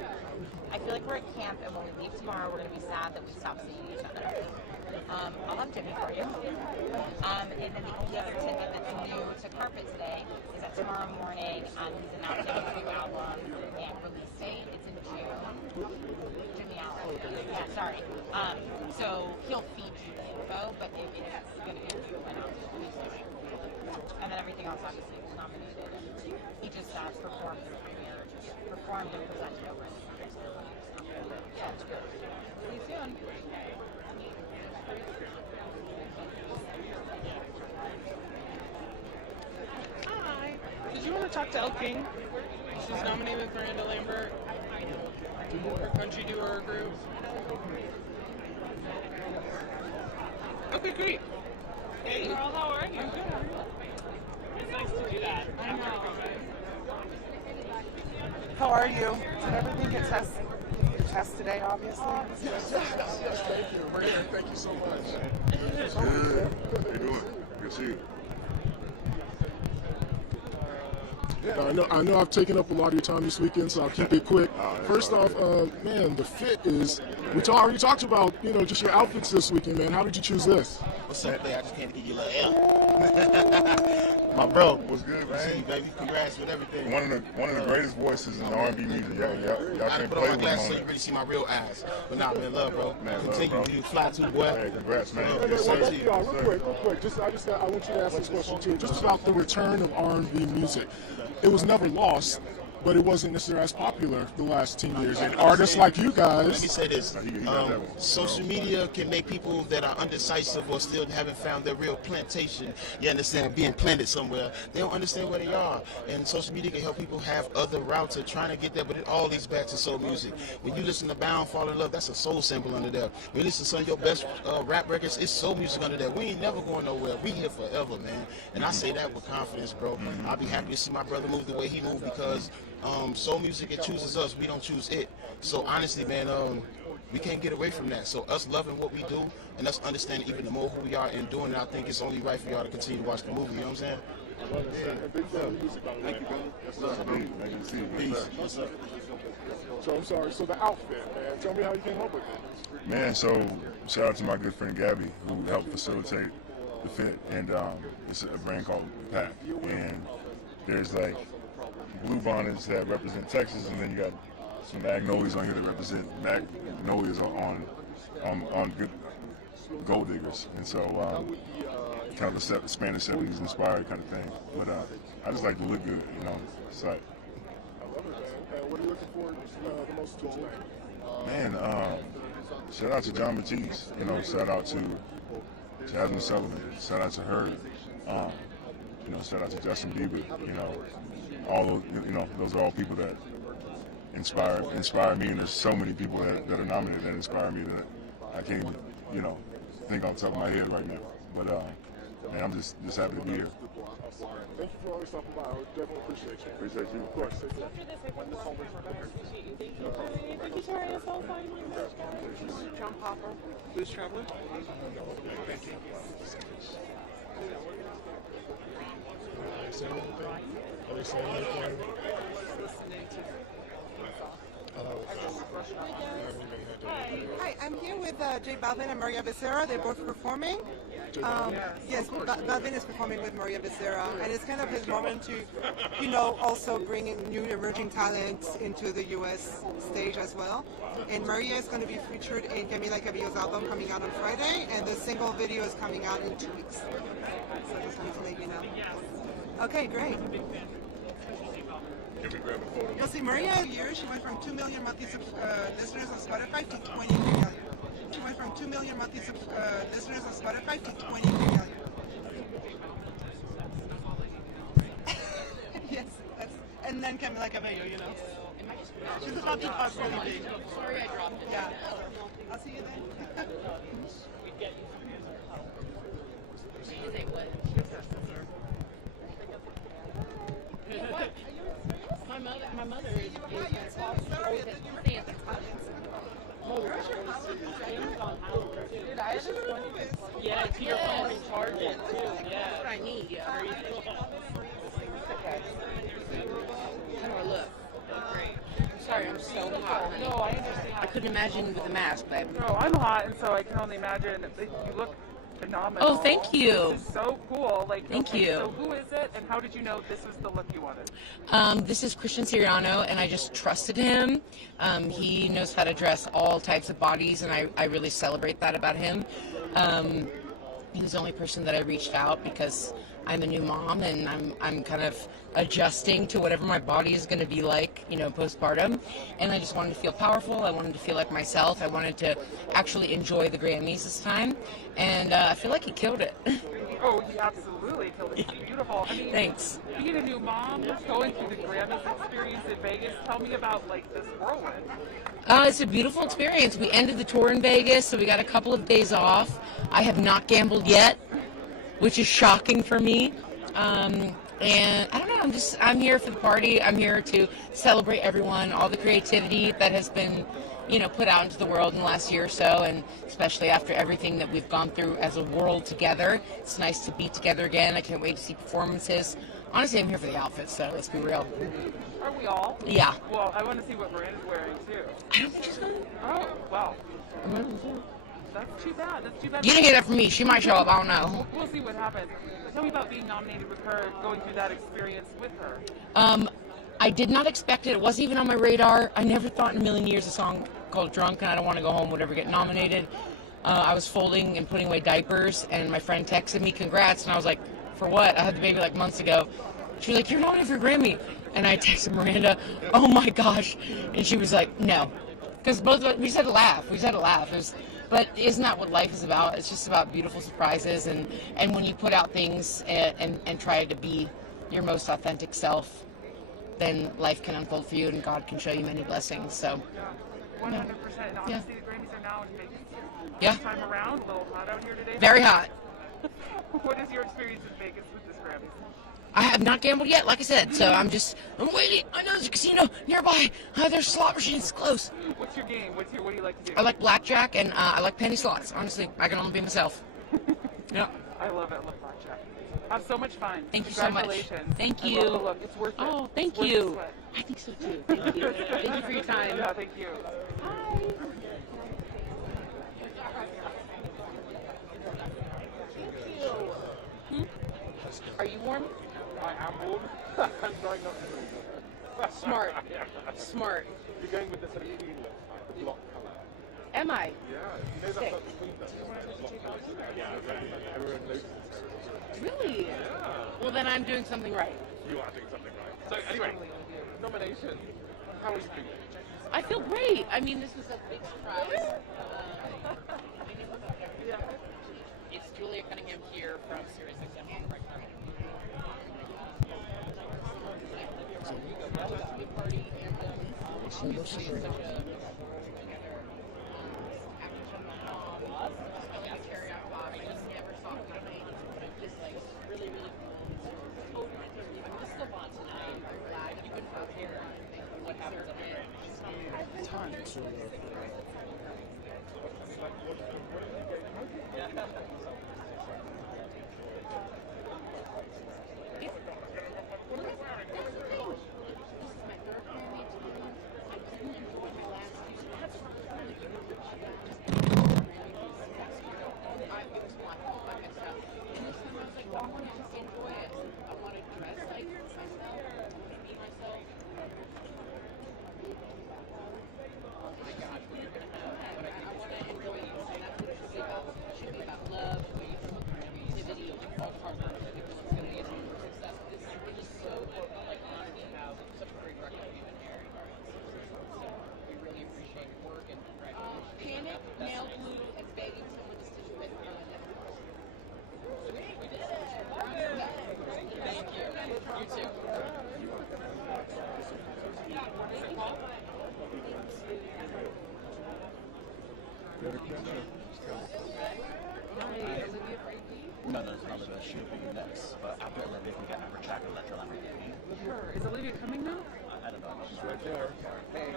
I feel like we're at camp, and when we leave tomorrow, we're going to be sad that we stopped seeing each other. I'll have Jimmy for you. And then the only other tidbit that's new to Carpet today is that tomorrow morning he's announcing his new album and release date. It's in June. Jimmy Allen. Yeah, sorry. So he'll feed you the info, but it's going to be and then everything else obviously is nominated. And he just performed the premiere, performed and presented over in the premiere ceremony. Yeah, it's good. See you soon. Hi. Did you want to talk to Elle King? She's nominated with Miranda Lambert, her country duo group. Okay, great. Hey, girl, how are you? I'm good. It's nice to do that. I know. How are you? Did everything get tested? Test today, obviously. Yes, thank you. Miranda, thank you so much. Good. How you doing? Good to see you. I know I've taken up a lot of your time this weekend, so I'll keep it quick. First off, man, the fit is, already talked about, just your outfits this weekend, man. How did you choose this? What's up, man? I just came to give you a little L. My bro. What's good, man? man? See you, baby. Congrats with everything. One of the greatest voices in R&B music. Y'all I can't put play on my with glasses so him. you really see my real eyes. But nah, man, love, bro. Man, continue. love, bro. You fly too, boy. Hey, congrats, man. Real quick. I want you to ask this question too. Just about the return of R&B music. It was never lost, but it wasn't necessarily as popular the last 10 years. And artists like you guys. Let me say this. Social media can make people that are undecisive or still haven't found their real plantation, you understand, being planted somewhere. They don't understand where they are. And social media can help people have other routes of trying to get there, but it all leads back to soul music. When you listen to Bound, Fall in Love, that's a soul sample under there. When you listen to some of your best rap records, it's soul music under there. We ain't never going nowhere. We here forever, man. And I say that with confidence, bro. I'll be happy to see my brother move the way he moved because soul music, it chooses us. We don't choose it. So honestly, man, we can't get away from that. So us loving what we do and us understanding even the more who we are and doing it, I think it's only right for y'all to continue to watch the movie. You know what I'm saying? Thank you, brother. Peace. What's up? So I'm sorry. So the outfit, man. Tell me how you came up with it. Man, so shout out to my good friend Gabby who helped facilitate the fit, and it's a brand called Pack, and there's like blue bonnets that represent Texas, and then you got some magnolias on here that represent magnolias on good gold diggers, and so kind of a Spanish 70s inspired kind of thing. But I just like to look good, It's like, I love it, man. What are you looking for the most tonight? Man, shout out to John Matisse, shout out to Jasmine Sullivan, shout out to her, shout out to Justin Bieber, all those, those are all people that inspire me, and there's so many people that are nominated that inspire me that I can't even, think off the top of my head right now. But man, I'm just happy to be here. Thank you for always stopping by. I definitely appreciate you. Appreciate you. Of course. Thank you, Tori. It's so fun. John Popper, Blues Traveler. Thank you. Are they saying anything? Hi, I'm here with J Balvin and Maria Becerra. They're both performing. Yes, Balvin is performing with Maria Becerra, and it's kind of his moment to, also bring in new emerging talents into the U.S. stage as well. And Maria is going to be featured in Camila Cabello's album coming out on Friday, and the single video is coming out in 2 weeks. So I just wanted to let you know. Okay, great. You'll see Maria a year. She went from 2 million monthly listeners on Spotify to 23 million. She went from 2 million monthly listeners on Spotify to 23 million. Yes, and then Camila Cabello, She's about to pass really big. Sorry, I dropped it. Yeah. I'll see you then. My mother is always at Yeah, to your phone and charge it too. Yeah. That's what I need. Yeah. Look. I'm sorry, I'm so hot. Honey. No, I understand. I couldn't imagine with a mask, babe. No, I'm hot, and so I can only imagine. You look phenomenal. Oh, thank you. This is so cool. Like, Thank okay, you. So who is it, and how did you know this was the look you wanted? This is Christian Siriano, and I just trusted him. He knows how to dress all types of bodies, and I really celebrate that about him. He was the only person that I reached out because I'm a new mom, and I'm kind of adjusting to whatever my body is going to be like, postpartum. And I just wanted to feel powerful. I wanted to feel like myself. I wanted to actually enjoy the Grammys this time, and I feel like he killed it. Oh, he absolutely killed it. It's beautiful. I mean, Thanks. Being a new mom, going through the Grammys experience in Vegas, tell me about like this whirlwind. It's a beautiful experience. We ended the tour in Vegas, so we got a couple of days off. I have not gambled yet, which is shocking for me. And I don't know, I'm here for the party. I'm here to celebrate everyone, all the creativity that has been, put out into the world in the last year or so, and especially after everything that we've gone through as a world together. It's nice to be together again. I can't wait to see performances. Honestly, I'm here for the outfits, so let's be real. Are we all? Yeah. Well, I want to see what Miranda's wearing too. I don't think she's going. Oh, well. That's too bad. That's too bad. You didn't get that from me. She might show up. I don't know. We'll see what happens. But tell me about being nominated with her, going through that experience with her. I did not expect it. It wasn't even on my radar. I never thought in a million years a song called Drunk and I Don't Want to Go Home would ever get nominated. I was folding and putting away diapers, and my friend texted me, congrats, and I was like, for what? I had the baby like months ago. She was like, you're nominated for a Grammy. And I texted Miranda, oh my gosh. And she was like, no. Because both of us, we just had to laugh. But isn't that what life is about? It's just about beautiful surprises, and when you put out things and try to be your most authentic self, then life can unfold for you and God can show you many blessings. So 100%. Honestly, the Grammys are now in Vegas. Yeah. This time around, a little hot out here today. Very hot. What is your experience in Vegas with this Grammys? I have not gambled yet, like I said, so I'm waiting. I know there's a casino nearby. There's slot machines close. What's your game? What do you like to do? I like blackjack, and I like penny slots. Honestly, I can only be myself. Yeah. I love it. I love blackjack. Have so much fun. Thank you so much. Congratulations. Thank I you. love the look. It's worth it. Oh, thank It's worth you. the sweat. I think so too. Thank you. Thank you for your time. Yeah, thank you. Are you warm? I am warm. I'm trying not to. Smart. Smart. You're going with the sort of queen look, like the block colour. Am I? Yeah. You know that's not the queen look. Yeah, everyone knows. Really? Yeah. Well, then I'm doing something right. You are doing something right. So anyway, nomination. How are you feeling? I feel great. I mean, this was a big surprise. It's Julia Cunningham here from SiriusXM on the right side. No, it's not Olivia. She'll be next. But I bet Olivia can get her track and let her line me. Sure. Is Olivia coming now? I don't know. She's right there. Hey.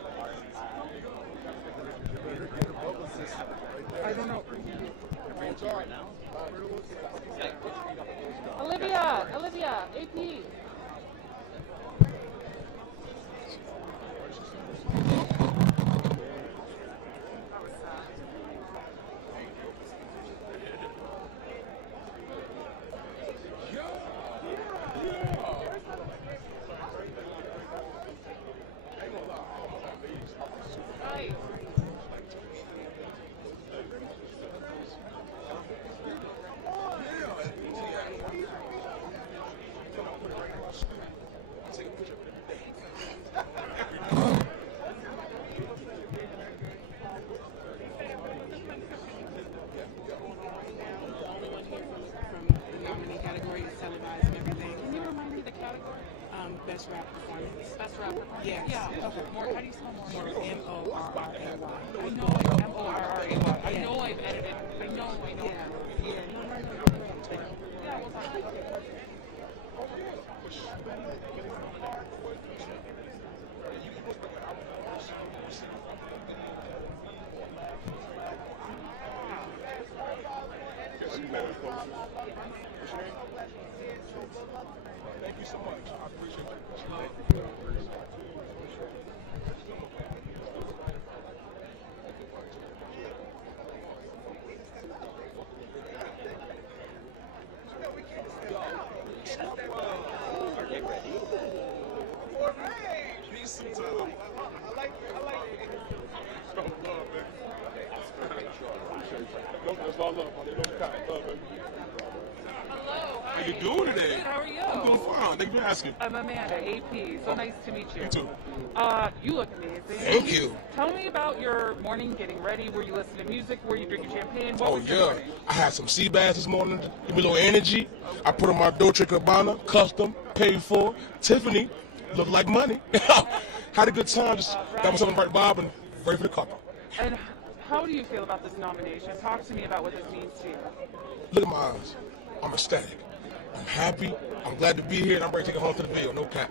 I don't know. Right now. Olivia, AP. Yes. Yeah. Okay. More. How do you spell more? M-O-R-R-A-Y. I know M-O-R-R-A-Y. I know I've edited. I know. Yeah. Yeah, we'll talk about it. Thank you so much. I appreciate it. How you doing today? How are you? I'm doing fine. Thank you for asking. I'm Amanda, AP. So nice to meet you. You too. You look amazing. Thank you. Tell me about your morning getting ready. Were you listening to music? Were you drinking champagne? What Oh was your yeah, morning? I had some sea bass this morning. Give me a little energy. I put on my Dolce & Gabbana, custom, paid for, Tiffany, look like money. Had a good time. Just got myself in the right vibe and ready for the couple. And how do you feel about this nomination? Talk to me about what this means to you. Look at my eyes. I'm ecstatic. I'm happy. I'm glad to be here, and I'm ready to take it home to the bill. No cap.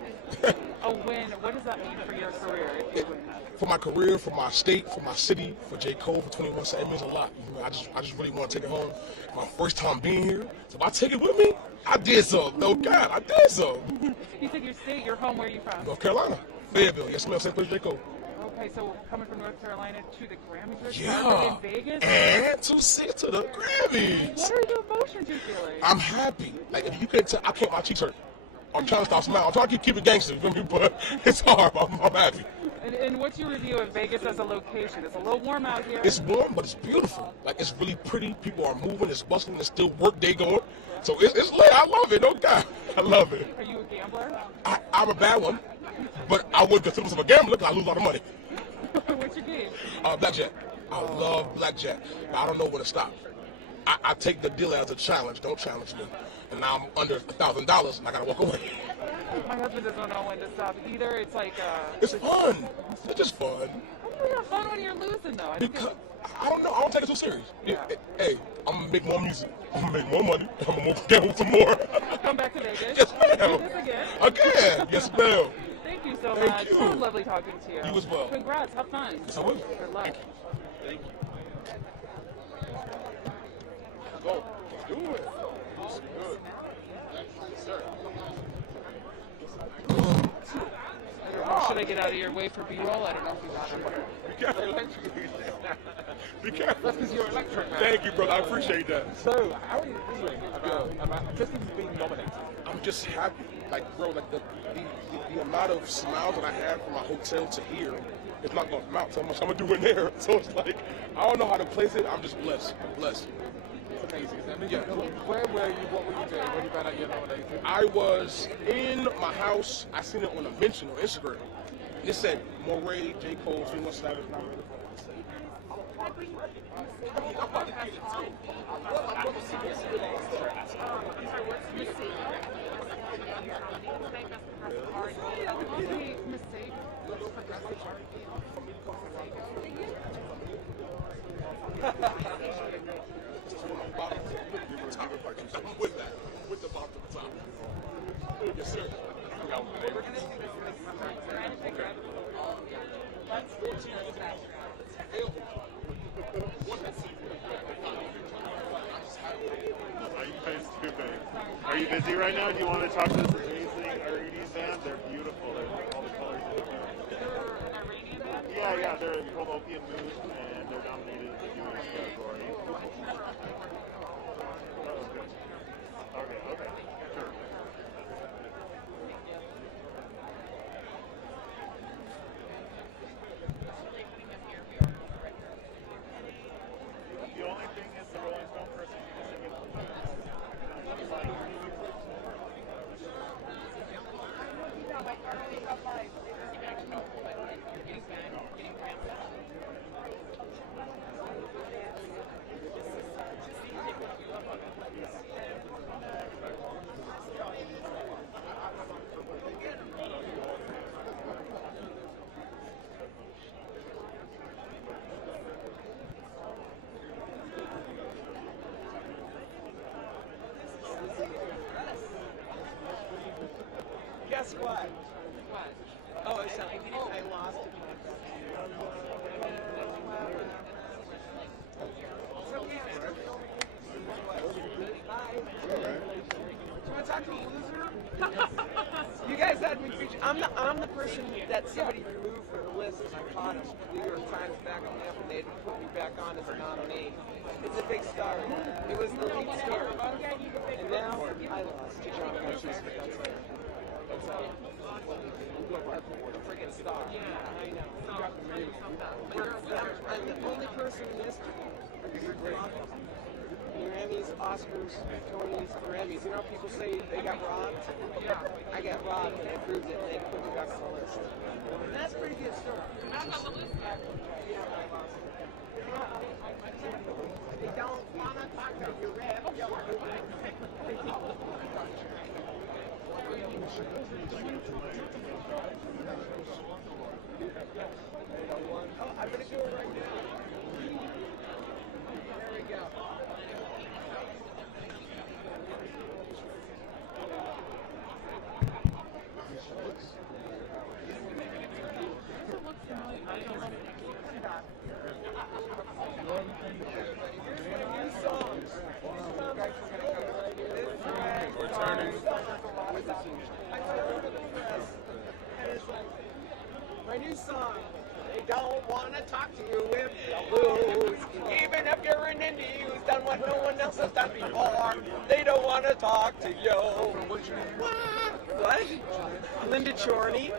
A win, what does that mean for your career if you win? For my career, for my state, for my city, for J. Cole, for 21 Cent, it means a lot. You know, I just really want to take it home. My first time being here, so if I take it with me, I did something. No God, I did something. You said your state, your home, where are you from? North Carolina, Fayetteville. Yes, ma'am. Same place J. Cole. Okay, so coming from North Carolina to the Grammys, Yeah, in Vegas? and to sit to the Grammys. What are the emotions you're feeling? I'm happy. Like, if you couldn't tell, I can't, my cheeks hurt. I'm trying to stop smiling. I'm trying to keep it gangster, you feel me? But it's hard. I'm happy. And what's your review of Vegas as a location? It's a little warm out here. It's warm, but it's beautiful. Like, it's really pretty. People are moving. It's bustling. There's still work day going. So it's lit. I love it. No doubt. I love it. Are you a gambler? I'm a bad one, but I wouldn't consider myself a gambler because I lose a lot of money. What's your game? Blackjack. I love blackjack. But I don't know when to stop. I take the deal as a challenge. Don't challenge me. And now I'm under $1,000 and I gotta walk away. My husband doesn't know when to stop either. It's like It's fun. It's just fun. How do you have fun when you're losing though? Because I don't know. I don't take it so serious. Yeah. Hey, I'm gonna make more music. I'm gonna make more money. I'm gonna gamble some more. Come back to Vegas. Yes, ma'am. Do this again. Again. Yes, ma'am. Thank you so Thank much. you. So lovely talking to you. You as well. Congrats. Have fun. Yes, I will. Good luck. Thank you. Let's go. Let's do it. This is good. Yes, sir. Should I get out of your way for B-roll? I don't know if you got it. Be careful. Be careful. That's because you're electric, man. Thank you, brother. I appreciate that. So, how are you feeling about just being nominated? I'm just happy. Like, bro, like the amount of smiles that I had from my hotel to here, it's not going to amount to how much I'm going to do in there. So it's like, I don't know how to place it. I'm just blessed. I'm blessed. It's amazing. I mean, Yeah. Where were you? What were you doing when you found out you're nominated? I was in my house. I seen it on a mention on Instagram. It said, Moray, J. Cole, 21 Savage nominated for with the bottom to the top. Yes, sir. Are you busy right now? Do you want to talk to this amazing Iranian band? They're beautiful. They're all the colors in them. Yeah, they're called Opium Mood, and they're nominated in the Jewish category. Okay, sure. The only thing is the Rolling Stone person lost it. It's okay. Hi. Do you want to talk to a loser? You guys had me featured. I'm the person that somebody removed from the list, and I caught him. The New York Times back on the up, and they put me back on as a nominee. It's a big star. It was the lead star, and now I lost to John Sanchez. But that's all. That's all. The friggin' star. I know. I'm the only person in history. Grammys, Oscars, Tonys, Grammys. You know how people say they got robbed? Yeah. I got robbed and I proved it and they put me back on the list. And that's a pretty good story. Not on the list. They don't want to talk to you, Red. Oh, I'm going to do it right now. There we go. My new song. They don't want to talk to you if you lose. Even if you're an indie who's done what no one else has done before, they don't want to talk to you. What? Linda Chorney?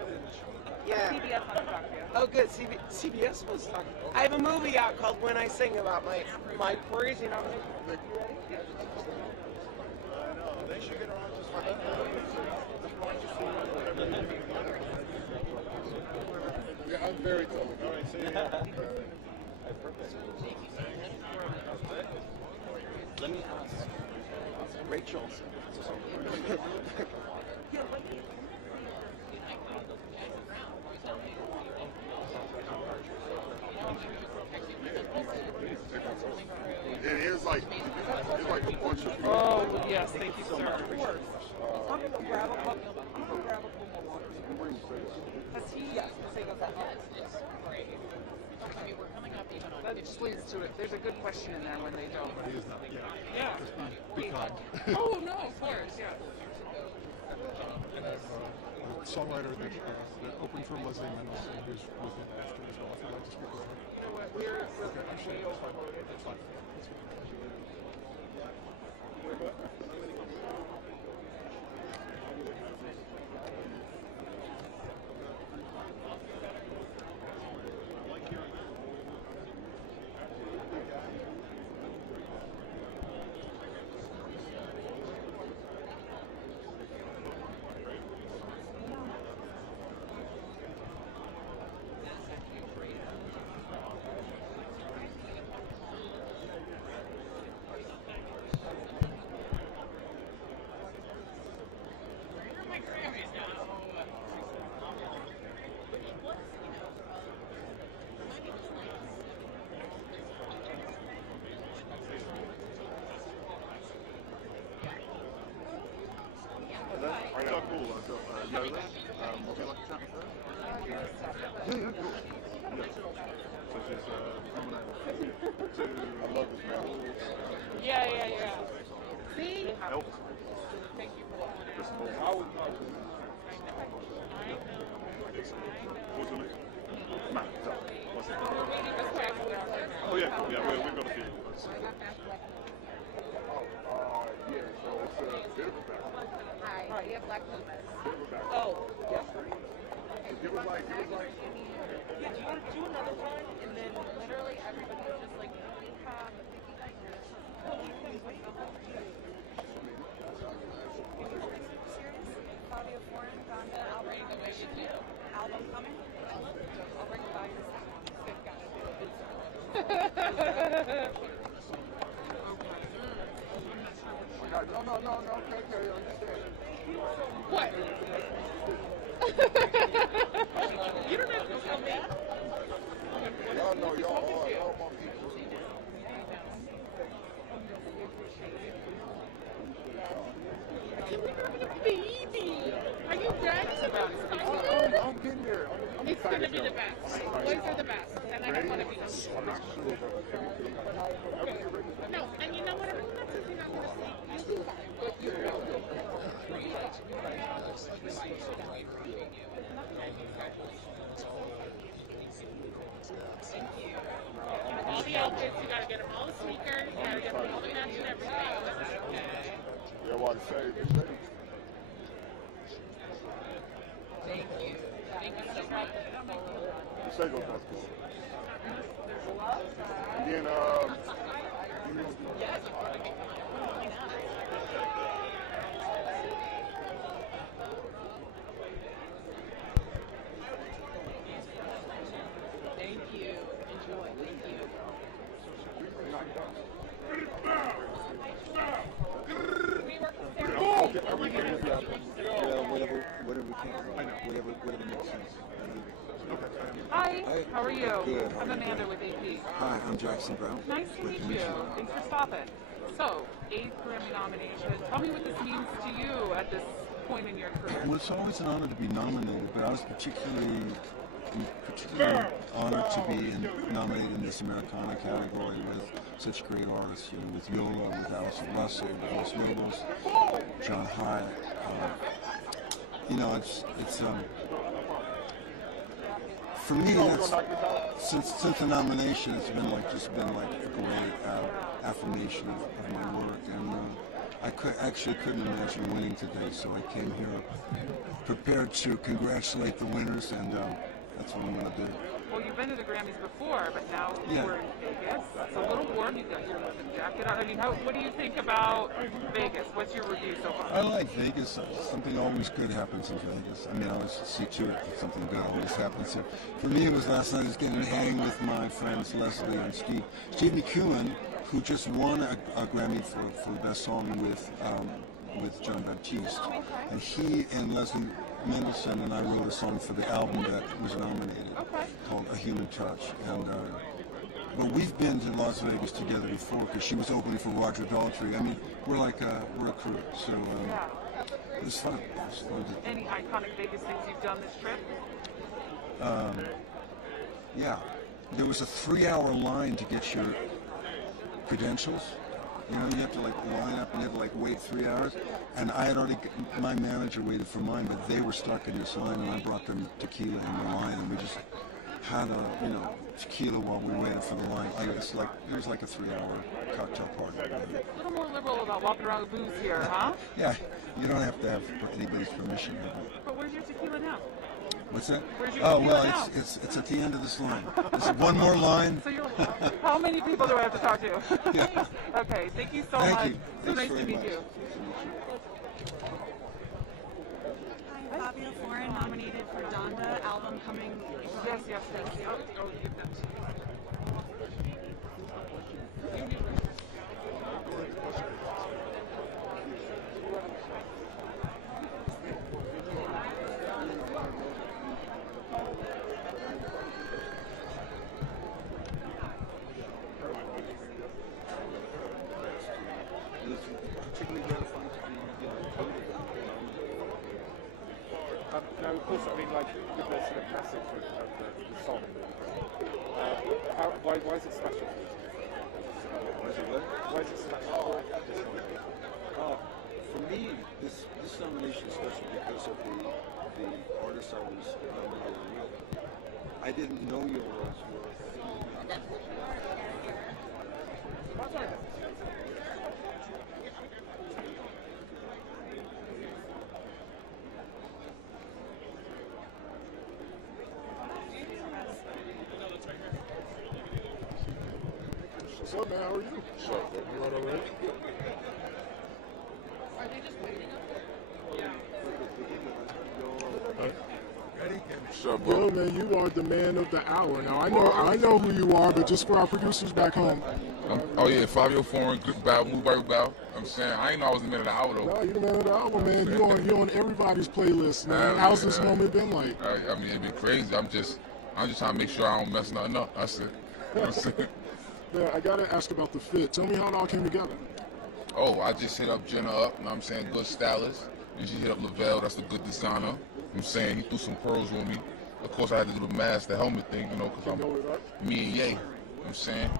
Yeah. CBS wants to talk to you. Oh, good. CBS wants to talk to you. I have a movie out called When I Sing about my crazy nomination. They should get around just like Yeah, I'm very told. All right, see you. Let me ask Rachel. It is like, it's like a bunch of people. Oh, yes, thank you, sir. I'm gonna grab a couple more waters. Has he? Yes, he goes that. That just leads to it. There's a good question in there when they don't. Yeah. Be kind. Oh, no, of course, yeah. Songwriter that opened for Leslie Mendelson, who's with him after as well. If you'd like to speak with her. You know what? We're Okay, I'm sure. That's fine. That's fine. Yeah. See? Thank you for Oh yeah, we're gonna see it. Hi, we have black pumas. Oh, yeah. It was like. Yeah, do you want to do another one? And then literally everybody was just like, Claudia Foreign, Donda, album coming? I'll bring it back. No, okay, What? You don't have to tell me. Y'all know y'all my people. I can't believe you're having a baby. Are you guys about I'm getting there. It's going to be the best. Boys are the best, and I don't want to be those. No, and you know what? I'm not saying I'm going to see you fine, but you all the outfits, you got to get them all the sneakers, you got to get them all the matching everything. Yeah, what to say? Thank you. Thank you so much. The Sego Festival. And then, Thank you. Enjoy. Thank you. Whatever we can. Whatever makes sense. Hi, how are you? Good. I'm Amanda with AP. Hi, I'm Jackson Brown. Nice to meet you. Thanks for stopping. So, 8th Grammy nomination. Tell me what this means to you at this point in your career. Well, it's always an honor to be nominated, but I was particularly honored to be nominated in this Americana category with such great artists, you know, with Yola, with Alison Russell, with Los Lobos, John Hyatt. You know, it's for me, that's, since the nomination, it's been like a great affirmation of my work, and I couldn't imagine winning today, so I came here prepared to congratulate the winners, and that's what I'm going to do. Well, you've been to the Grammys before, but now Yeah. we're in Vegas. It's a little warm. You've got your leather jacket on. I mean, what do you think about Vegas? What's your review so far? I like Vegas. Something always good happens in Vegas. I mean, I always see to it that something good always happens here. For me, it was last night. I was getting to hang with my friends Leslie and Steve. Steve McEwen, who just won a Grammy for Best Song with John Baptiste, and he and Leslie Mendelsohn and I wrote a song for the album that was nominated called A Human Touch. And but we've been to Las Vegas together before because she was opening for Roger Daltrey. I mean, we're a crew. So it was fun. It was fun to, Any iconic Vegas things you've done this trip? yeah, there was a 3-hour line to get your credentials. You know, you have to line up and you have to wait 3 hours. And I had already, my manager waited for mine, but they were stuck in this line, and I brought them tequila in the line, and we just had tequila while we waited for the line. It was like a 3-hour cocktail party. A little more liberal about walking around with booze here, huh? Yeah, you don't have to have anybody's permission. But where's your tequila now? What's that? Where's your Oh, tequila well, now? it's at the end of this line. There's one more line. So how many people do I have to talk to? Yeah. Okay, thank you so Thank much. you. So Thanks nice to very meet much. you. I'm Fabio Foreign, nominated for Donda album coming. Yes. Oh, you did that. Now, of course, I mean, with the sort of message of the song, why is it special? Why is it special? For me, this nomination is special because of the artist I was nominated with. I didn't know Yola's worth. What's up, man? How are you? What's up, man? You all right? Are they just waiting up there? What's up, bro? Yo, man, you are the man of the hour. Now, I know who you are, but just for our producers back home. Oh yeah, Fabio Foreign, good bow, move by bow. I'm saying, I ain't know I was the man of the hour though. No, you're the man of the hour, man. You on everybody's playlist, man. How's this moment been like? I mean, it's been crazy. I'm just trying to make sure I don't mess nothing up. That's it. You know what I'm saying? Man, I gotta ask about the fit. Tell me how it all came together. Oh, I just hit up Jenna up, you know what I'm saying, good stylist. And she hit up Lavelle, that's the good designer. You know what I'm saying, he threw some pearls on me. of course, I had to do the mask, the helmet thing, you know, because I'm me and Ye. You know what I'm saying?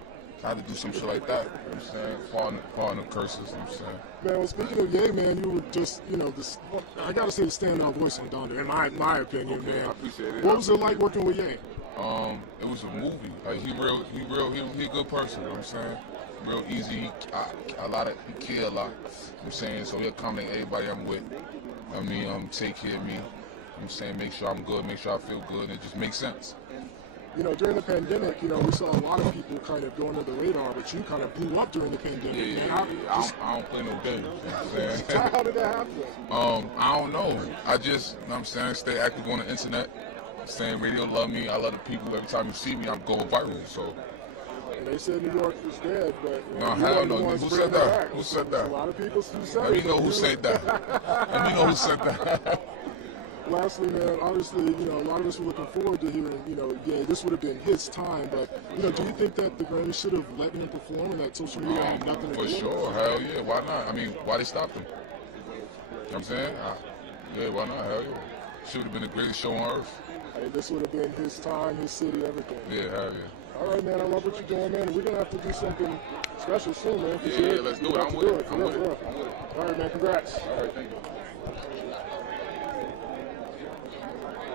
I had to do some shit like that. You know what I'm saying? Pardon the curses. You know what I'm saying? Man, well, speaking of Ye, man, you were just, you know, this. I gotta say, the standout voice on Donda, in my opinion, man. I appreciate it. What was it like working with Ye? It was a movie. Like he a good person. You know what I'm saying? Real easy. He care a lot. You know what I'm saying? So he'll accommodate everybody I'm with. I mean, take care of me. You know what I'm saying? Make sure I'm good. Make sure I feel good. And it just makes sense. You know, during the pandemic, you know, we saw a lot of people kind of go under the radar, but you kind of blew up during the pandemic. Yeah, I don't play no games. You know what I'm saying? How did that happen? I don't know. I just, you know what I'm saying, stay active on the internet. Saying radio love me. I love the people. Every time you see me, I'm going viral. So. And they said New York was dead, but no, hell no. Who said that? Who said that? A lot of people said Let me know who said that. Let me know who said that. Lastly, man, obviously, you know, a lot of us were looking forward to hearing, you know, yeah, this would have been his time, but, you know, do you think that the Grammys should have let him perform and that social media had nothing to do with it? For sure, hell yeah, why not? I mean, why they stopped him? You know what I'm saying? Yeah, why not? Hell yeah. Should have been the greatest show on earth. Hey, this would have been his time, his city, everything. Yeah, hell yeah. All right, man, I love what you're doing, man. We're going to have to do something special soon, man. Yeah, let's do it. I'm with it. All right, man, congrats. All right, thank you.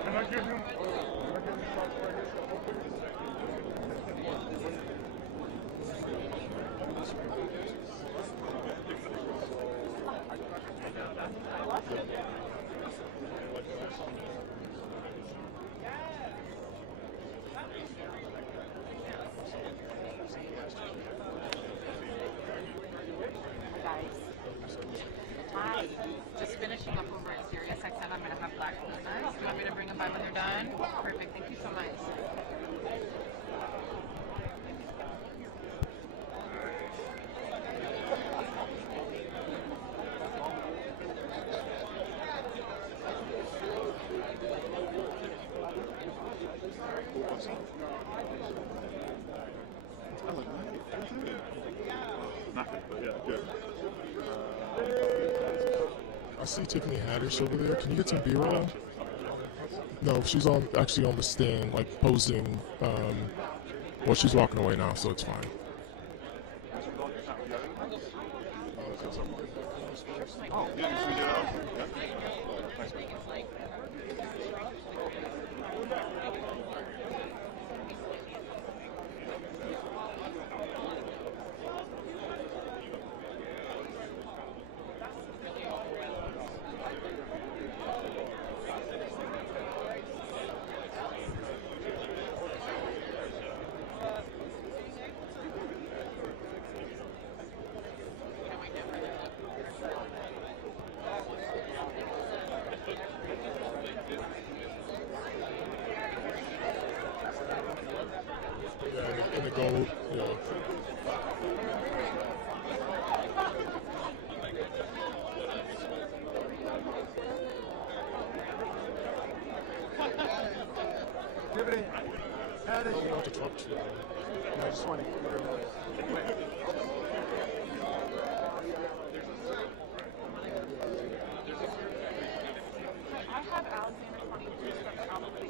Can I give him Hi. Just finishing up over at Sirius XM. I'm going to have black pumas. You want me to bring them by when they're done? Perfect. Thank you so much. I see Tiffany Haddish over there. Can you get some B-roll? No, she's actually on the stand, like posing. Well, she's walking away now, so it's fine. In the gold, yeah. Tiffany, I don't know what to talk to you. I just want to I have Alexander 22 stuff probably.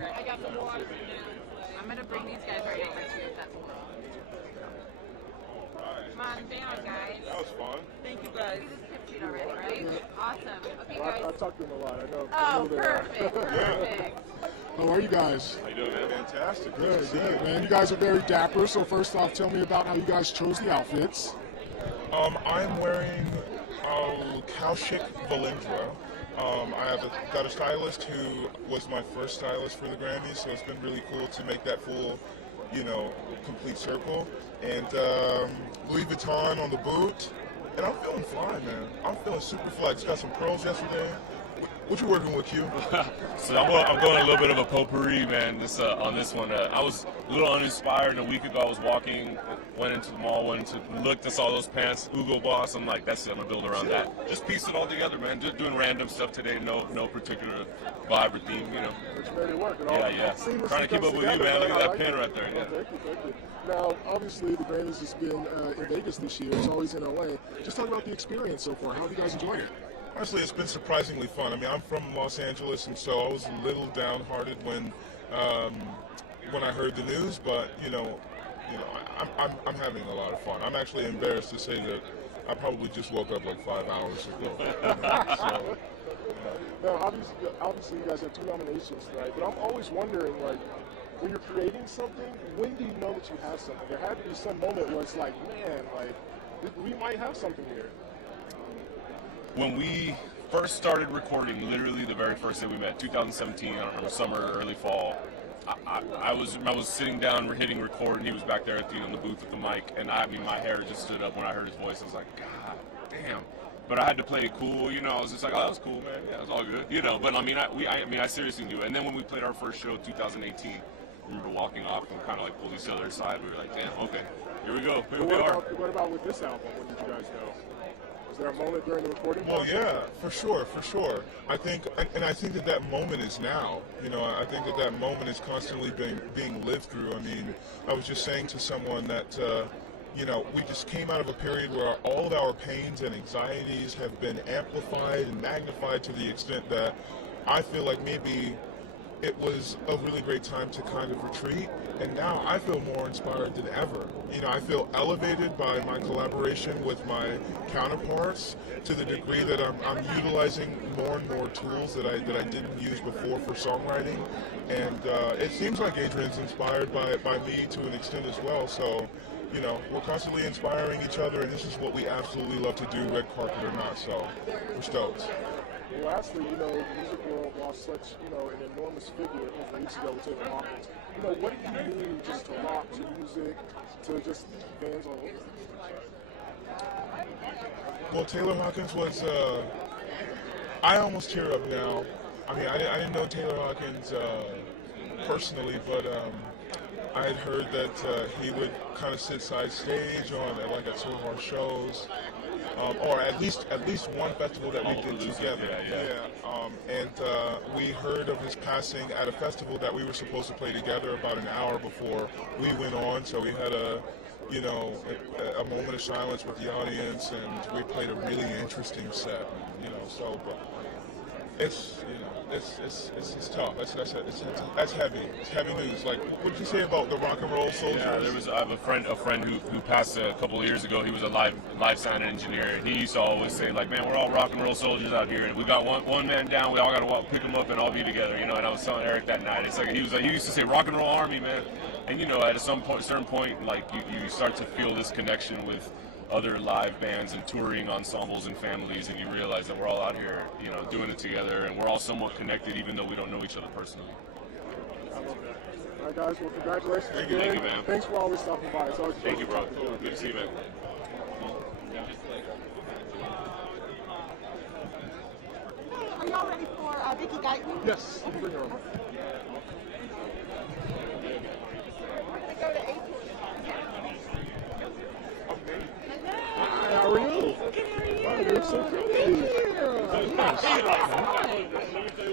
I got some water. I'm going to bring these guys right over to you if that's cool. Come on down, guys. That was fun. Thank you, guys. You just kept it already, right? Awesome. Okay, guys. I talked to them a lot. I know. Oh, perfect. Perfect. How are you guys? How you doing, man? Fantastic. Good, good, man. You guys are very dapper. So first off, tell me about how you guys chose the outfits. I'm wearing Kaushik Valindra. Got a stylist who was my first stylist for the Grammys, so it's been really cool to make that full, you know, complete circle. And Louis Vuitton on the boot, and I'm feeling fine, man. I'm feeling super fly. Just got some pearls yesterday. What you working with, Q? So I'm going a little bit of a potpourri, man. On this one, I was a little uninspired. A week ago, I was walking, went into the mall, looked and saw those pants, Hugo Boss. I'm like, that's it. I'm gonna build around that. Just piece it all together, man. Just doing random stuff today. No particular vibe or theme, you know. Which made it work. Yeah. Trying to keep up with you, man. Look at that pin right there. Yeah. Thank you. Now, obviously, the Grammys has been in Vegas this year. It's always in LA. Just talk about the experience so far. How have you guys enjoyed it? Honestly, it's been surprisingly fun. I mean, I'm from Los Angeles, and so I was a little downhearted when I heard the news. But I'm having a lot of fun. I'm actually embarrassed to say that I probably just woke up like 5 hours ago. Now, obviously, you guys have 2 nominations tonight. But I'm always wondering, like, when you're creating something, when do you know that you have something? There had to be some moment where it's like, man, like, we might have something here. When we first started recording, literally the very first day we met, 2017, I don't remember, summer or early fall, I was sitting down, hitting record, and he was back there in the booth with the mic, and my hair just stood up when I heard his voice. I was like, God damn. But I had to play it cool, you know. I was just like, oh, that was cool, man. Yeah, it was all good, you know. But I seriously knew it. And then when we played our first show, 2018, I remember walking off and kind of like pulled each other aside. We were like, damn, okay, here we go. Here we are. What about with this album? When did you guys know? Was there a moment during the recording process? Well, yeah, for sure. I think that moment is now. You know, I think that moment is constantly being lived through. I mean, I was just saying to someone that, we just came out of a period where all of our pains and anxieties have been amplified and magnified to the extent that I feel like maybe it was a really great time to kind of retreat, and now I feel more inspired than ever. You know, I feel elevated by my collaboration with my counterparts to the degree that I'm utilizing more and more tools that I didn't use before for songwriting, and it seems like Adrian's inspired by me to an extent as well. So, you know, we're constantly inspiring each other, and this is what we absolutely love to do, red carpet or not. So, we're stoked. Well, lastly, the music world lost such, an enormous figure a couple weeks ago with Taylor Hawkins. What do you mean just to rock, to music, to just fans all over? Well, Taylor Hawkins was, I almost tear up now. I mean, I didn't know Taylor Hawkins personally, but I had heard that he would kind of sit side stage at two of our shows. Or at least one festival that we did together. And we heard of his passing at a festival that we were supposed to play together about an hour before we went on. So we had a moment of silence with the audience, and we played a really interesting set. But it's tough. That's heavy. It's heavy news. Like, what did you say about the rock and roll soldiers? Yeah, I have a friend who passed a couple of years ago. He was a live sound engineer, and he used to always say, like, man, we're all rock and roll soldiers out here, and we got one man down. We all got to pick him up and all be together, And I was telling Eric that night, he used to say rock and roll army, man. And at a certain point, like you start to feel this connection with other live bands and touring ensembles and families, and you realize that we're all out here, doing it together, and we're all somewhat connected, even though we don't know each other personally. All right, guys. Well, congratulations. Thank you, man. Thanks for always stopping by. It's always Thank you, bro. Good to see you, man. Are y'all ready for Vicky Guyton? Yes. You can bring her over. Hi, how are you? Oh, you're so pretty.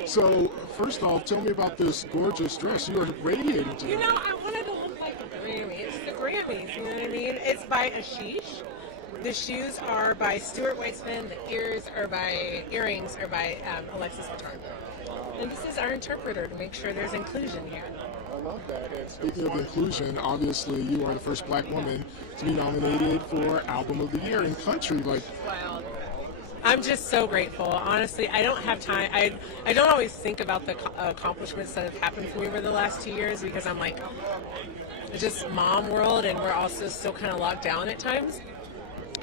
So, first off, tell me about this gorgeous dress. You are radiating today. I wanted to look like a Grammy. It's the Grammys, you know what I mean? It's by Ashish. The shoes are by Stuart Weitzman. The earrings are by Alexis Matardo. And this is our interpreter to make sure there's inclusion here. I love that. And speaking of inclusion, obviously you are the first black woman to be nominated for Album of the Year in Country. Wow. I'm just so grateful. Honestly, I don't have time. I don't always think about the accomplishments that have happened for me over the last 2 years because I'm like, it's just mom world, and we're also still kind of locked down at times.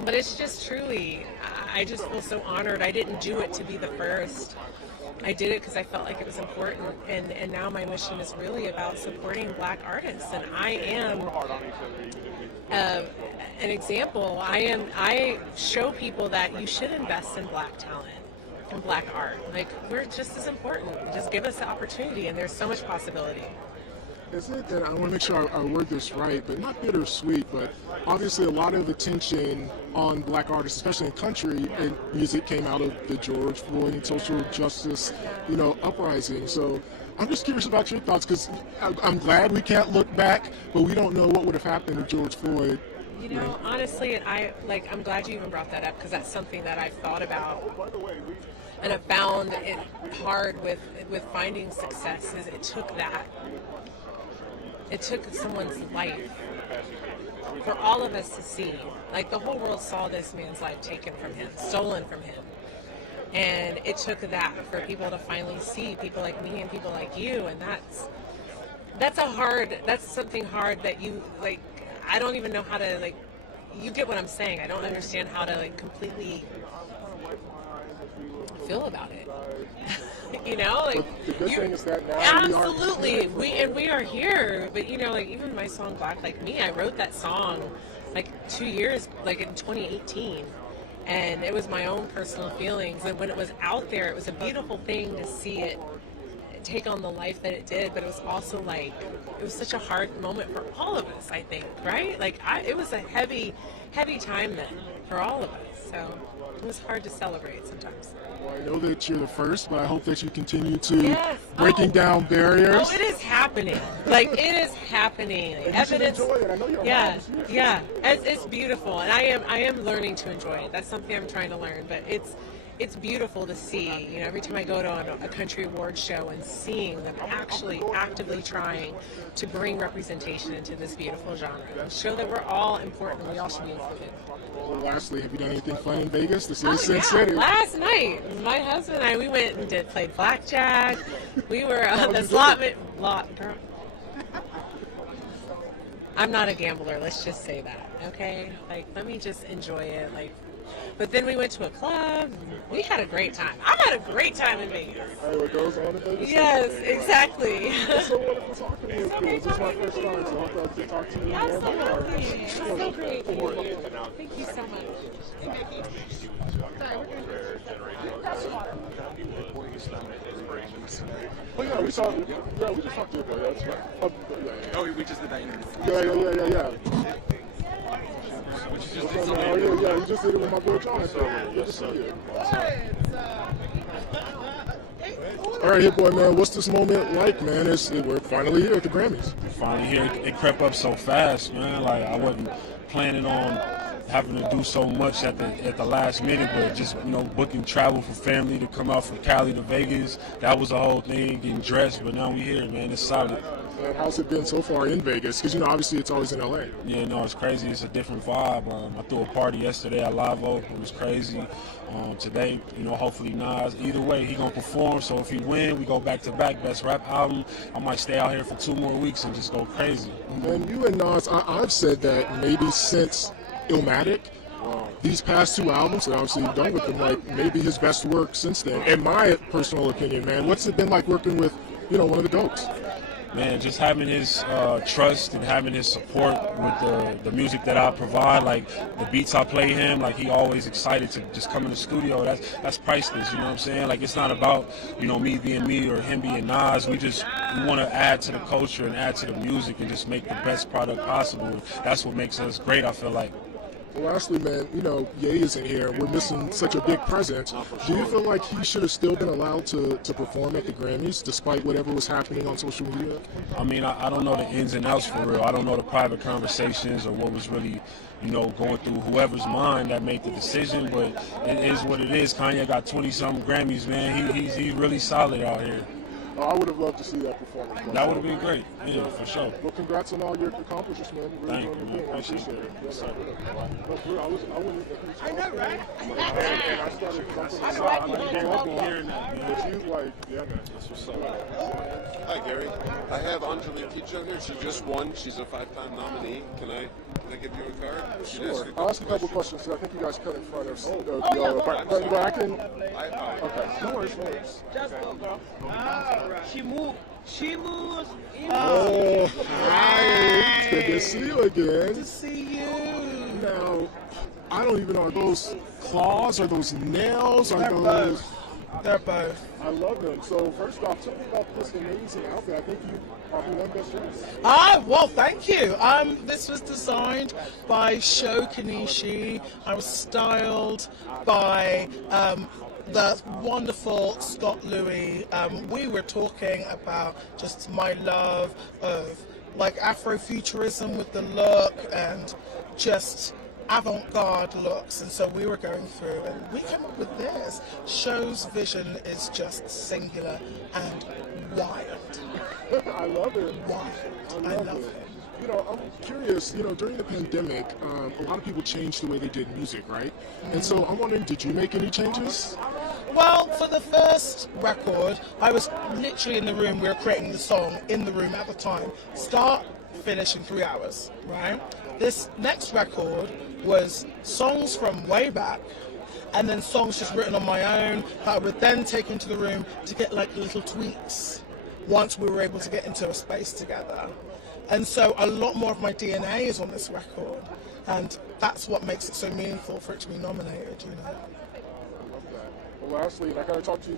But it's just truly, I just feel so honored. I didn't do it to be the first. I did it because I felt like it was important, and now my mission is really about supporting Black artists, and I am an example. I show people that you should invest in Black talent and Black art. Like, we're just as important. Just give us the opportunity, and there's so much possibility. Is it that I want to make sure I word this right, but not bittersweet, but obviously a lot of attention on Black artists, especially in country and music, came out of the George Floyd and social justice, uprising. So I'm just curious about your thoughts, because I'm glad we can't look back, but we don't know what would have happened to George Floyd. Honestly, I'm glad you even brought that up, because that's something that I've thought about, and I found it hard with finding success. Is it took that. It took someone's life for all of us to see. Like, the whole world saw this man's life taken from him, stolen from him. And it took that for people to finally see people like me and people like you. And that's something hard that you, like, I don't even know how to, like, you get what I'm saying. I don't understand how to, like, completely feel about it. The good thing is that now absolutely we are here. But even my song Black Like Me, I wrote that song like 2 years, like in 2018, and it was my own personal feelings. And when it was out there, it was a beautiful thing to see it take on the life that it did. But it was also like, it was such a hard moment for all of us, I think, right? Like, it was a heavy time then for all of us. So it was hard to celebrate sometimes. Well, I know that you're the first, but I hope that you continue to breaking down barriers. Oh, it is happening. Like, it is happening. Evidence. Enjoy it. I know you're yeah. It's beautiful, and I am learning to enjoy it. That's something I'm trying to learn, but it's beautiful to see. Every time I go to a country award show and seeing them actually actively trying to bring representation into this beautiful genre, show that we're all important. We all should be included. Well, lastly, have you done anything fun in Vegas? This is Sin City. Last night, my husband and I, we went and played blackjack. We were on the slot. Girl. I'm not a gambler. Let's just say that, okay? Like, let me just enjoy it. But then we went to a club. We had a great time. I had a great time in Vegas. Hey, what goes on in Vegas? Yes, exactly. It's so wonderful talking to you. This is my first time, so I hope to talk to you more. Absolutely. It's so great. Thank you so much. Oh yeah, we just talked to you about that. That's right. Oh, we just did that interview. Yeah. Yeah, you just did it with my boy John. So good to see you. All right, Hit Boy, man, what's this moment like, man? We're finally here at the Grammys. Finally here. It crept up so fast, man. Like, I wasn't planning on having to do so much at the last minute, but just, booking travel for family to come out from Cali to Vegas. That was the whole thing, getting dressed, but now we here, man. It's solid. How's it been so far in Vegas? Because, obviously it's always in LA. Yeah, no, it's crazy. It's a different vibe. I threw a party yesterday at Live-O. It was crazy. Today, hopefully Nas, either way, he going to perform. So if he win, we go back-to-back best rap album. I might stay out here for 2 more weeks and just go crazy. And you and Nas, I've said that maybe since Illmatic, these past 2 albums that obviously you've done with him, like maybe his best work since then. In my personal opinion, man, what's it been like working with, one of the GOATs? Man, just having his trust and having his support with the music that I provide, like the beats I play him, like he always excited to just come in the studio. That's priceless, you know what I'm saying? Like, it's not about, me being me or him being Nas. We want to add to the culture and add to the music and just make the best product possible. That's what makes us great, I feel like. Well, lastly, man, Ye isn't here. We're missing such a big presence. Do you feel like he should have still been allowed to perform at the Grammys despite whatever was happening on social media? I mean, I don't know the ins and outs for real. I don't know the private conversations or what was really, going through whoever's mind that made the decision, but it is what it is. Kanye got 20-something Grammys, man. He's really solid out here. I would have loved to see that performance. That would have been great. Yeah, for sure. Well, congrats on all your accomplishments, man. Really Thank you, man. Appreciate it. Yes, sir. I know, right? Hi, Gary. I have Anjali Picho here. She just won. She's a 5-time nominee. Can I Can I give you a card? Sure. I'll ask a couple questions. So I think you guys cut in front of but I can. Okay. No worries. No worries. Just go, girl. She moved. She moves. Oh, hi. It's good to see you again. Good to see you. Now, I don't even know, are those claws? Are those nails? Are those... They're both. I love them. So first off, tell me about this amazing outfit. I think you probably won Best Dress. Well, thank you. This was designed by Sho Kanishi. I was styled by the wonderful Scott Louis. We were talking about just my love of like Afrofuturism with the look and just avant-garde looks, and so we were going through and we came up with this. Sho's vision is just singular and wild. I love it. Wild. I love it. You know, I'm curious, during the pandemic, a lot of people changed the way they did music, right? And so I'm wondering, did you make any changes? Well, for the first record, I was literally in the room, we were creating the song in the room at the time. Start, finish in 3 hours, right? This next record was songs from way back, and then songs just written on my own that I would then take into the room to get like little tweaks once we were able to get into a space together. And so a lot more of my DNA is on this record, and that's what makes it so meaningful for it to be nominated, Well, lastly, and I gotta talk to you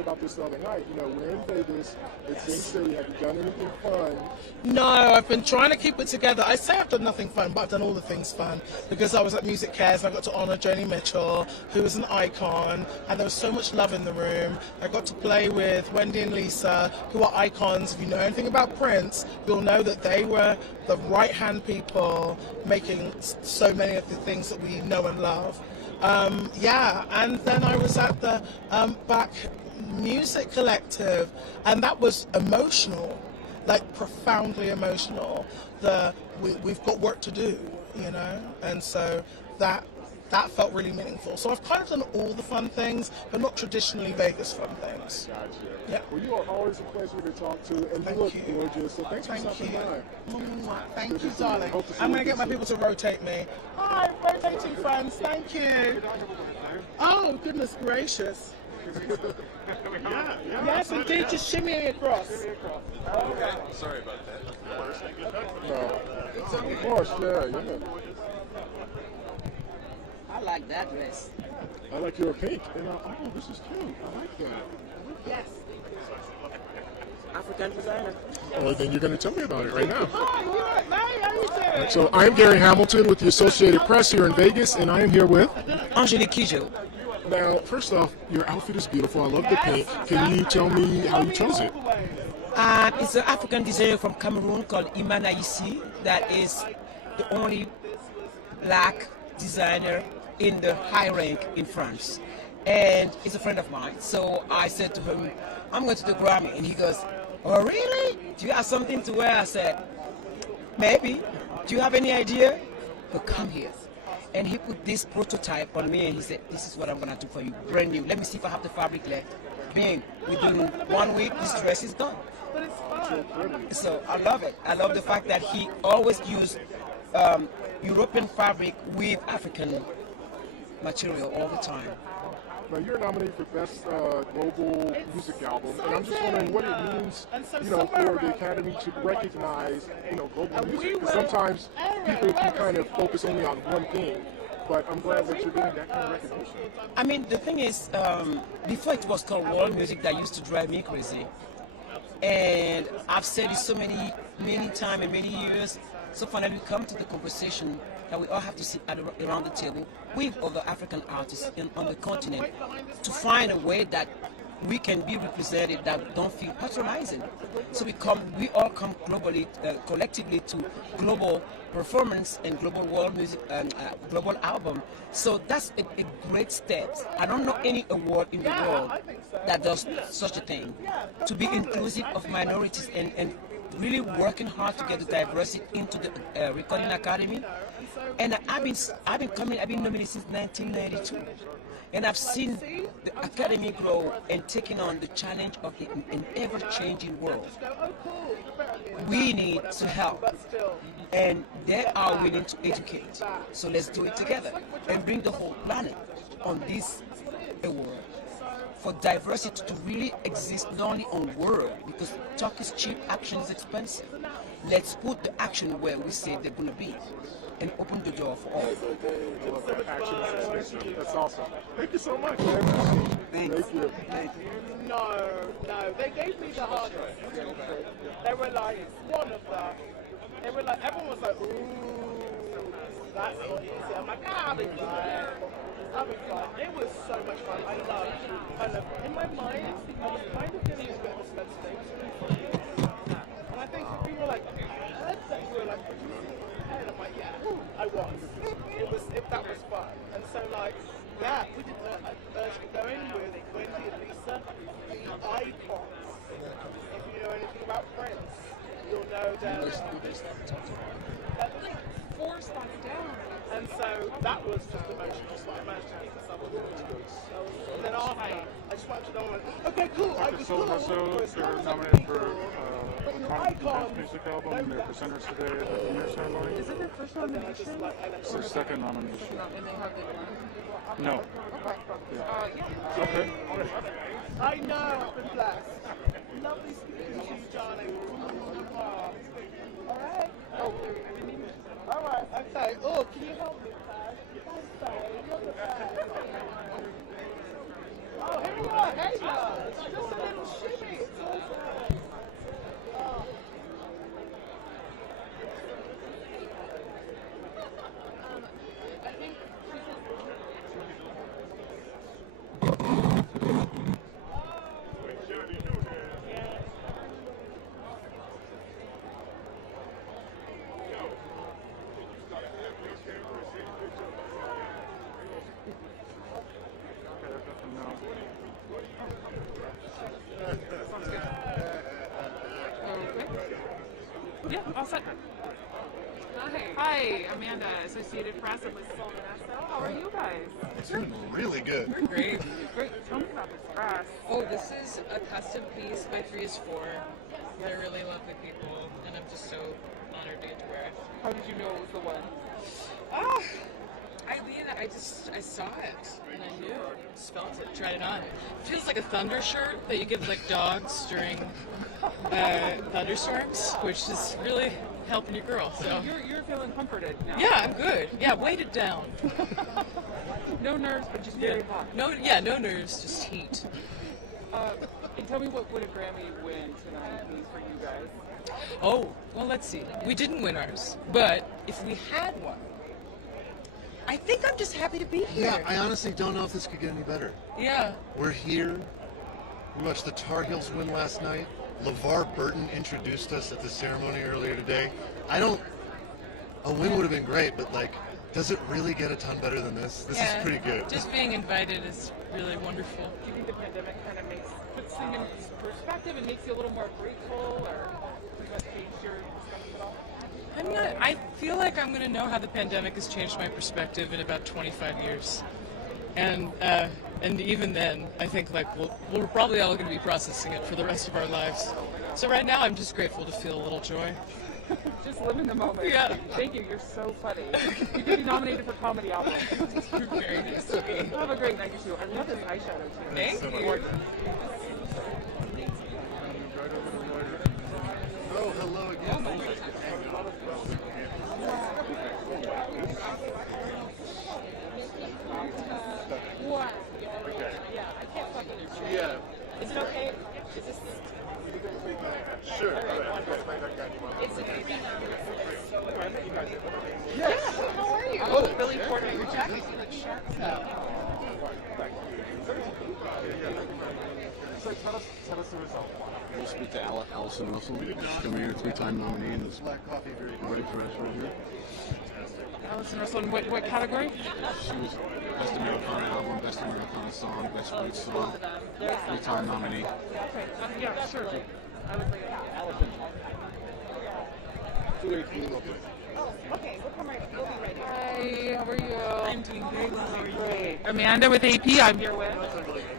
about this the other night. We're in Vegas. It's Wednesday. Have you done anything fun? No, I've been trying to keep it together. I say I've done nothing fun, but I've done all the things fun because I was at Music Cares and I got to honor Joni Mitchell, who is an icon, and there was so much love in the room. I got to play with Wendy and Lisa, who are icons. If you know anything about Prince, you'll know that they were the right-hand people making so many of the things that we know and love. And then I was at the Back Music Collective, and that was emotional, like profoundly emotional. We've got work to do, and so that felt really meaningful. So I've kind of done all the fun things, but not traditionally Vegas fun things. Gotcha. Yeah. Well, you are always a pleasure to talk to, and you look gorgeous. So thanks for stopping by. Thank you, darling. I'm going to get my people to rotate me. Hi, rotating friends. Thank you. Oh, goodness gracious. Yes, indeed. Just shimmy across. Okay. Sorry about that. No. Of course, yeah. I like that dress. I like your pink. And this is cute. I like that. Yes. African designer. Oh, then you're going to tell me about it right now. Hi, how you doing? So I'm Gary Hamilton with the Associated Press here in Vegas, and I am here with Angelique Kijo. Now, first off, your outfit is beautiful. I love the pink. Can you tell me how you chose it? It's an African designer from Cameroon called Imana Issi that is the only black designer in the high rank in France. And he's a friend of mine. So I said to him, I'm going to the Grammy. And he goes, oh, really? Do you have something to wear? I said, maybe. Do you have any idea? But come here. And he put this prototype on me and he said, this is what I'm going to do for you. Brand new. Let me see if I have the fabric left. Bing. Within 1 week, this dress is done. But it's fun. So I love it. I love the fact that he always used European fabric with African material all the time. Now, you're nominated for Best Global Music Album, and I'm just wondering what it means, for the Academy to recognize, global music. Because sometimes people can kind of focus only on one thing, but I'm glad that you're getting that kind of recognition. I mean, the thing is, before it was called world music, that used to drive me crazy. And I've said it so many times and many years. So finally, we come to the conversation that we all have to sit around the table with other African artists on the continent to find a way that we can be represented that don't feel patronizing. So we all come globally, collectively to global performance and global world music and global album. So that's a great step. I don't know any award in the world that does such a thing. To be inclusive of minorities and really working hard to get the diversity into the Recording Academy. And I've been nominated since 1992. And I've seen the Academy grow and taking on the challenge of an ever-changing world. We need to help, and they are willing to educate. So let's do it together and bring the whole planet on this award for diversity to really exist not only on world, because talk is cheap, action is expensive. Let's put the action where we say they're going to be and open the door for all. That's awesome. Thank you so much. Thanks. Thank you. No, they gave me the hardest. They were like, one of them. They were like, everyone was like, ooh, that's not easy. I'm like, I'll be fine. I'll be fine. It was so much fun. I love. In my mind, I was kind of getting a bit of a Spencer Davis. And I think people were like, I heard that you were like producing. And I'm like, yeah, I was. That was fun. And so like, yeah, we did going with Wendy and Lisa, the icons. If you know anything about Prince, you'll know that. Four spots down. And so that was just emotional, so I managed to keep myself on the And then after, I just wanted to know, okay, cool, I was cool. So they're nominated for Best Music Album, and they're presenters today at the Premios ceremony. Is it their first nomination? It's their second nomination. And they have the No. yeah. Okay. I know, I've been blessed. Lovely speaking to you, darling. Alright. Alright, okay. Oh, can you help me, Taz? Sorry, you're the best. Oh, here we are. Hey, guys. Just a little shimmy. It's awesome. Oh. I think yeah, all set. Hi, Amanda, Associated Press and with Vanessa. How are you guys? It's really good. We're great. Great. Tell me about this dress. Oh, this is a custom piece by 3 is 4. They're really lovely people, and I'm just so honored to get to wear it. How did you know it was the one? Oh, I saw it, and I knew. Just felt it, tried it on. It feels like a thunder shirt that you give like dogs during thunderstorms, which is really helping your girl. So you're feeling comforted now. Yeah, I'm good. Yeah, weighted down. No nerves, but just very hot. No nerves, just heat. And tell me what would a Grammy win tonight means for you guys? Oh, well, let's see. We didn't win ours, but if we had one, I think I'm just happy to be here. Yeah, I honestly don't know if this could get any better. Yeah. We're here. We watched the Tar Heels win last night. LeVar Burton introduced us at the ceremony earlier today. A win would have been great, but like, does it really get a ton better than this? This is pretty good. Just being invited is really wonderful. Do you think the pandemic kind of puts things in perspective and makes you a little more grateful, or does that change your perspective at all? I feel like I'm going to know how the pandemic has changed my perspective in about 25 years. And even then, I think like we're probably all going to be processing it for the rest of our lives. So right now, I'm just grateful to feel a little joy. Just live in the moment. Yeah. Thank you. You're so funny. You could be nominated for comedy album. You're very nice to me. Have a great night, you too. I love this eyeshadow too. Thank you. Oh, hello again. What? Yeah, I can't fucking do Yeah. Is it okay? Is this... Sure. It's a baby. Yes. How are you? Oh, Billy Porter, your jacket. So tell us the result. We'll speak to Allison Russell. She's coming here, 3-time nominee in this black coffee, very ready for us right here. Allison Russell, in what category? She was Best Americana Album, Best Americana Song, Best Great Song, 3-time nominee. Okay, yeah, sure. I would like Allison. So there you came up with. Okay, we'll come right. We'll be ready. Hi, how are you? I'm doing very well. How are you? Great. Amanda with AP. I'm here with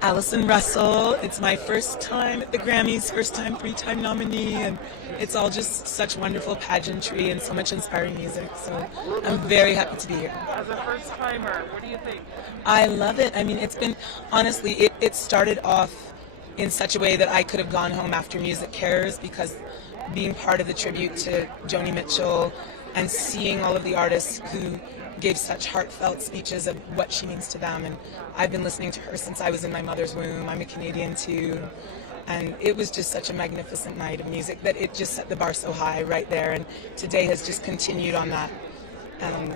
Allison Russell. It's my first time at the Grammys, first time, 3-time nominee, and it's all just such wonderful pageantry and so much inspiring music. So I'm very happy to be here. as a first timer. What do you think? I love it. I mean, it's been, honestly, it started off in such a way that I could have gone home after Music Cares, because being part of the tribute to Joni Mitchell and seeing all of the artists who gave such heartfelt speeches of what she means to them. And I've been listening to her since I was in my mother's womb. I'm a Canadian too. And it was just such a magnificent night of music that it just set the bar so high right there. And today has just continued on that.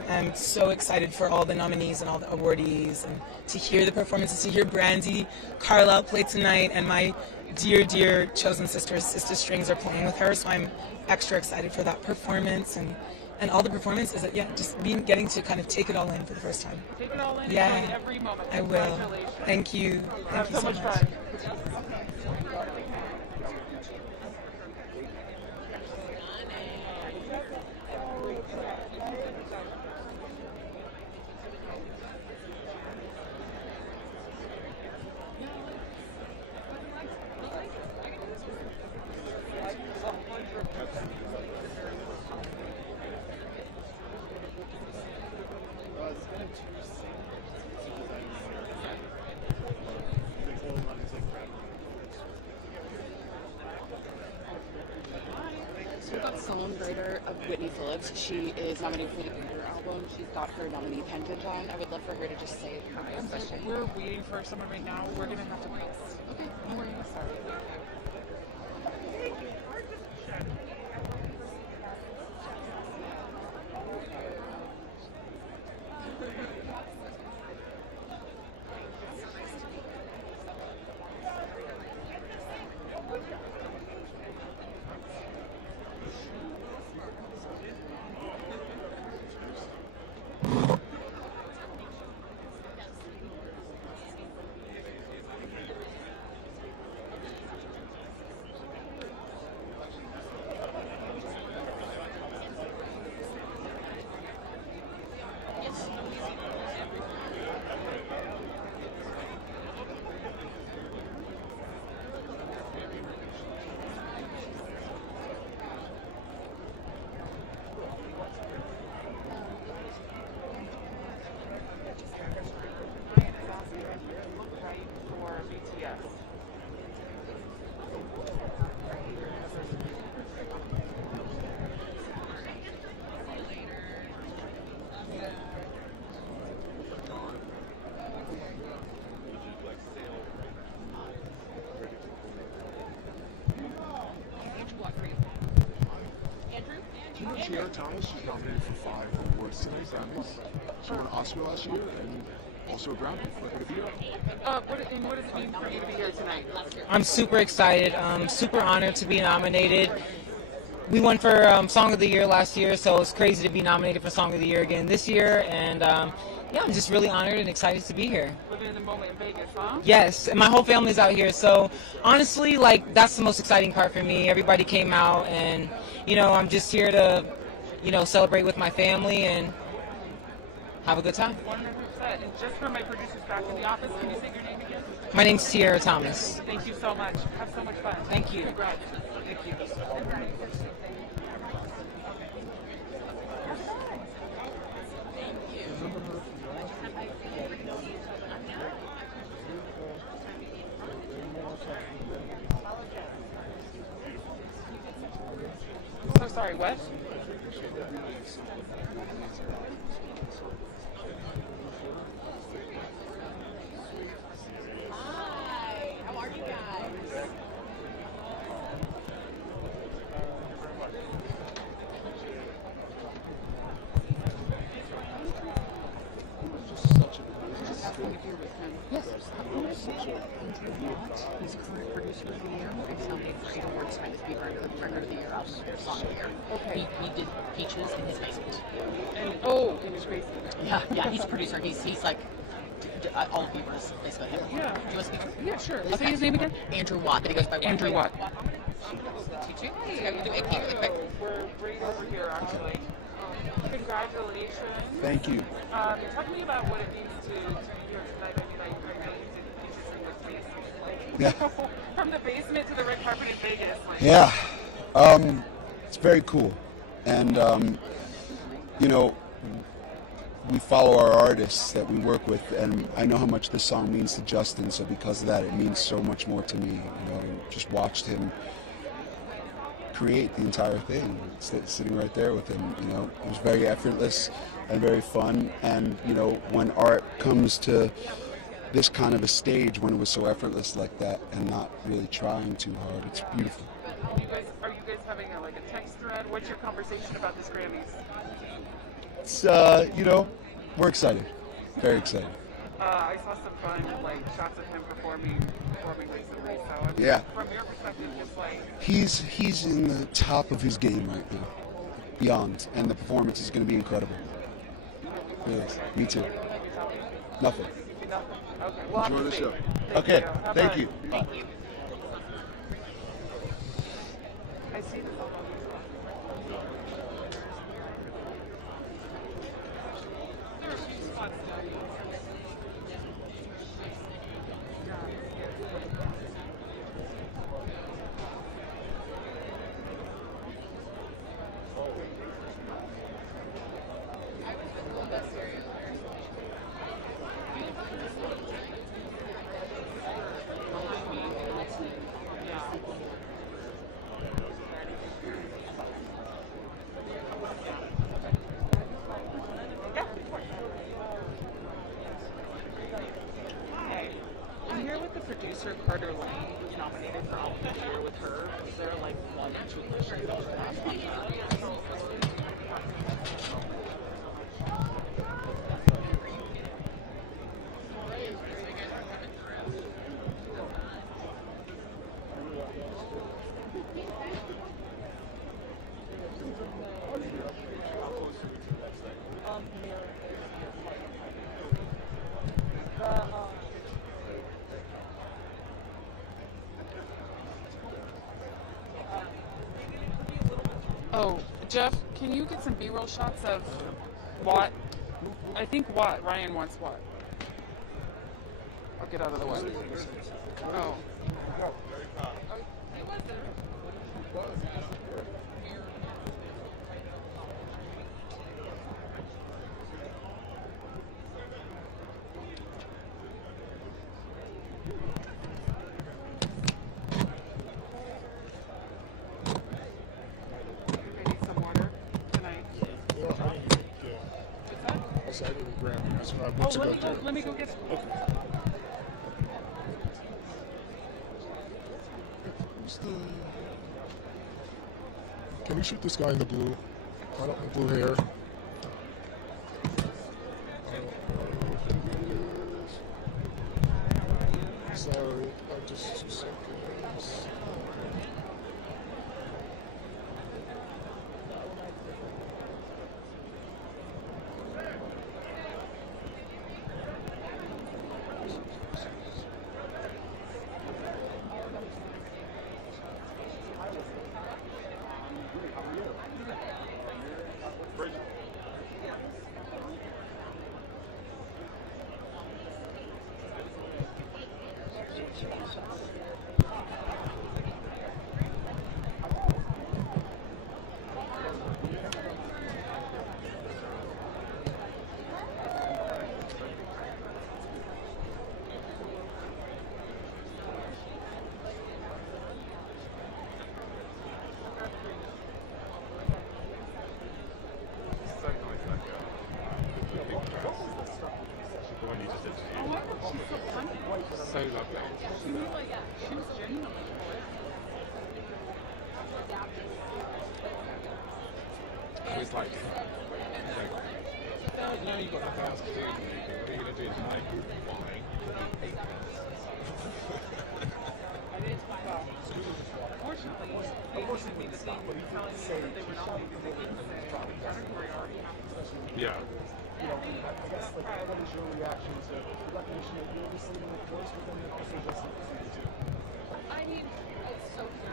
I'm so excited for all the nominees and all the awardees, and to hear the performances, to hear Brandy Carlisle play tonight, and my dear, dear chosen sister Strings are playing with her, so I'm extra excited for that performance and all the performances. Yeah, just getting to kind of take it all in for the first time. Take it all in. Yeah, Enjoy every moment. I will. Congratulations. Thank you. Have Thank you so much much. fun. So we've got songwriter of Whitney Phillips. She is nominated for the Greener album. She's got her nominee pendant on. I would love for her to just say hi, especially. We're waiting for someone right now. We're going to have to wait. Okay, no worries. Sorry. Sierra Thomas, she's nominated for 5 awards tonight, Grammys. She won an Oscar last year and also a Grammy for her debut. What does it mean for you to be here tonight? I'm super excited. Super honored to be nominated. We won for Song of the Year last year, so it's crazy to be nominated for Song of the Year again this year. And yeah, I'm just really honored and excited to be here. Living in the moment in Vegas, huh? Yes, and my whole family's out here. So honestly, like, that's the most exciting part for me. Everybody came out, and you know, I'm just here to, you know, celebrate with my family and have a good time. 100%. And just for my producers back in the office, can you say your name again? My name's Sierra Thomas. Thank you so much. Have so much fun. Thank you. Congrats. Thank you. So sorry, what? Hi, how are you guys? Yes. He's current producer of the year. He's nominated for 8 awards tonight to be record of the year, album of the year, song of the year. Okay. He did Peaches in his basement. In his basement. Yeah, he's a producer. He's like all of Beaver's basically him. Yeah. Do you want to speak? Yeah, sure. Okay. Say his name again? Andrew Watt, but he goes by Andrew Watt. Teaching? We'll do AP really quick. We're right over here, actually. Congratulations. Thank you. Talk to me about what it means to be here tonight. I mean, I know you did pieces in the space, like, from the basement to the red carpet in Vegas. Like. Yeah. It's very cool. And, you know, we follow our artists that we work with, and I know how much this song means to Justin, so because of that, it means so much more to me. You know, I just watched him create the entire thing, sitting right there with him. You know, it was very effortless and very fun. And you know, when art comes to this kind of a stage, when it was so effortless like that, and not really trying too hard, it's beautiful. Are you guys having like a text thread? What's your conversation about this Grammys? It's you know, we're excited, very excited. I saw some fun like shots of him performing recently. So I mean, Yeah. From your perspective, just like. He's in the top of his game right now, beyond, and the performance is going to be incredible. Really, me too. Nothing. Okay. Well, Enjoy the show. Thank Okay, you. thank you. Thank you. I see this. There are a few spots there. Producer Carter Lane was nominated for Album of the Year with her. Is there like one or two questions you should ask on that? Oh, Jeff, can you get some B-roll shots of Watt? I think Watt. Ryan wants Watt. I'll get out of the way. Oh. I didn't grab it. That's what I went to go do. Let me go get it. Okay. Can we shoot this guy in the blue? I don't blue hair. Sorry, I just 2 seconds. So lovely. She was genuinely I was like, now you've got nothing else to do. What are you going to do tonight? Fine. Unfortunately, the thing when you telling me that they were nominated, they didn't say category already happened. Yeah. You know, I guess like what is your reaction to the recognition that you're just leading with voice, but then you're also just I mean, it's so cute.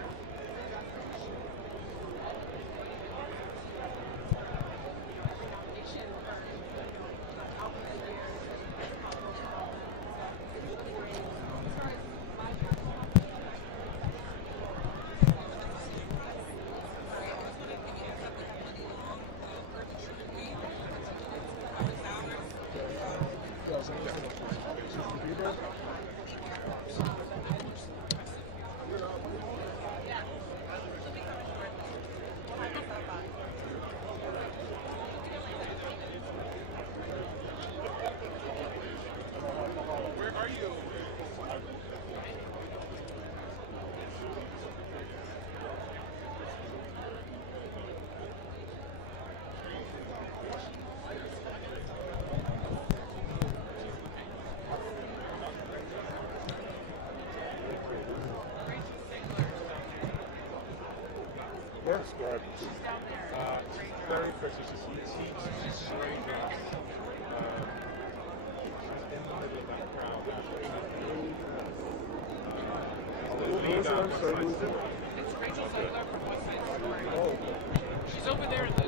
works, but very pretty. She's great dress. She's in the middle of that crowd. It's Rachel Zegler from West Side Story. She's over there in the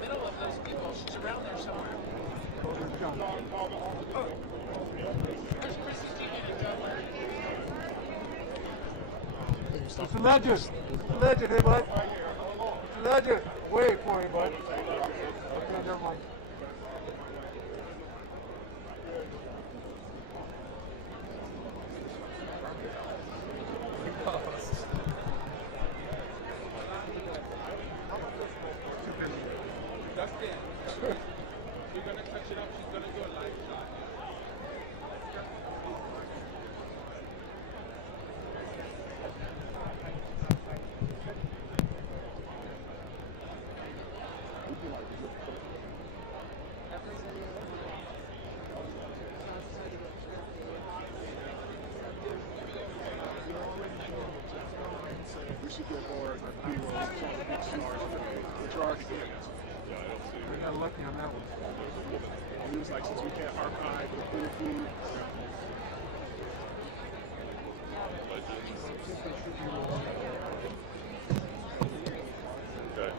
middle of those people. She's around there somewhere. There's Chris's TV and Dover. It's a legend. It's a legend, hey, bud. It's a legend. Wait for you, bud. Okay, never mind. She's gonna touch it up. She's gonna do a live shot. We should get more B-roll from the big stars today, which are already getting it. Yeah, I don't see it. We got lucky on that one. He was like, since we can't archive the cool food. Okay.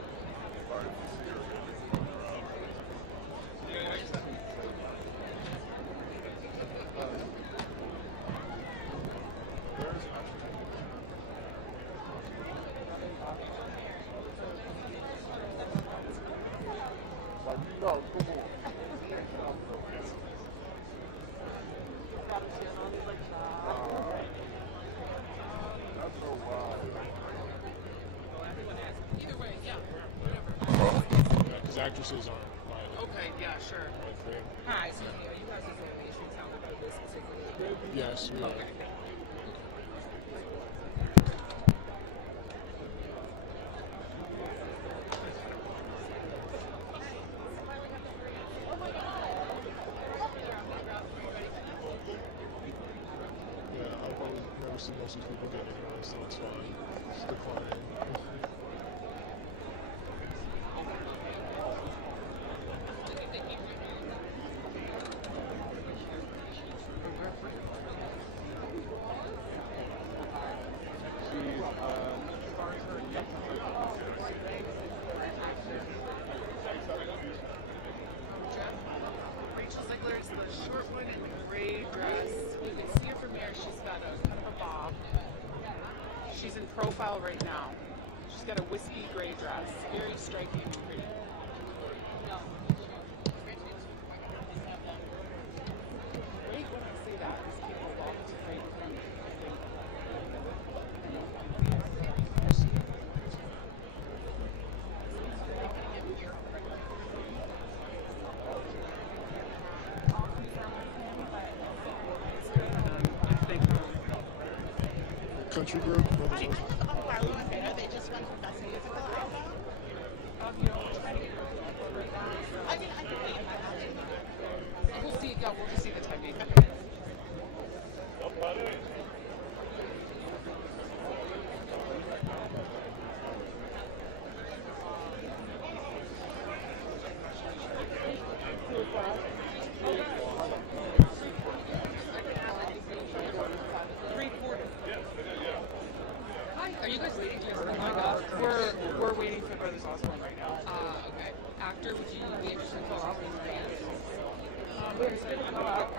Either way, yeah. Because actresses aren't. Okay, yeah, sure. Hi, so you guys are from Asian Town about this particular? Yes, we are. Okay. Yeah, I've always never seen most of these people getting it, so it's fine. It's declining. Rachel Zegler is the short one in the gray dress. You can see her from here. She's got a kind of a bob. She's in profile right now. She's got a whiskey gray dress. Very striking and pretty. Great when I say that, because people love to write Country group. They just won for Best Musical Album. We'll see. Yeah, we'll just see the timing. Hi, are you guys waiting to hear lined up? We're waiting for Brothers Osborne right now. Okay. Actor, would you be interested in co-opting Maria's? Where's it going to go out?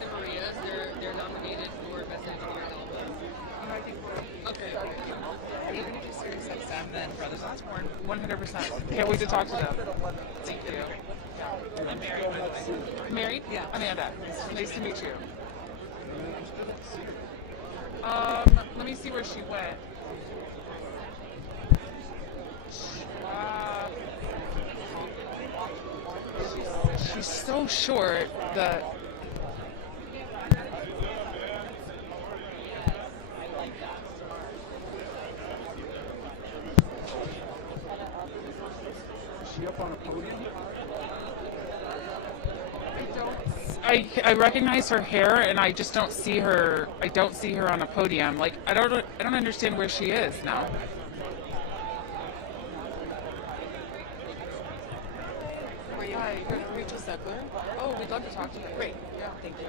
The Marias, they're nominated for Best Engineered Album. Okay. Are you going to do Sirius XM then, Brothers Osborne? 100%. Can't wait to talk to them. Thank you. I'm married, by the way. Married? Yeah. Amanda. Nice to meet you. Let me see where she went. She's so short that. Is she up on a podium? I recognize her hair, and I just don't see her. I don't see her on a podium. Like I don't understand where she is now. Hi, Rachel Settler. Oh, we'd love to talk to you. Great. Yeah, thank you.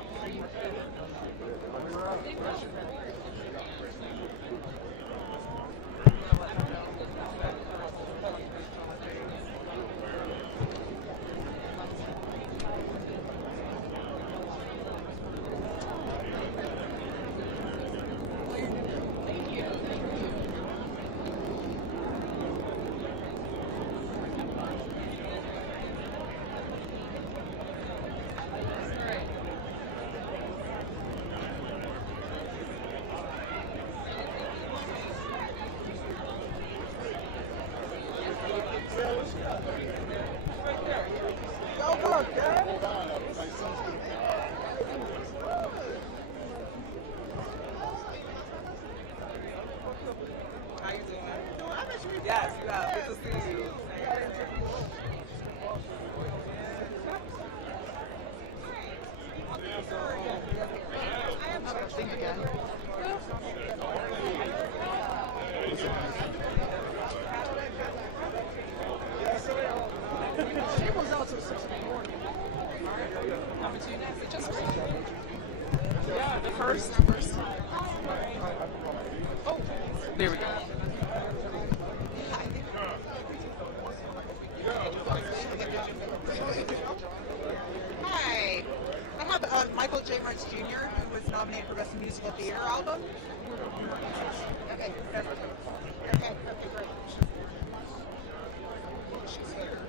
Yes, yeah, good to see you. Think again. Yeah, the first. Oh, there we go. Hi. I have Michael J. Marks Jr., who was nominated for Best Musical Theater Album. Okay. Okay, great. She's here.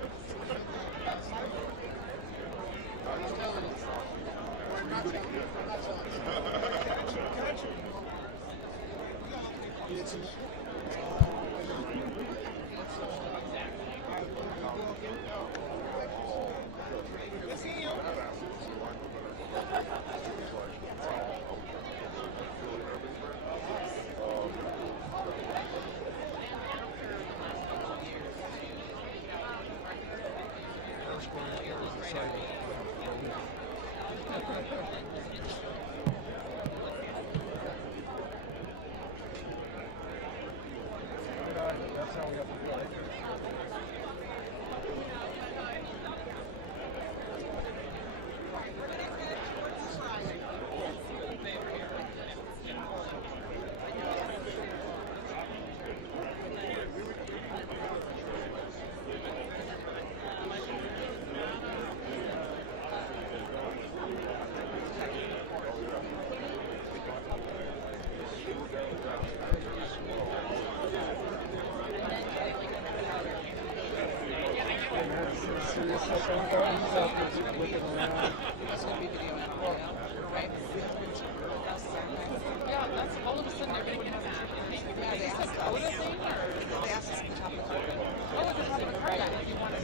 Yeah, that's all of a sudden everybody has a they said code a thing or They asked us at the top of the card. oh, it's a top of the card. If you want to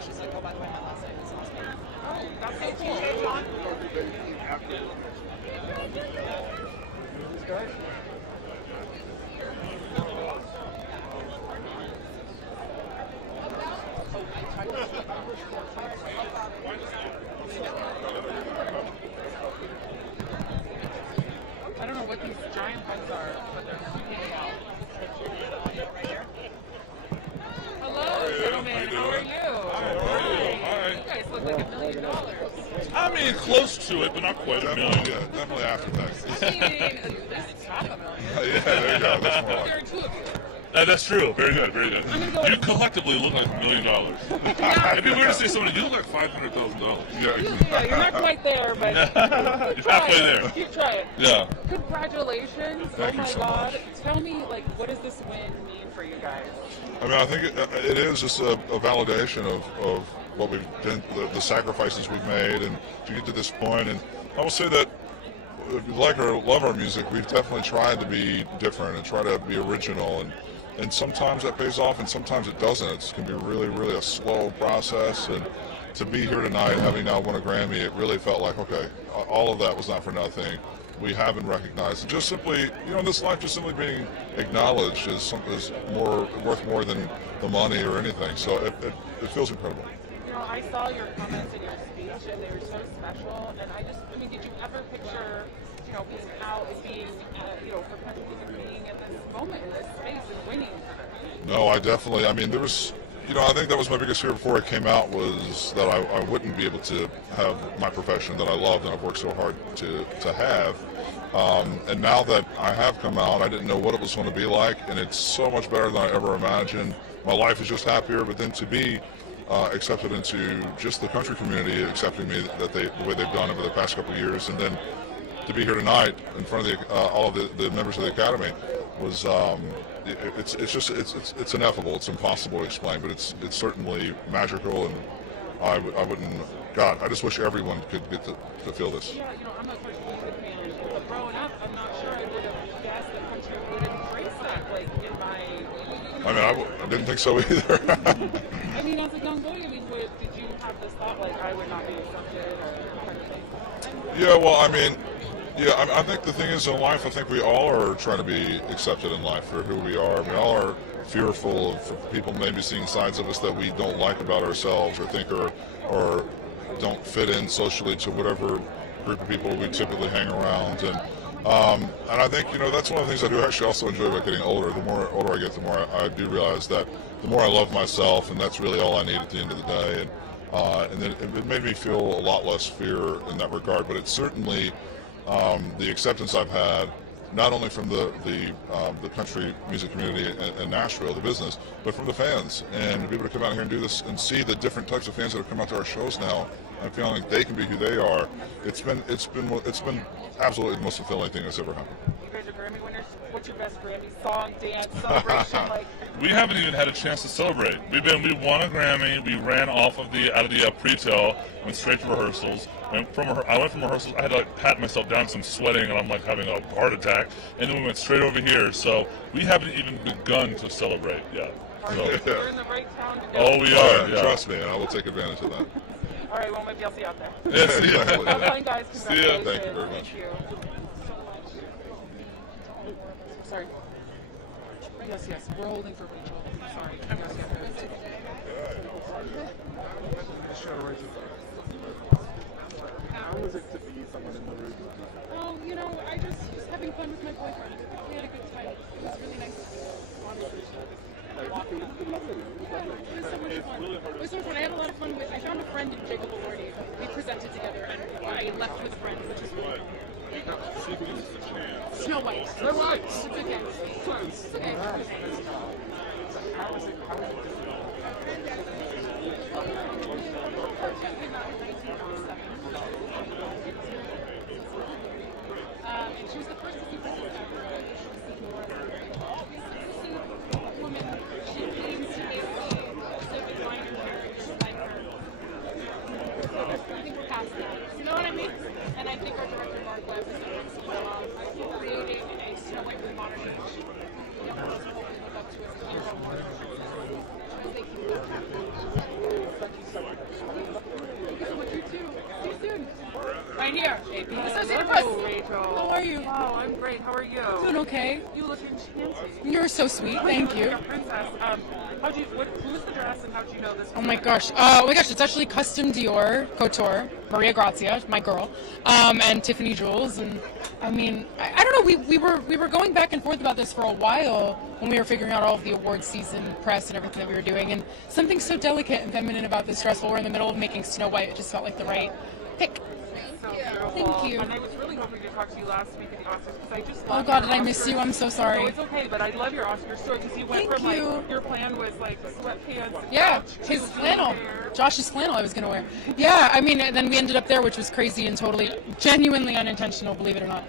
She's like, oh, by the way, my last name is Oscar. oh, that's so cool. These guys? I don't know what these giant ones are, but they're hanging out. Hello, gentlemen. How are you? Hi. You guys look like $1 million. I mean, close to it, but not quite a million. Yeah, definitely after tax. I mean, at least half $1 million. Yeah, there you go. That's more like There are two of you. That's true. Very good. Very good. You collectively look like $1 million. It'd be weird to say somebody, you look like $500,000. Yeah, you're not quite there, but You're halfway there. Keep trying. Yeah. Congratulations. Thank you oh my so God. much. Tell me, like, what does this win mean for you guys? I mean, I think it is just a validation of what we've done, the sacrifices we've made, and to get to this point. And I will say that if you like or love our music, we've definitely tried to be different and try to be original. And sometimes that pays off, and sometimes it doesn't. It's going to be really, really a slow process. And to be here tonight, having now won a Grammy, it really felt like, okay, all of that was not for nothing. We have been recognized. Just simply, in this life, just simply being acknowledged is worth more than the money or anything. So it feels incredible. I saw your comments in your watch it and they were so special. And I mean, did you ever picture, PayPal as being, for country music being in this moment, in this space, and winning for them? No, I mean, there was, I think that was my biggest fear before it came out, was that I wouldn't be able to have my profession that I loved and I've worked so hard to have. And now that I have come out, I didn't know what it was going to be like, and it's so much better than I ever imagined. My life is just happier, but then to be accepted into just the country community, accepting me the way they've done over the past couple of years, and then to be here tonight in front of all of the members of the Academy was it's ineffable. It's impossible to explain, but it's certainly magical, and I wouldn't. God, I just wish everyone could get to feel this. Yeah, I'm not a country music fan, but growing up, I'm not sure I would have guessed that country would embrace that, like in my. I mean, I didn't think so either. I mean, as a young boy, did you have this thought like I would not be accepted or kind of thing? Yeah, well, I mean. Yeah, I think the thing is in life, I think we all are trying to be accepted in life for who we are. We all are fearful of people maybe seeing sides of us that we don't like about ourselves or think or don't fit in socially to whatever group of people we typically hang around. And I think, that's one of the things I do actually also enjoy about getting older. The more older I get, the more I do realize that the more I love myself, and that's really all I need at the end of the day. And then it made me feel a lot less fear in that regard, but it's certainly the acceptance I've had, not only from the country music community in Nashville, the business, but from the fans, and to be able to come out here and do this and see the different types of fans that have come out to our shows now and feeling like they can be who they are. It's been absolutely the most fulfilling thing that's ever happened. You guys are Grammy winners. What's your best Grammy song, dance, celebration like? We haven't even had a chance to celebrate. We won a Grammy. We ran out of the pre-tail, went straight to rehearsals. I went from rehearsals. I had to pat myself down because I'm sweating and I'm like having a heart attack. And then we went straight over here. So we haven't even begun to celebrate yet. So. We're in the right town to go. Oh, we are. Yeah. Trust me, I will take advantage of that. All right. Well, maybe I'll see you out there. Yeah, see you. Have fun, guys. See you. Thank you very much. Thank you. Sorry. Yes. We're holding for Rachel. Sorry. Yes. How was it to be someone in the room? Oh, I just was having fun with my boyfriend. We had a good time. It was really nice. Honestly. It was so much fun. It was so much fun. I had a lot of fun with. I found a friend in Jacob Elordi. We presented together, and I left with friends, which is really fun. Snow White. Snow White. It's okay. Close. It's okay. How is it different? And she was the first to see woman. She came to me so behind her, behind her. I think we're past that. You know what I mean? And I think our director Marca is doing an excellent job creating a Snow White with modern age. Everyone's hoping to look up to as a hero more. Thank you. Thank you so much. You too. See you soon. Right here. Associated Press. How are you? Wow, I'm great. How are you? Doing okay. You look enchanting. You're so sweet. Thank you. Like a princess. Who's the dress and how do you know this? Oh my gosh. It's actually custom Dior Couture, Maria Grazia, my girl, and Tiffany Jewels. And I mean, I don't know. We were going back and forth about this for a while when we were figuring out all of the award season press and everything that we were doing. And something so delicate and feminine about this dress while we're in the middle of making Snow White, it just felt like the right pick. So beautiful. Thank you. And I was really hoping to talk to you last week at the Oscars because I just Oh love God, your did I miss Oscars. you? I'm so sorry. No, it's okay, but I love your Oscar story because you went Thank from you. like your plan was like sweatpants. Yeah, to his jeans flannel. hair. Josh's flannel I was going to wear. Yeah, I mean, and then we ended up there, which was crazy and totally, genuinely unintentional, believe it or not.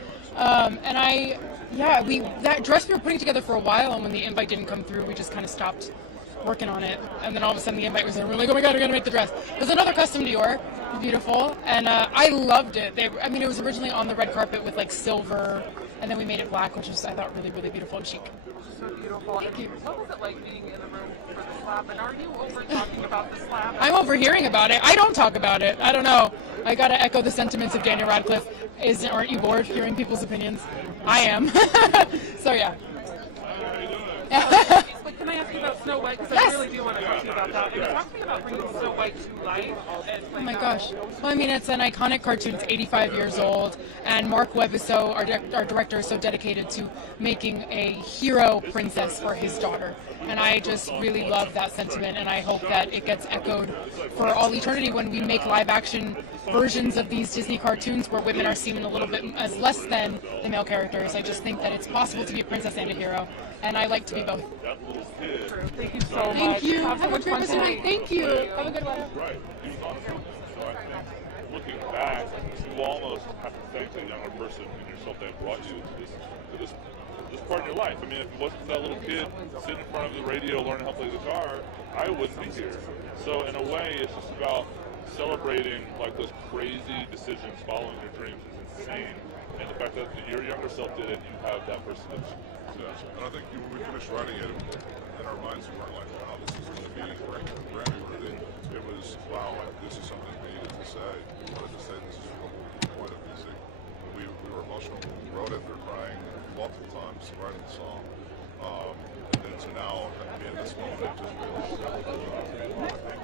That dress we were putting together for a while, and when the invite didn't come through, we just kind of stopped working on it. And then all of a sudden the invite was there. We're like, oh my God, we're going to make the dress. It was another custom Dior. Beautiful. And I loved it. It was originally on the red carpet with like silver, and then we made it black, which was, I thought, really, really beautiful and chic. So beautiful. Thank you. What was it like being in the room for the slap? And are you over talking about the slap? I'm overhearing about it. I don't talk about it. I don't know. I got to echo the sentiments of Daniel Radcliffe. Aren't you bored hearing people's opinions? I am. So yeah. It's like Can I ask you about Snow White? Because Yes. I really do want to talk to you about that. Can you talk to me about bringing Snow White to life? Oh my gosh. Well, I mean, it's an iconic cartoon. It's 85 years old, and Mark Webb is our director is so dedicated to making a hero princess for his daughter. And I just really love that sentiment, and I hope that it gets echoed for all eternity when we make live-action versions of these Disney cartoons where women are seen a little bit as less than the male characters. I just think that it's possible to be a princess and a hero, and I like to be both. Thank you so much. Thank you. Have so Have a much great fun rest of your tonight. night. Thank you. Have a good one. Right. So I think, looking back, you almost have to thank the younger person in yourself that brought you to this part in your life. I mean, if it wasn't for that little kid sitting in front of the radio learning how to play the guitar, I wouldn't be here. So in a way, it's just about celebrating like those crazy decisions, following your dreams is insane. And the fact that your younger self did it, you have that perception. Yeah, and I think when we finished writing it, in our minds we weren't like, wow, this is going to be Grammy worthy. It was, wow, like, this is something we needed to say. We wanted to say this is the point of music. We were emotional. We wrote it, we were crying multiple times writing the song. And then to now be in this moment, it just really, I think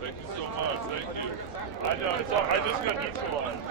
Thank you so much. Thank you. I know. It's all, I just got neutralized.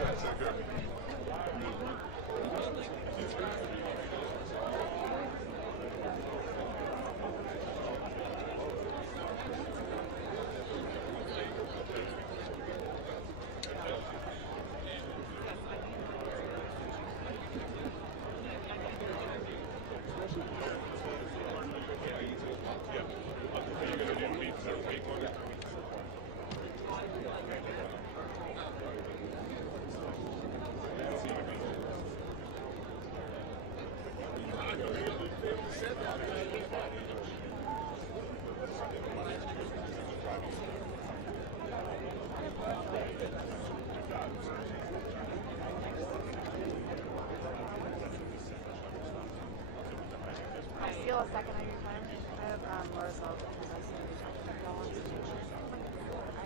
Steal a second of your time. I have Laura's help because I see I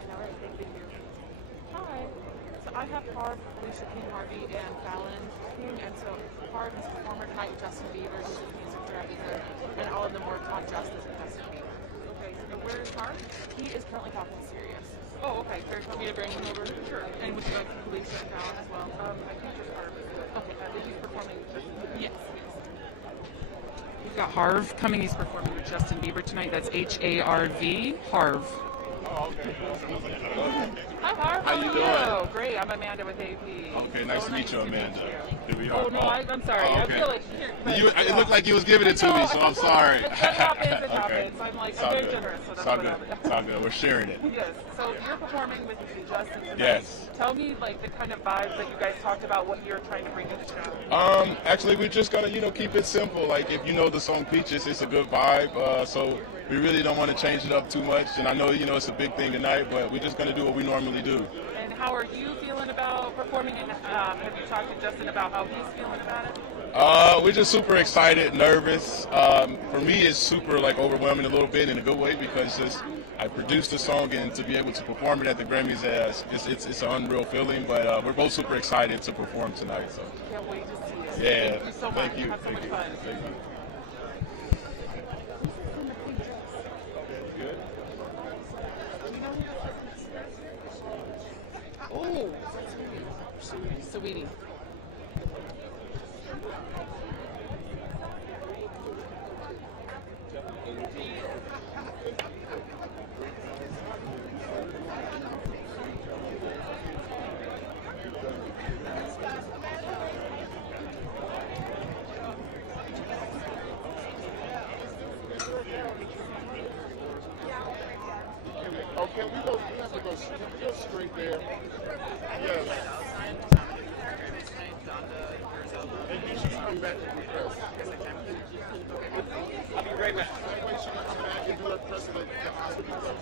know her. Thank you. Hi. So I have Harv, Alicia King, Harvey, and Fallon King, and so Harv is a performer type Justin Bieber, who's a music director, and all of them work on Justice and Justin Bieber. Okay, so where is Harv? He is currently talking serious. Oh, okay. Fair for me to bring him over? Sure. And would you like Alicia and Fallon as well? I think just Harv is good. Okay, he's performing. Yes. We've got Harv coming. He's performing with Justin Bieber tonight. That's H-A-R-V, Harv. Oh, okay. Hi, Harv. How you doing? Oh, great. I'm Amanda with AP. Okay, nice to meet you, Amanda. Here we Oh, are. no, I'm sorry. Oh, I okay. feel like It looked like you was giving it to me, so I'm sorry. It happens. It Okay. happens. I'm like, It's all I'm very good. generous, so that's It's all what good. happens. It's all good. We're sharing it. Yes. So you're performing with Justin tonight. Yes. Tell me, like, the kind of vibes that you guys talked about, what you're trying to bring to the show. Actually, we're just gonna, keep it simple. Like, if you know the song Peaches, it's a good vibe. So we really don't want to change it up too much. And I know, it's a big thing tonight, but we're just gonna do what we normally do. And how are you feeling about performing? And have you talked to Justin about how he's feeling about it? We're just super excited, nervous. For me, it's super overwhelming a little bit in a good way because I produced the song and to be able to perform it at the Grammys, it's an unreal feeling. But we're both super excited to perform tonight. So Can't wait to see it. yeah, Thank you so much. thank you, Have so thank much you, fun. thank you. Oh, sweetie. Okay, we have to go straight there. Yes. And you should come back and press. I'll be right back. Wait, should come back and do a press of the hospital.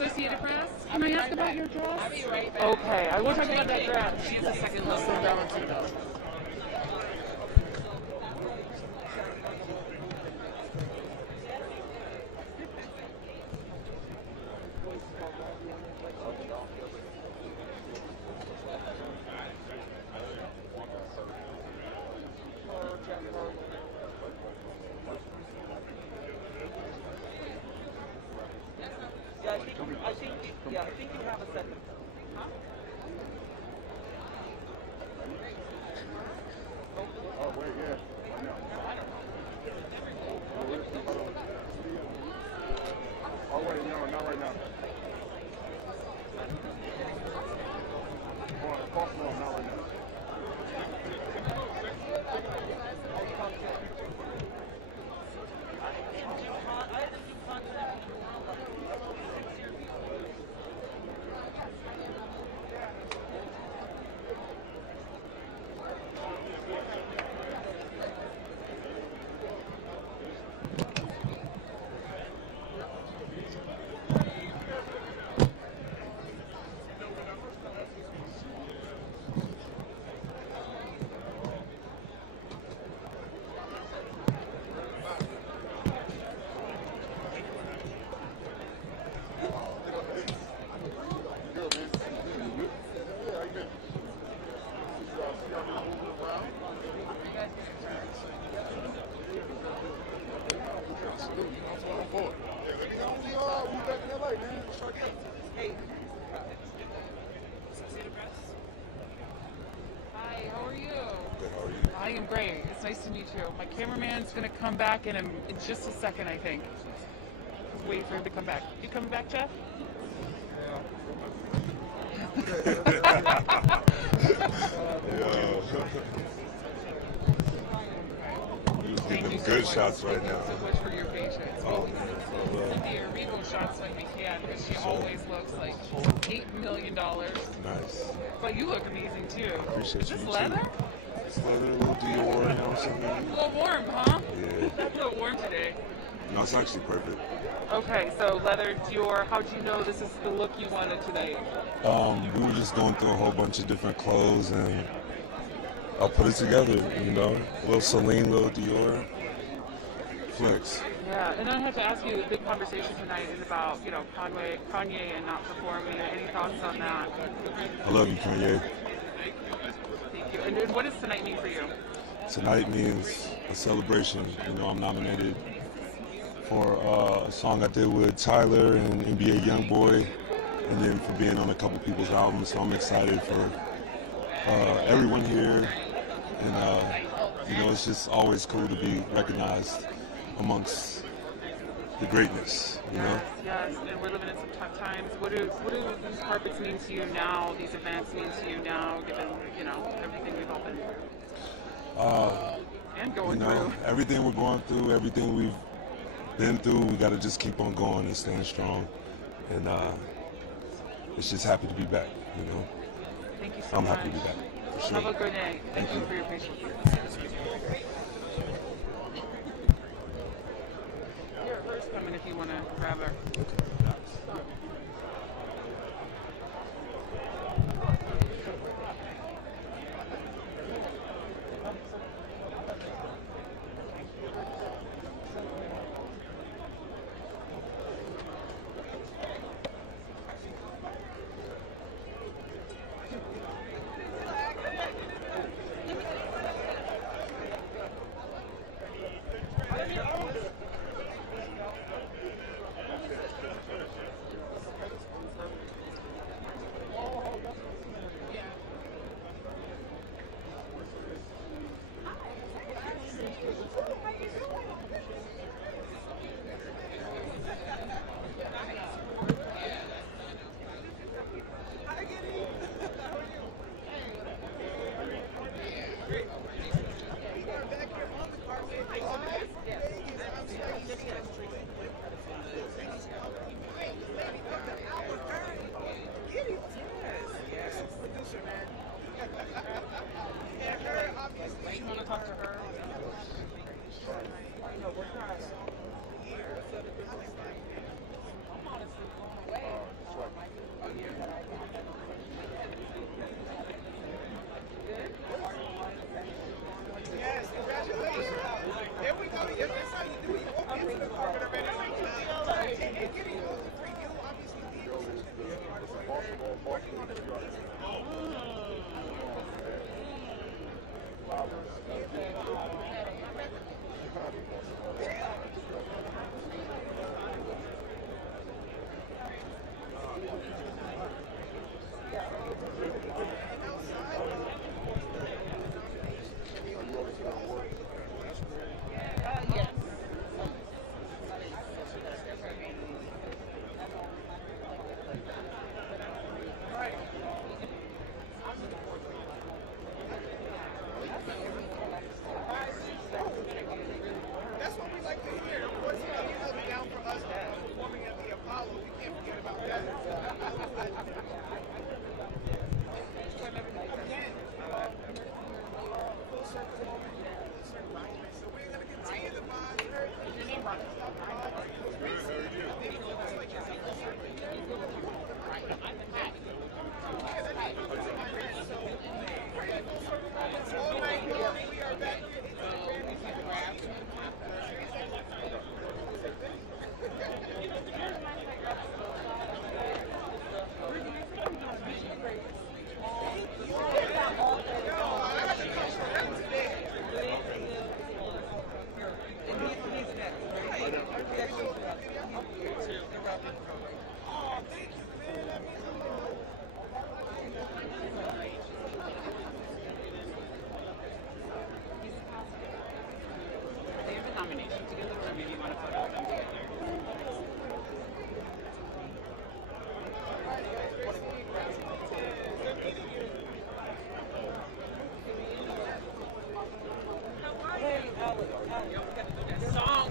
Associated Press. Can I ask about your dress? I'll be right back. Okay, I will talk about that dress. She's a second Let's level. go down to that. I think you have a second. Oh, wait, yeah. Oh, wait, no, not right now. No, not right now. Hi, how are you? I am great. It's nice to meet you. My cameraman's going to come back in just a second, I think. Just wait for him to come back. You coming back, Jeff? Getting them good shots right now. So much for your patience. Cynthia Regal shots like we can because she always looks like $8 million. Nice. But you look amazing too. I appreciate Is you. this too. leather? It's leather, a little Dior, you know something. A little warm, huh? Yeah. A little warm today. No, it's actually perfect. Okay, so leather, Dior. How'd you know this is the look you wanted today? We were just going through a whole bunch of different clothes and I'll put it together, you know. A little Celine, little Dior. Flex. Yeah, and I have to ask you, the big conversation tonight is about, you know, Kanye and not performing. Any thoughts on that? I love you, Kanye. Thank you. And what does tonight mean for you? Tonight means a celebration. You know, I'm nominated for a song I did with Tyler and NBA Youngboy, and then for being on a couple people's albums. So I'm excited for everyone here, and you know, it's just always cool to be recognized amongst the greatness. You know. Yes, and we're living in some tough times. What do these carpets mean to you now? These events mean to you now, given, you know, everything we've all been through? And going through. Everything we're going through, everything we've been through, we got to just keep on going and staying strong. And it's just happy to be back, you know. Thank you so I'm much. happy to be back, for sure. Have a good day. Thank you for your patience. Here, hers coming if you want to grab her.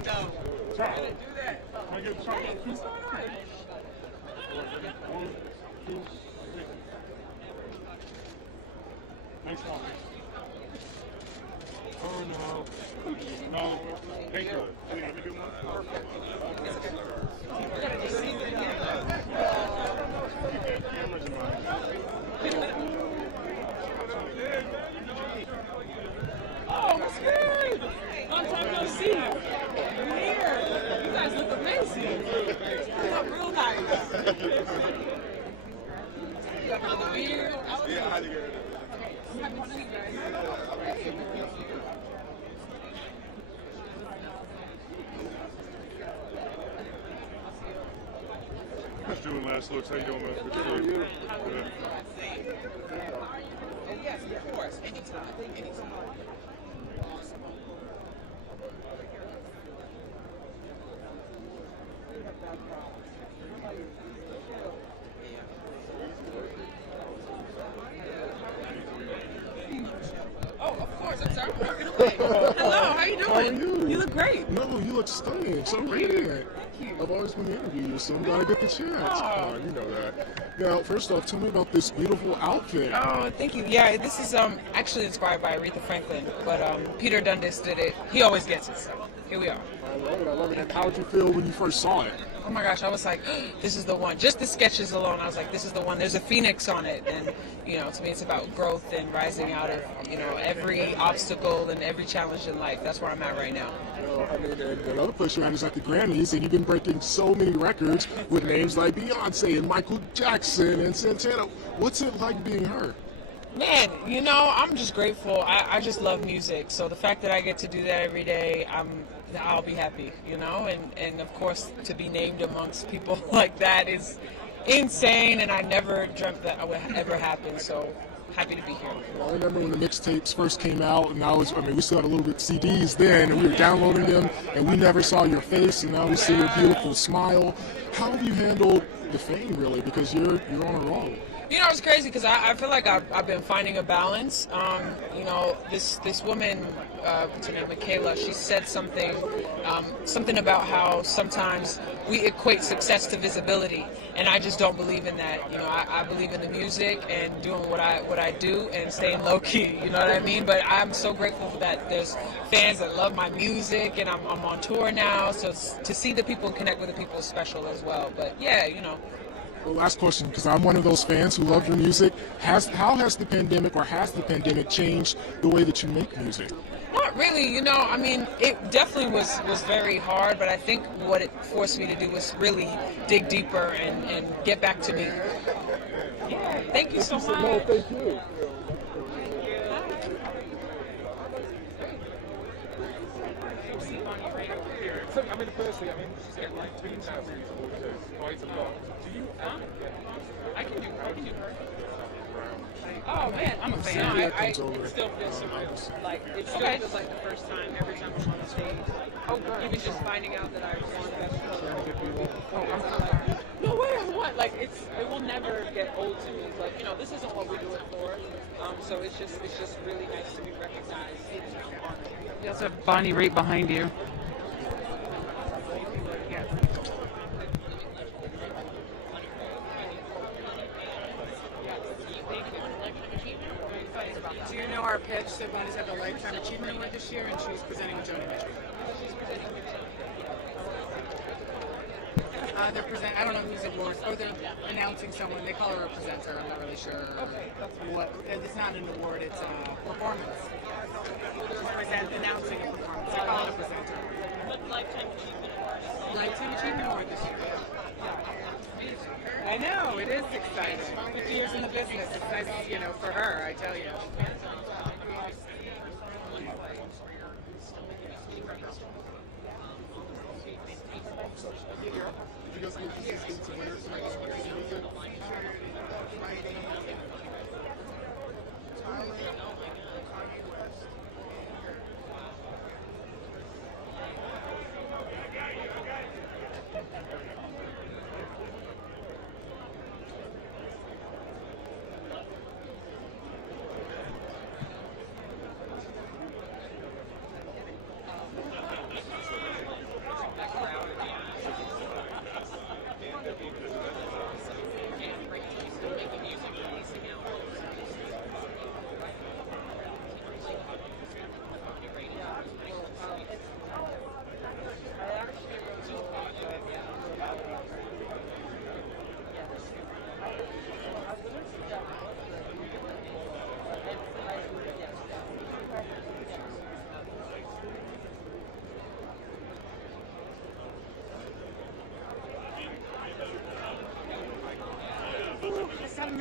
No. Chop. Do that. Can I get chopped up too? What's going on? 1, 2, 3. Thanks, Mom. Oh, no. No. Thank you. Let me do one. Oh, what's good? Long time no see. You're here. You guys look amazing. You look real nice. You got the beard. Yeah, I did. Happy to see you guys. How's you doing, last looks? How you doing, man? Good to see you. Good. Yes, of course. Anytime. Anytime. Oh, of course. I'm sorry. Hello, how you doing? How are you? You look great. No, you look stunning. So radiant. I've always wanted to interview you, so I'm glad I get the chance. Oh. You know that. Now, first off, tell me about this beautiful outfit. Oh, thank you. Yeah, this is actually inspired by Aretha Franklin, but Peter Dundas did it. He always gets it, so here we are. I love it. I love it. And how did you feel when you first saw it? Oh my gosh, I was like, this is the one. Just the sketches alone, I was like, this is the one. There's a phoenix on it, and you know, to me, it's about growth and rising out of every obstacle and every challenge in life. That's where I'm at right now. I mean, another place you're at is at the Grammys, and you've been breaking so many records with names like Beyonce and Michael Jackson and Santana. What's it like being her? Man, I'm just grateful. I just love music, so the fact that I get to do that every day, I'll be happy, and of course to be named amongst people like that is insane, and I never dreamt that would ever happen, so happy to be here. I remember when the mixtapes first came out, and we still had a little bit of CDs then, and we were downloading them, and we never saw your face, and now we see your beautiful smile. How have you handled the fame, really, because you're on a roll? It's crazy because I feel like I've been finding a balance. This woman, what's her name, Michaela, she said something about how sometimes we equate success to visibility, and I just don't believe in that. I believe in the music and doing what I do and staying low key. You know what I mean? But I'm so grateful for that. There's fans that love my music, and I'm on tour now, so to see the people and connect with the people is special as well. But yeah, Well, last question, because I'm one of those fans who love your music. How has the pandemic changed the way that you make music? Not really, it definitely was very hard, but I think what it forced me to do was really dig deeper and get back to me. Yeah, thank you so much. No, thank you. Firstly, she's getting like tweets out quite a lot. Do you? I can do her. Oh man, I'm a fan. I still feel surreal. Like it still feels like the first time every time I'm on the stage. Even just finding out that I won Best Show. No way, I won. Like it will never get old to me. Like this isn't what we do it for. So it's just really nice to be recognized. You also have Bonnie right behind you. Do you know our pitch that Bonnie's had the Lifetime Achievement Award this year, and she's presenting with Joni Mitchell? I don't know whose award. Oh, they're announcing someone. They call her a presenter. I'm not really sure what. It's not an award. It's a performance. Announcing a performance. They call it a presenter. Lifetime Achievement Award. Lifetime Achievement Award this year. Yeah. I know, it is exciting. 50 years in the business. It's nice, for her, I tell you.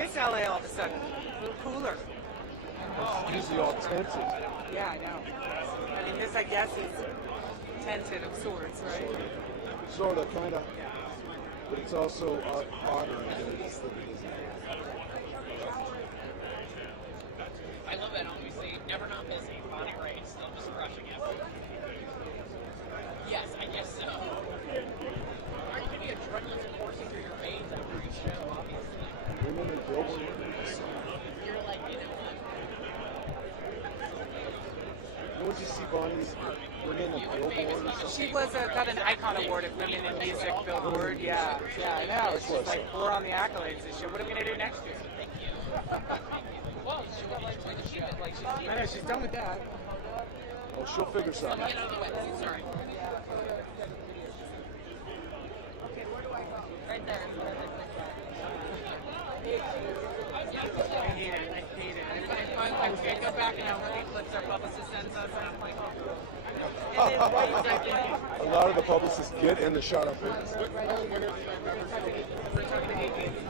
miss LA all of a sudden. A little cooler. It's usually all tented. Yeah, I know. I mean, this, I guess, is tented of sorts, right? Sort of, kind of. But it's also hotter than it is. I love that, obviously. Never not busy. Bonnie Raitt, still just crushing it. Yes, I guess so. Are you going to be adrenaline coursing through your veins after each show, obviously? Women in Billboard. You're like, you know what? Would you see Bonnie's Women in Billboard? She was got an icon award at Women in Music Billboard. Yeah, I know. It's just like we're on the accolades this year. What are we gonna do next year? Thank you. Well, she got like she's I know she's done with that. Oh, she'll figure something out. Get out of the way. Sorry. Right there. I hate it. I go back and I look at clips our publicist sends us, and I'm like, A lot of the publicists get in the shot of it.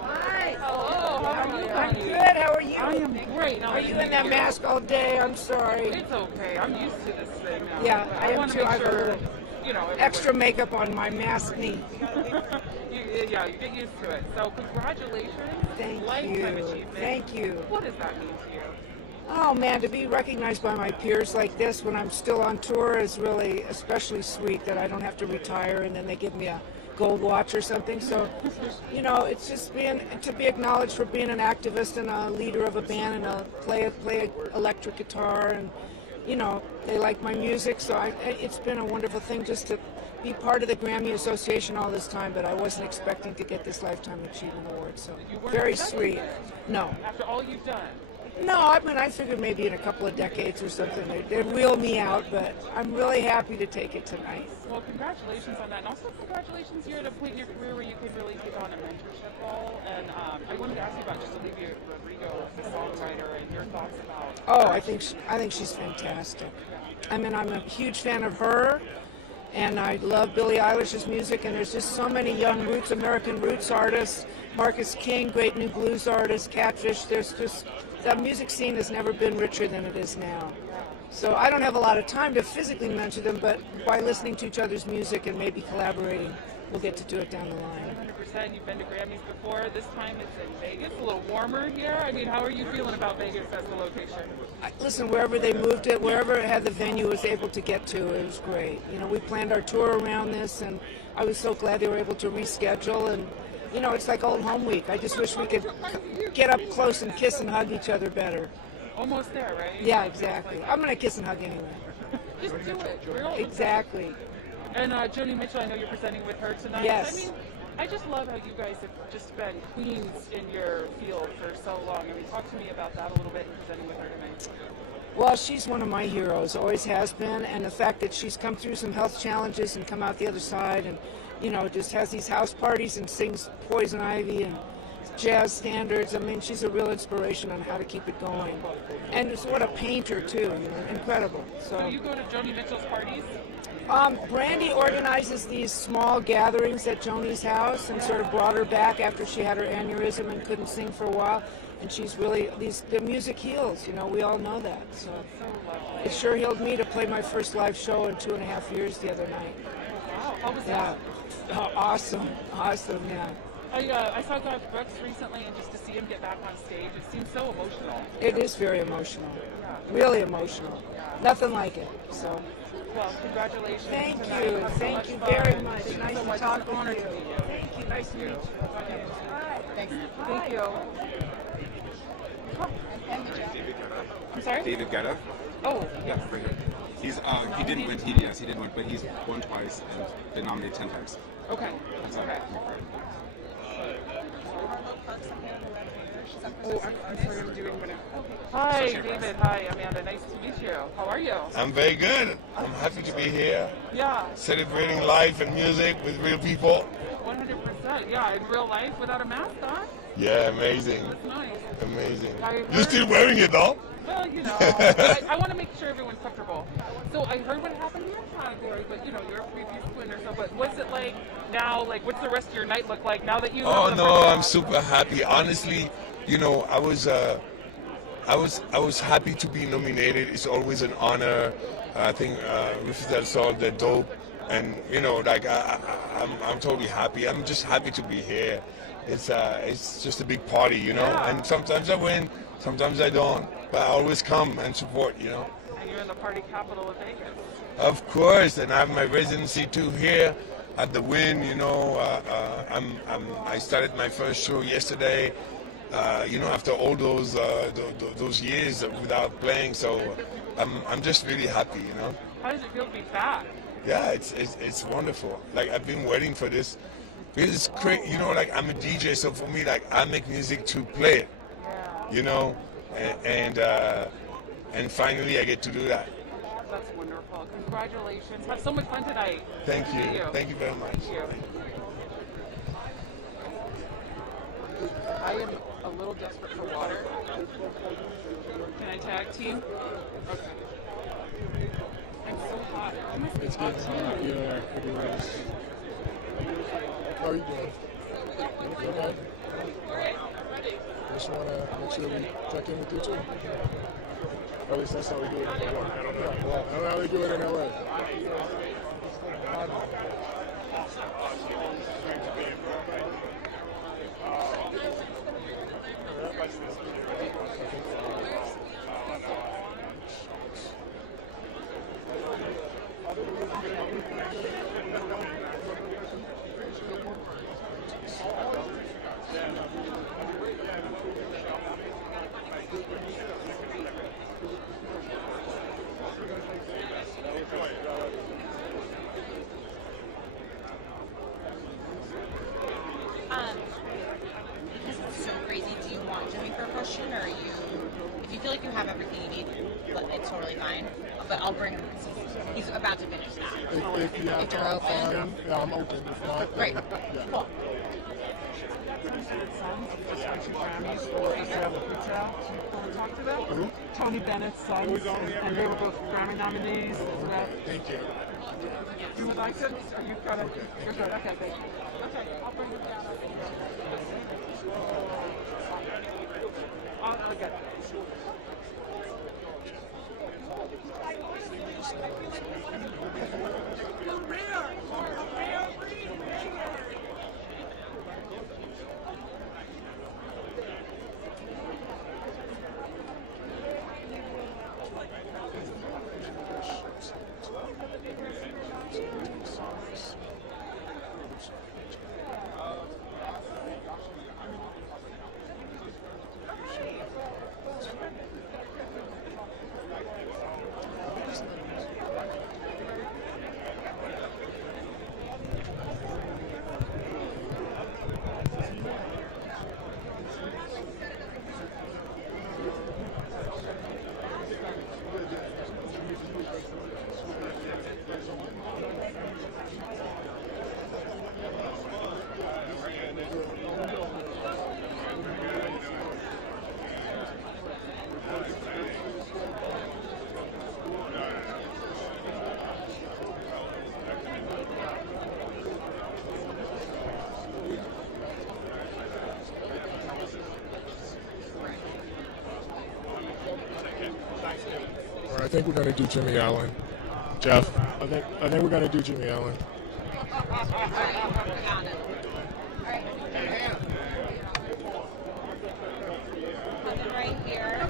Hi. Hello. How are you? I'm good. How are you? I am great. Are you in that mask all day? I'm sorry. It's okay. I'm used to this thing now. Yeah, I am want to too. make I have a sure, little you know, extra makeup on my mask knee. you get used to it. So congratulations. Thank Lifetime you. achievement. Thank you. What does that mean to you? Oh man, to be recognized by my peers like this when I'm still on tour is really especially sweet, that I don't have to retire and then they give me a gold watch or something. So, you know, it's just to be acknowledged for being an activist and a leader of a band and play electric guitar, and you know, they like my music. So it's been a wonderful thing just to be part of the Grammy Association all this time, but I wasn't expecting to get this Lifetime Achievement Award. So very sweet. No. After all you've done. No, I mean, I figured maybe in a couple of decades or something they'd wheel me out, but I'm really happy to take it tonight. Well, congratulations on that, and also congratulations, you're at a point in your career where you can really take on a mentorship role, and I wanted to ask you about just Olivia Rodrigo, the songwriter, and your thoughts about... Oh, I think she's fantastic. I mean, I'm a huge fan of her, and I love Billie Eilish's music, and there's just so many young American roots artists, Marcus King, great new blues artist, Catfish, there's just... The music scene has never been richer than it is now. So I don't have a lot of time to physically mentor them, but by listening to each other's music and maybe collaborating, we'll get to do it down the line. 100%. You've been to Grammys before. This time it's in Vegas, a little warmer here. I mean, how are you feeling about Vegas as the location? Listen, wherever they moved it, wherever it had the venue was able to get to, it was great. You know, we planned our tour around this, and I was so glad they were able to reschedule. And you know, it's like old home week. I just wish we could get up close and kiss and hug each other better. Almost there, right? Yeah, exactly. I'm going to kiss and hug anyway. Just do it. Exactly. And Joni Mitchell, I know you're presenting with her tonight. Yes. I mean, I just love how you guys have just been queens in your field for so long. I mean, talk to me about that a little bit and presenting with her tonight. Well, she's one of my heroes, always has been, and the fact that she's come through some health challenges and come out the other side, and you know, just has these house parties and sings Poison Ivy and jazz standards. I mean, she's a real inspiration on how to keep it going. And what a painter too, you know, incredible. So you go to Joni Mitchell's parties? Brandy organizes these small gatherings at Joni's house and sort of brought her back after she had her aneurysm and couldn't sing for a while. And she's really, the music heals, you know, we all know that. So it sure healed me to play my first live show in 2.5 years the other night. Wow, how was that? Oh, awesome, yeah. I saw Garth Brooks recently, and just to see him get back on stage, it seems so emotional. It is very emotional, really emotional. Nothing like it. So. Well, congratulations. Thank tonight. you. Thank you very much. Nice to talk with you. Thank you. Nice to meet you. Thanks. Thank you. I'm sorry? David Guetta. Oh, yes. He's he didn't win, but he's won twice and been nominated 10 times. Okay. That's okay. Oh, I'm sorry, I'm doing whatever. Hi, David. Hi, Amanda. Nice to meet you. How are you? I'm very good. I'm happy to be here. Yeah. Celebrating life and music with real people. 100%. Yeah, in real life without a mask on. Yeah, amazing. That's nice. Amazing. You're still wearing it though? Well, you know, I want to make sure everyone's comfortable. So I heard what happened in your category, but you know, you're a previous winner. So, but what's it like now? Like, what's the rest of your night look like now that you? Oh no, I'm super happy. Honestly, you know, I was happy to be nominated. It's always an honor. I think with that song, they're dope, and you know, like I'm totally happy. I'm just happy to be here. It's just a big party, you know. Yeah. And sometimes I win, sometimes I don't, but I always come and support, you know. And you're in the party capital of Vegas. Of course, and I have my residency too here at the Win. You know, I started my first show yesterday. You know, after all those years without playing, so I'm just really happy. You know. How does it feel to be back? Yeah, it's wonderful. Like I've been waiting for this. Because it's great, you know, like I'm a DJ, so for me, like I make music to play it, you know, and finally I get to do that. That's wonderful. Congratulations. Have so much fun tonight. Thank you. Thank you very much. Thank you. I am a little desperate for water. Can I tag team? Okay. I'm so hot. I must be It's hot getting too. hot. Yeah, it is. How are you doing? Okay. Just want to make sure we check in with you too. At least that's how we do it in LA. I don't know how they do it in LA. Because it's so crazy, do you want Jimmy for a question, or are you, if you feel like you have everything you need, it's totally fine. But I'll bring him, he's about to finish that. If you have time, fine. Yeah, I'm open. If not, Great. yeah. Cool. Grammys for Israel Pizza. Talk to them. Tony Bennett's sons, and they were both Grammy nominees. Thank you. You would like to? Or you've got it? You're good. Okay, thank you. Okay, I'll bring it down. Okay. I think we're going to do Jimmy Allen. Jeff, I think we're going to do Jimmy Allen. Right here.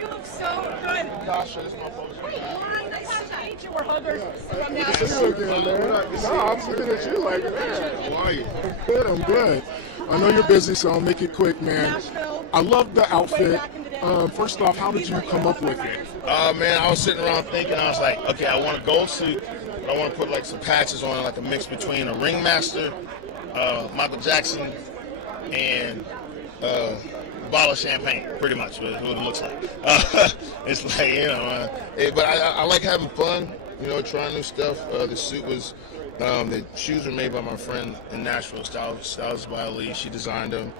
You look so good. Dasha is my post. Hi, nice to meet you. We're huggers. Good to see you again, man. No, I'm looking at you like, man, how are you? I'm good, I'm good. I know you're busy, so I'll make it quick, man. I love the outfit. First off, how did you come up with it? Man, I was sitting around thinking, I was like, okay, I want a gold suit, but I want to put like some patches on it, like a mix between a ringmaster, Michael Jackson, and a bottle of champagne, pretty much, what it looks like. It's like, you know, but I like having fun, you know, trying new stuff. The suit was, the shoes were made by my friend in Nashville, Styles by Ali. She designed them.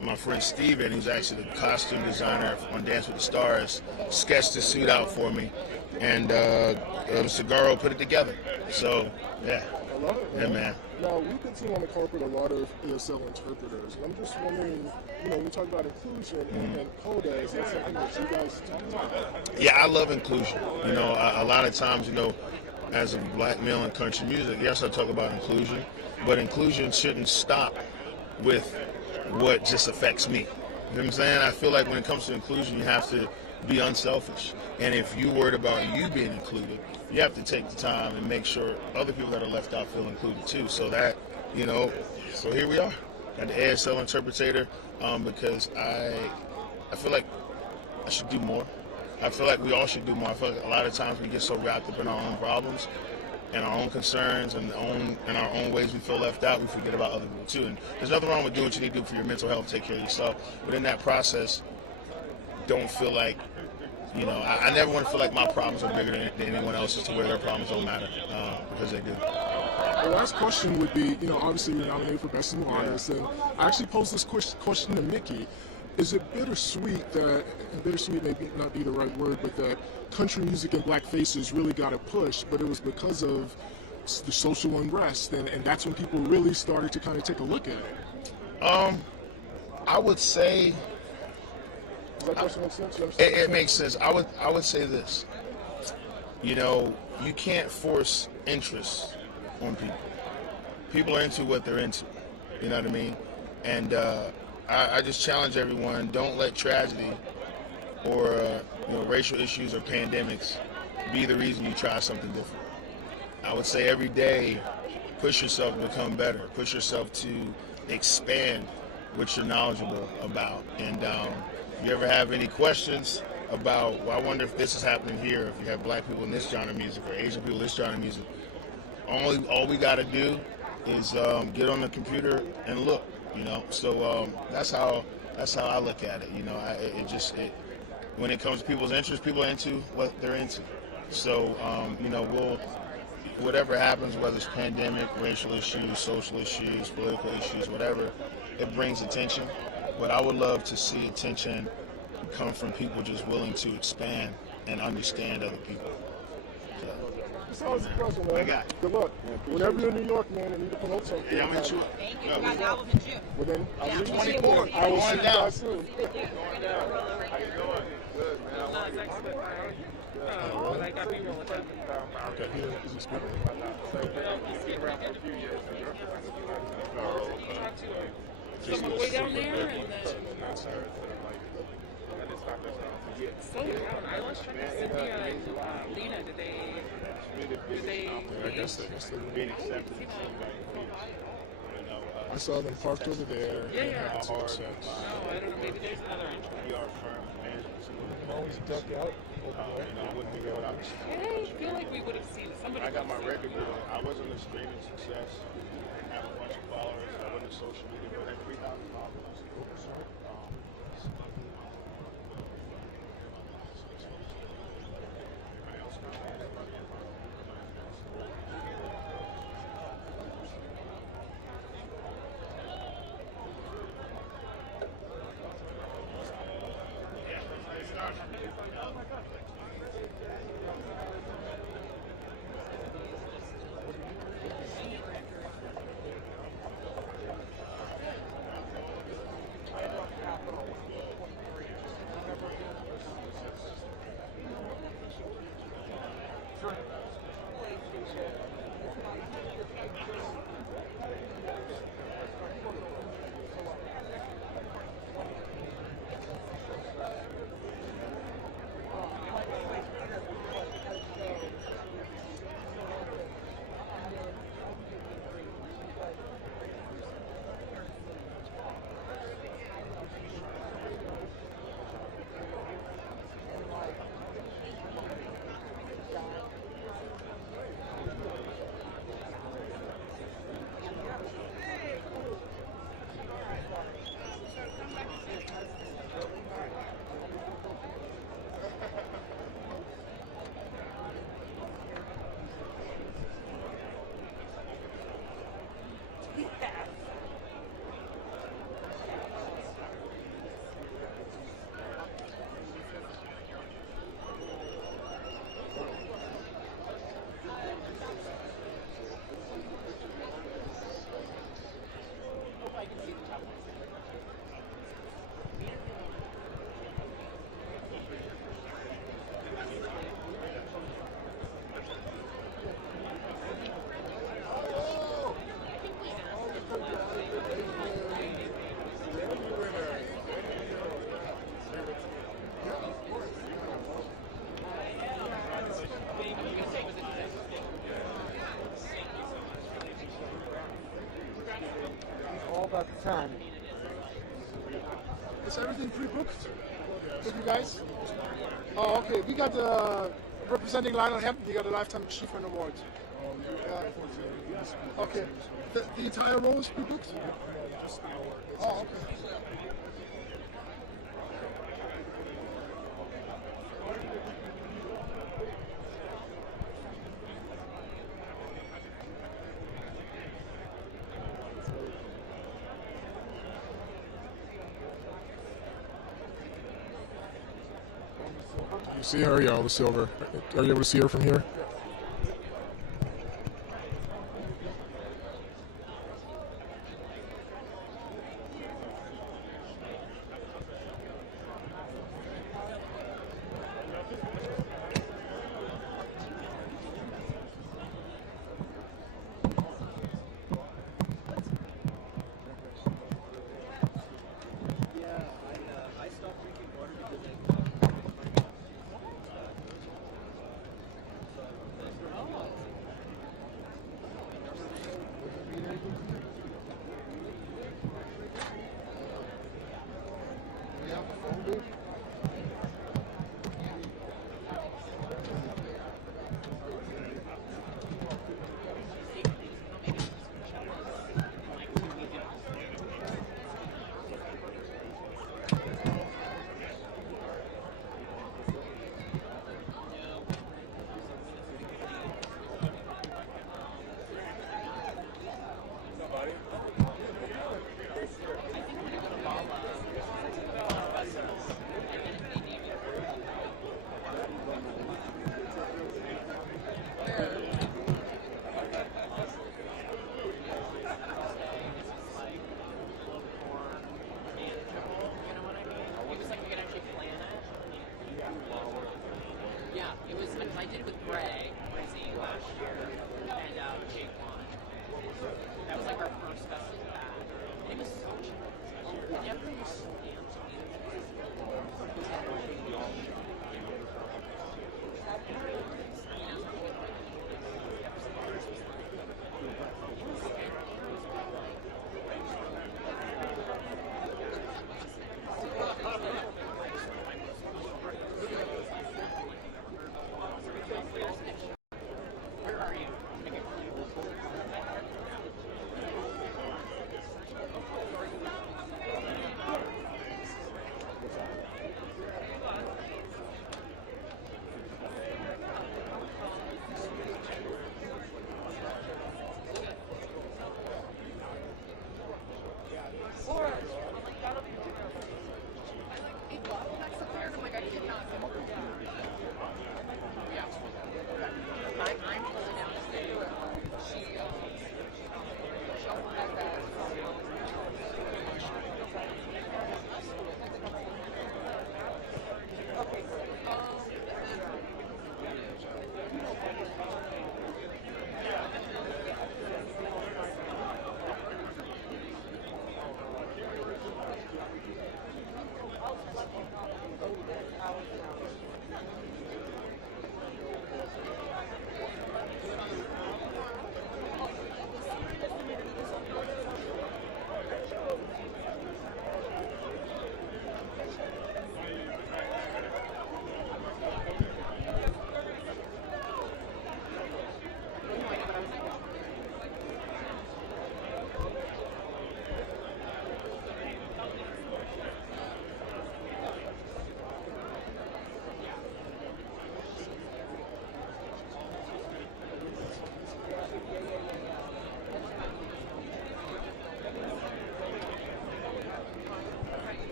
My friend Steven, who's actually the costume designer on Dance with the Stars, sketched the suit out for me, and Segaro put it together. So, yeah. Yeah, man. Now, we've been seeing on the carpet a lot of ESL interpreters, and I'm just wondering, when we talk about inclusion and CODA, is that something that you guys talk about? Yeah, I love inclusion. A lot of times, as a black male in country music, yes, I talk about inclusion, but inclusion shouldn't stop with what just affects me. You know what I'm saying? I feel like when it comes to inclusion, you have to be unselfish. And if you're worried about you being included, you have to take the time and make sure other people that are left out feel included too. So that, so here we are at the ASL interpreter, because I feel like I should do more. I feel like we all should do more. I feel like a lot of times we get so wrapped up in our own problems and our own concerns and our own ways we feel left out, we forget about other people too. And there's nothing wrong with doing what you need to do for your mental health, take care of yourself. But in that process, don't feel like, I never want to feel like my problems are bigger than anyone else's to where their problems don't matter, because they do. The last question would be, obviously you're nominated for Best New Artist, and I actually posed this question to Mickey. Is it bittersweet that, and bittersweet may not be the right word, but that country music and black faces really got a push, but it was because of the social unrest, and that's when people really started to kind of take a look at it? I would say... Does that question make sense? It makes sense. I would say this. You can't force interest on people. People are into what they're into. You know what I mean? And I just challenge everyone, don't let tragedy or racial issues or pandemics be the reason you try something different. I would say every day, push yourself to become better. Push yourself to expand what you're knowledgeable about. And if you ever have any questions about, well, I wonder if this is happening here, if you have black people in this genre of music or Asian people in this genre of music, all we got to do is get on the computer and look. So that's how I look at it. When it comes to people's interests, people are into what they're into. So whatever happens, whether it's pandemic, racial issues, social issues, political issues, whatever, it brings attention. But I would love to see attention come from people just willing to expand and understand other people. It's always a pleasure, man. Good luck. Whenever you're in New York, man, and need to promote something. Yeah, I'm into it. Thank you. You got the album in June. Well, then, I'll see you 24. I will see you down. guys soon. How you doing? Good, man. I got people with them. Okay, is he speaking? He's been around for a few years. From way down there, and then I lost track of Cynthia and Lena. Did they? I guess they're being accepted. I saw them parked over there. Yeah. Makes sense. No, I don't know. Maybe there's another entry. We are firm management. Always duck out. Wouldn't be there without me. I feel like we would have seen somebody. I got my record deal. I wasn't a streaming success. I didn't have a bunch of followers. I wasn't a social media, but I had 3,000 followers. about the time. Is everything pre-booked with you guys? Oh, okay. We got representing Lionel Hampton. He got a Lifetime Achievement Award. Yeah. Okay. The entire role is pre-booked? Oh, okay. You see her? Yeah, all the silver. Are you able to see her from here?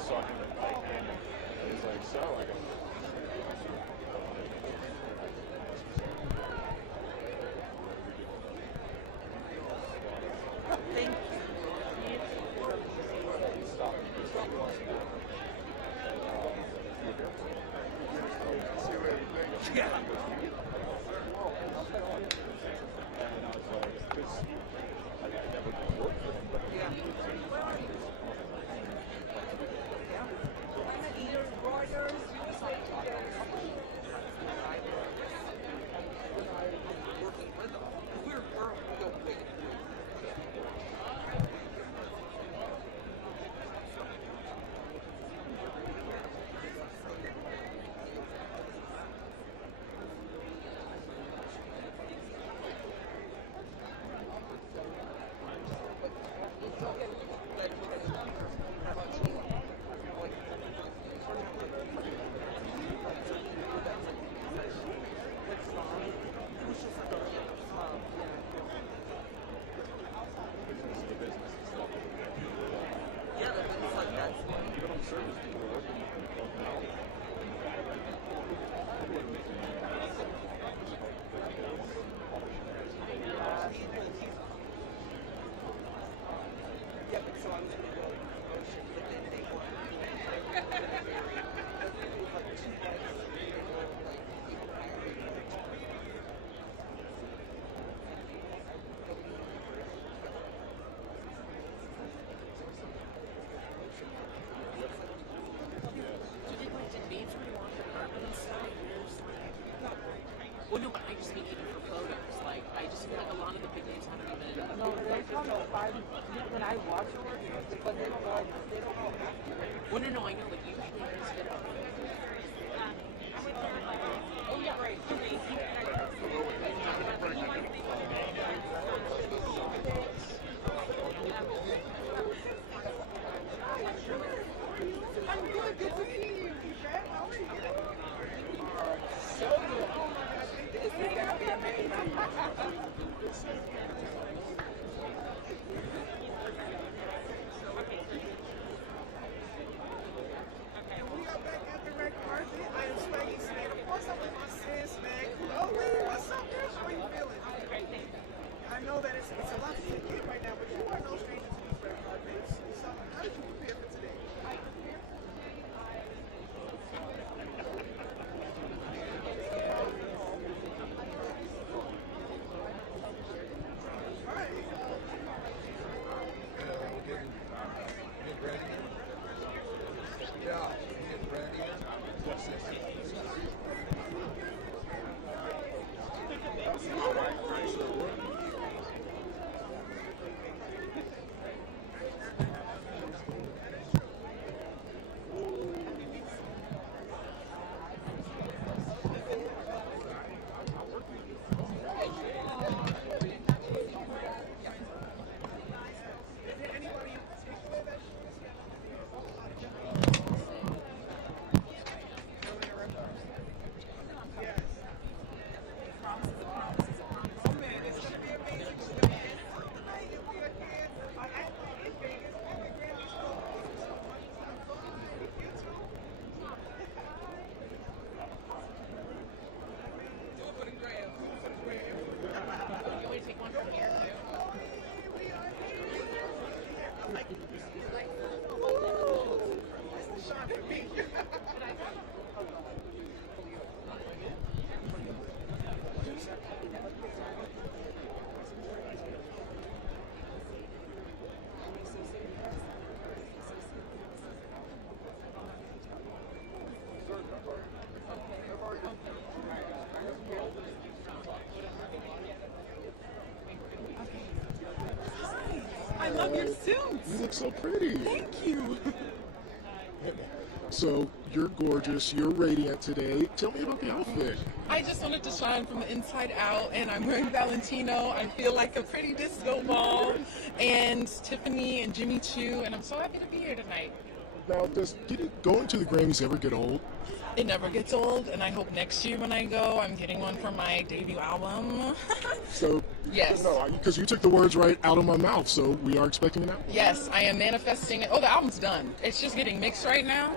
just saw him at like Grammy. And he's like, so I go, Thank yeah. Well, no, but I just mean even for photos. Like, I just feel like a lot of the big names haven't even. No, they come to when I watch your work, but they don't go. Well, no, I know, but usually there's get up. Oh, yeah, right. I'm good. Good to see you. How are you? So good. This is gonna be amazing. We are back at the red carpet. I am Swaggy Smith. Of course, I'm with my sis, man. Chloe, what's up, girl? How are you feeling? I know that it's a lot to take in right now, but you are no stranger to these red carpets. So, how did you prepare for today? I prepared for today. I love your suits. You look so pretty. Thank you. So you're gorgeous. You're radiant today. Tell me about the outfit. I just wanted to shine from the inside out, and I'm wearing Valentino. I feel like a pretty disco ball, and Tiffany and Jimmy Choo, and I'm so happy to be here tonight. Now, does going to the Grammys ever get old? It never gets old, and I hope next year when I go, I'm getting one for my debut album. So, yes. No, because you took the words right out of my mouth, so we are expecting it now. Yes, I am manifesting it. Oh, the album's done. It's just getting mixed right now,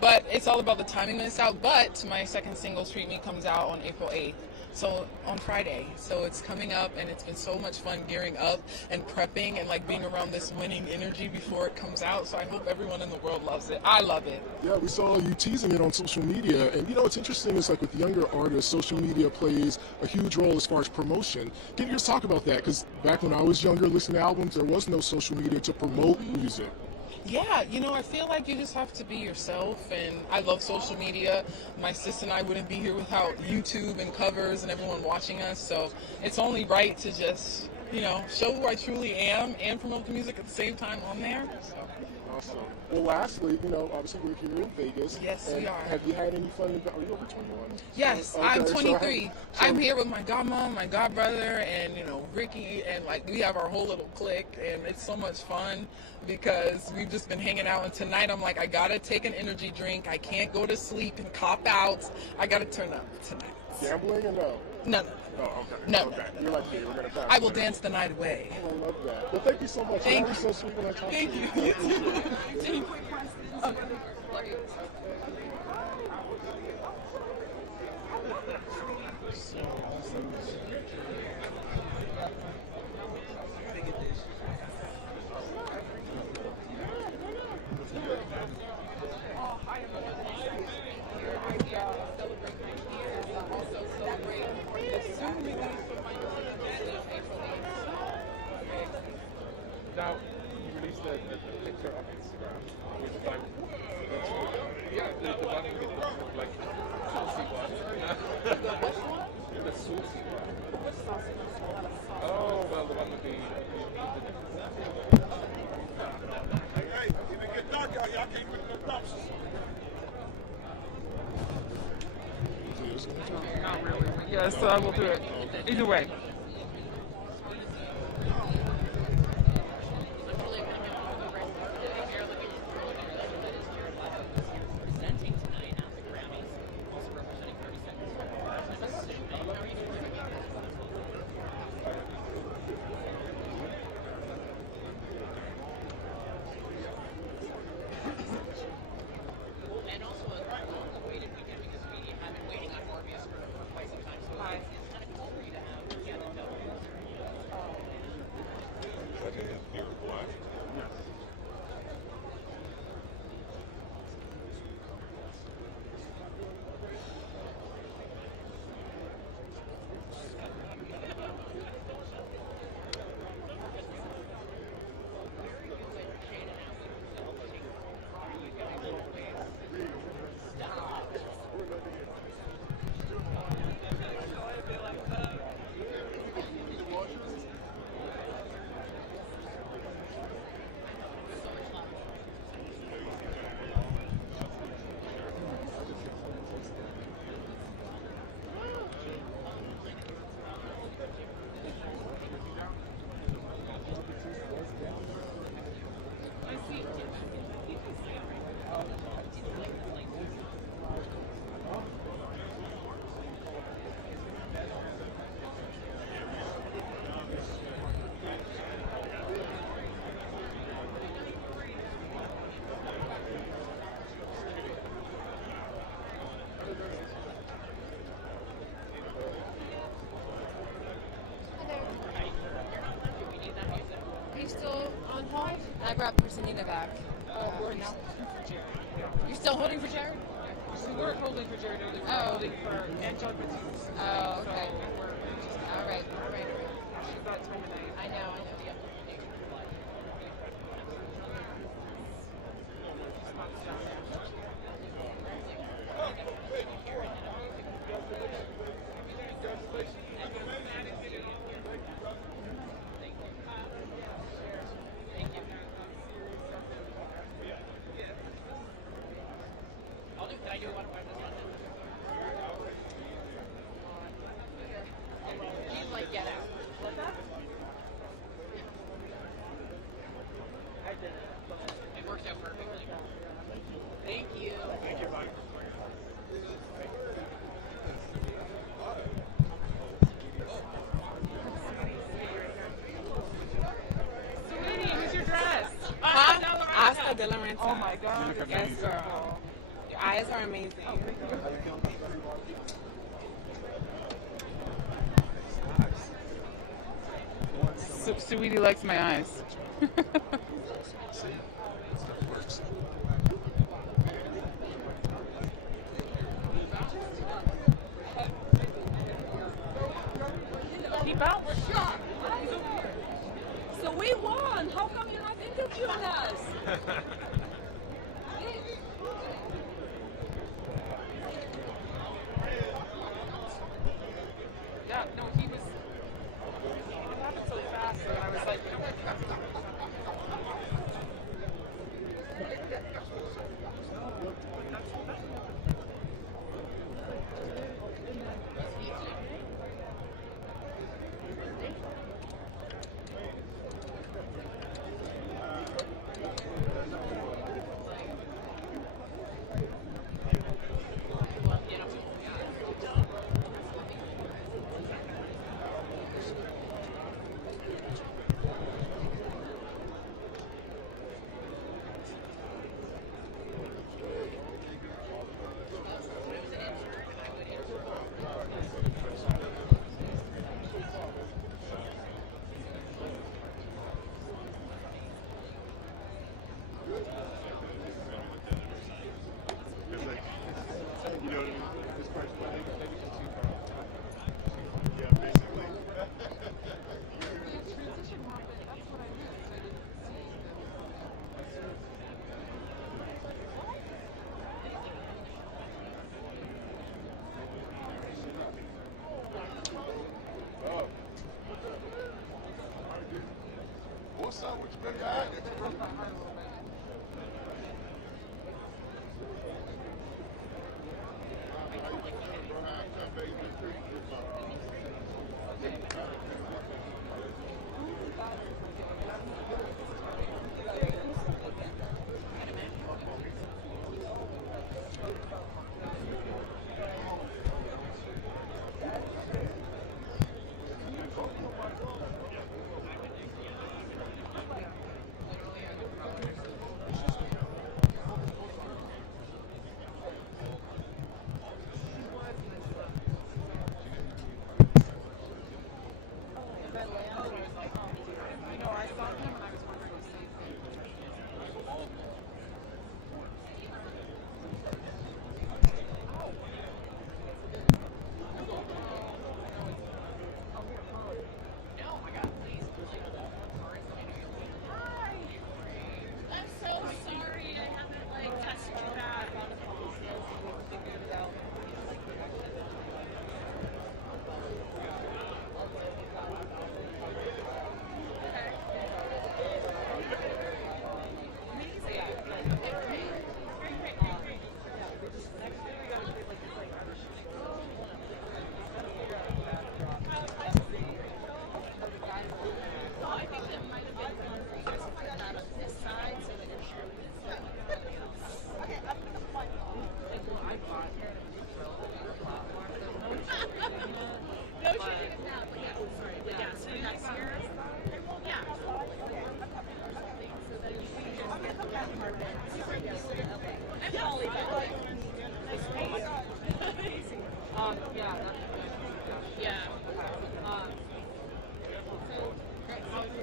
but it's all about the timing when it's out. But my second single, Treat Me, comes out on April 8th. So on Friday. So it's coming up, and it's been so much fun gearing up and prepping and like being around this winning energy before it comes out. So I hope everyone in the world loves it. I love it. Yeah, we saw you teasing it on social media, and you know what's interesting is like with younger artists, social media plays a huge role as far as promotion. Can you just talk about that? Because back when I was younger, listening to albums, there was no social media to promote music. Yeah, you know, I feel like you just have to be yourself, and I love social media. My sis and I wouldn't be here without YouTube and covers and everyone watching us, so it's only right to just, you know, show who I truly am and promote the music at the same time on there. So. Awesome. Well, lastly, you know, obviously we're here in Vegas. Yes, we are. Have you had any fun? Are you over 21? Yes, Okay, I'm 23. So I'm here with my godmom, my godbrother, and, you know, Ricky, and, like, we have our whole little clique, and it's so much fun because we've just been hanging out, and tonight I'm like, I gotta take an energy drink. I can't go to sleep and cop out. I gotta turn up tonight. Gambling or no? No. Oh, okay. No. Okay. You're like me. We're gonna pass. I will dance the night away. Oh, I love that. Well, thank you so much. Thank You're you. so sweet when I talk Thank to you. you. Any quick questions? Okay. Now, you released a picture on Instagram with like, the one with the like saucy one. The saucy one. Which sauce? Oh, well, the one with the Not really. Yes, I will do it. Either way. Presenting tonight at the Grammys, also representing 30 Seconds. How are you doing? And also a long-awaited weekend because we have been waiting on Morbius for quite some time. So it's kind of cool for you to have Canada film. Are you still on hold? I brought Christina back. You're still holding for Jared? We weren't holding for Jared earlier. We were holding for Anton Batiste. Oh, okay. So All right. she's got time tonight. I know. Yeah. Can I do one question? She's like, get out. Stella Ransom. Oh my God. Yes, girl. Your eyes are amazing. Sweetie likes my eyes. Keep out. So we won. How come you're not interviewing us? Yeah, no, he was. It happened so fast that I was like, you know what? What's up with you, baby?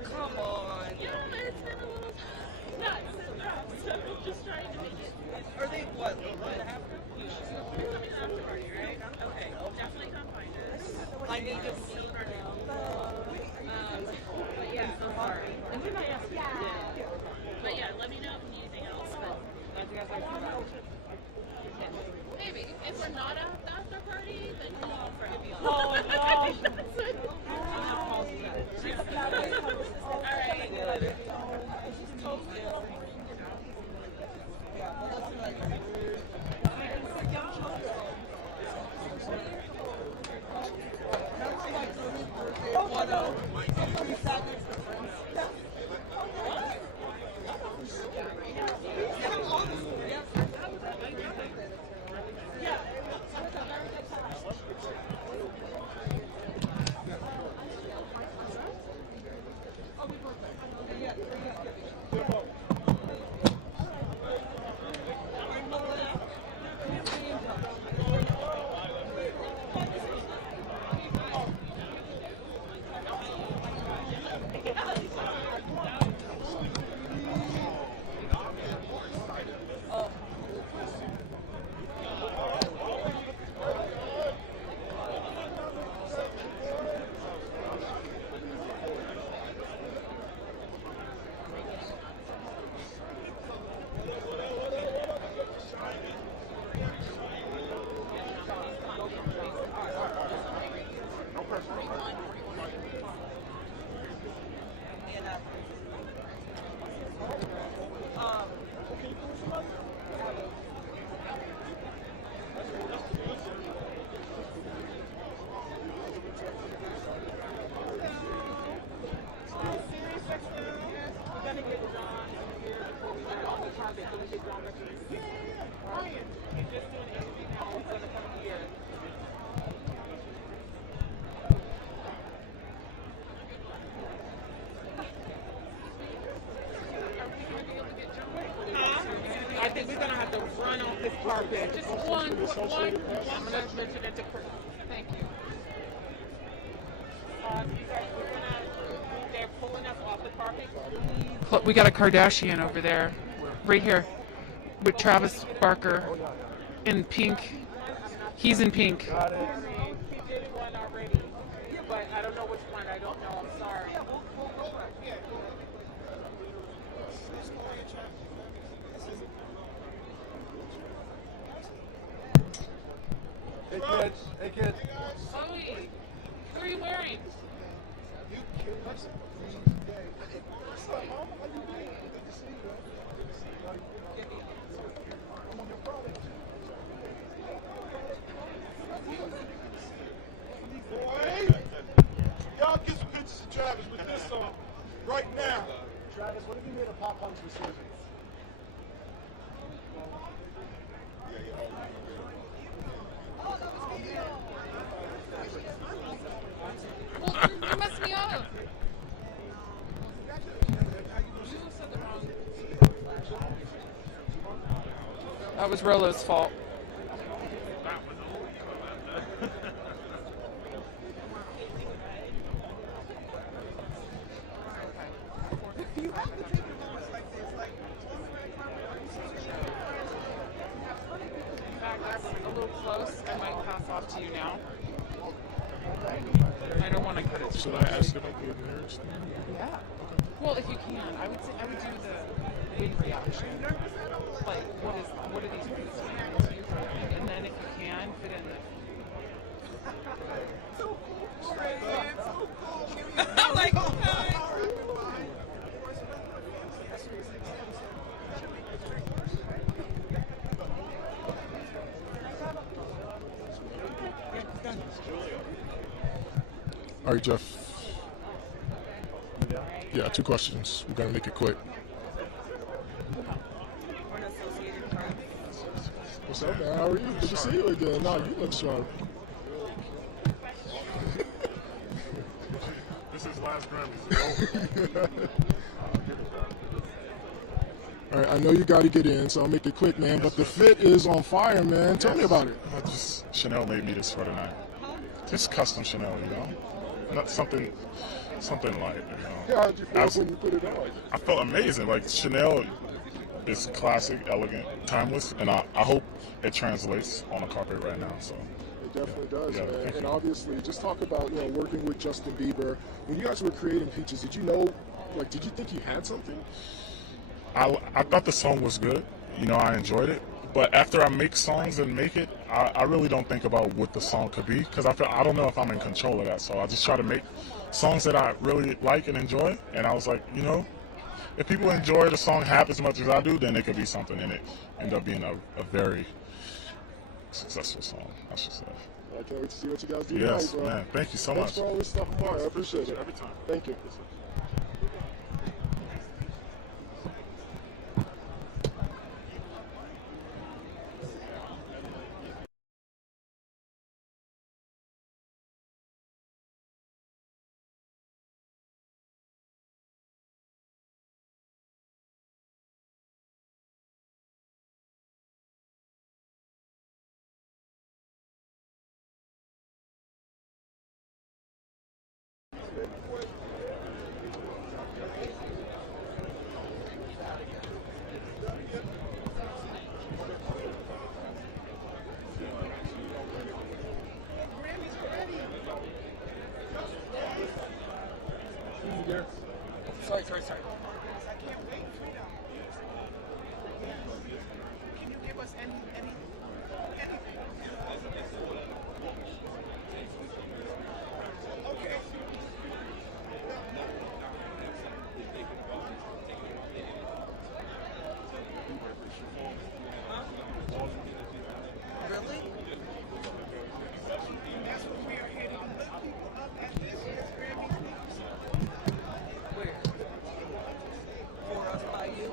Come on. Yeah, it's been a little nuts and drops. So just trying to make it. Are they what? 1.5 ago? You're coming after party, right? Okay, I'll definitely come find us. I need to see her now. But yeah, so far. And we might have to. Yeah. But yeah, let me know if you need anything else. But maybe. If we're not at the after party, then call for me. Oh, no. All right. I think we're gonna have to run off this carpet. Just one. I'm gonna mention it to Chris. Thank you. You guys, they're pulling us off the carpet. Please. We got a Kardashian over there, right here, with Travis Barker in pink. He's in pink. He did one already, but I don't know which one. I don't know. I'm sorry. Hey kids, hey kids. Chloe, what are you wearing? Y'all get some pictures of Travis with this song right now. Travis, what if you made a pop punk's resurgence? You messed me up. That was Rolo's fault. A little close. I might pass off to you now. I don't want to cut it. Should I ask about the lyrics? Yeah. Well, if you can, I would do the wig reaction. Like, what are these words? And then if you can, fit in the. I'm like, All right, Jeff. Yeah, 2 questions. We're gonna make it quick. What's up, man? How are you? Good to see you again. No, you look sharp. This is last Grammys. All right, I know you got to get in, so I'll make it quick, man. But the fit is on fire, man. Tell me about it. Chanel made me this for tonight. Just custom Chanel, you know? Not something light, you know? How did you feel when you put it on? I felt amazing. Like, Chanel is classic, elegant, timeless, and I hope it translates on the carpet right now. So it definitely does, yeah, man. And obviously, just talk about working with Justin Bieber. When you guys were creating Peaches, did you know, did you think you had something? I thought the song was good. You know, I enjoyed it. But after I make songs and make it, I really don't think about what the song could be because I don't know if I'm in control of that. So I just try to make songs that I really like and enjoy. And I was like, you know, if people enjoy the song half as much as I do, then it could be something, and it ended up being a very successful song, I should say. I can't wait to see what you guys do Yes, tonight, bro. man. Thank you so Thanks much. for all this stuff, Mark. I appreciate it. Every time. Thank you. Sorry. Can you give us any okay. Really? That's what we are here to look people up at this year's Grammy. Where? For us by you?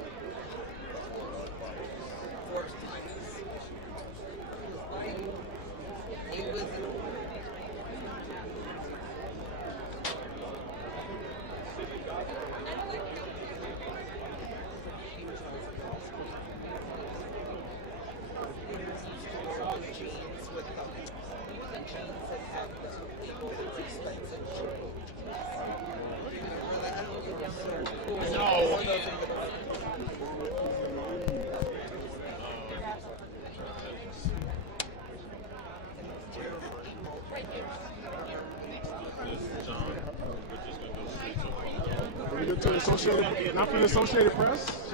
for the Associated Press?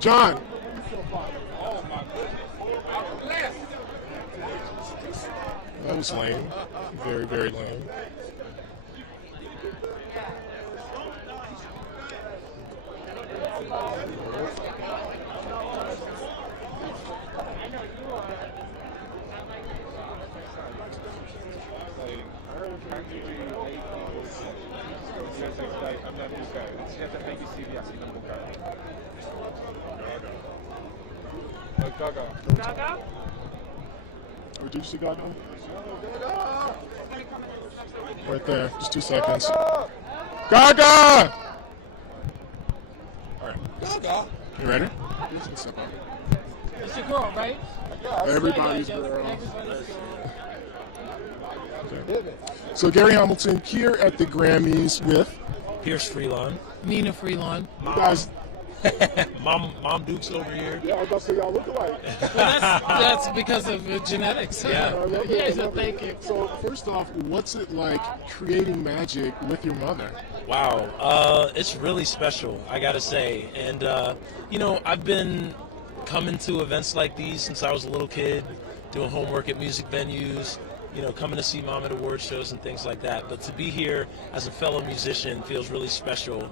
John. That was lame. Very, very lame. Gaga? Oh, did you see Gaga? Right there, just 2 seconds. Gaga! All right. Gaga. You ready? It's your girl, right? Everybody's girl. Okay. So Gary Hamilton here at the Grammys with Pierce Freelon, Nina Freelon. You guys. Mom Duke's over here. Yeah, I was about to say y'all look alike. Well, that's because of genetics. Yeah. So thank you. So first off, what's it like creating magic with your mother? Wow, it's really special, I gotta say. And you know, I've been coming to events like these since I was a little kid, doing homework at music venues, you know, coming to see Mom at award shows and things like that. But to be here as a fellow musician feels really special.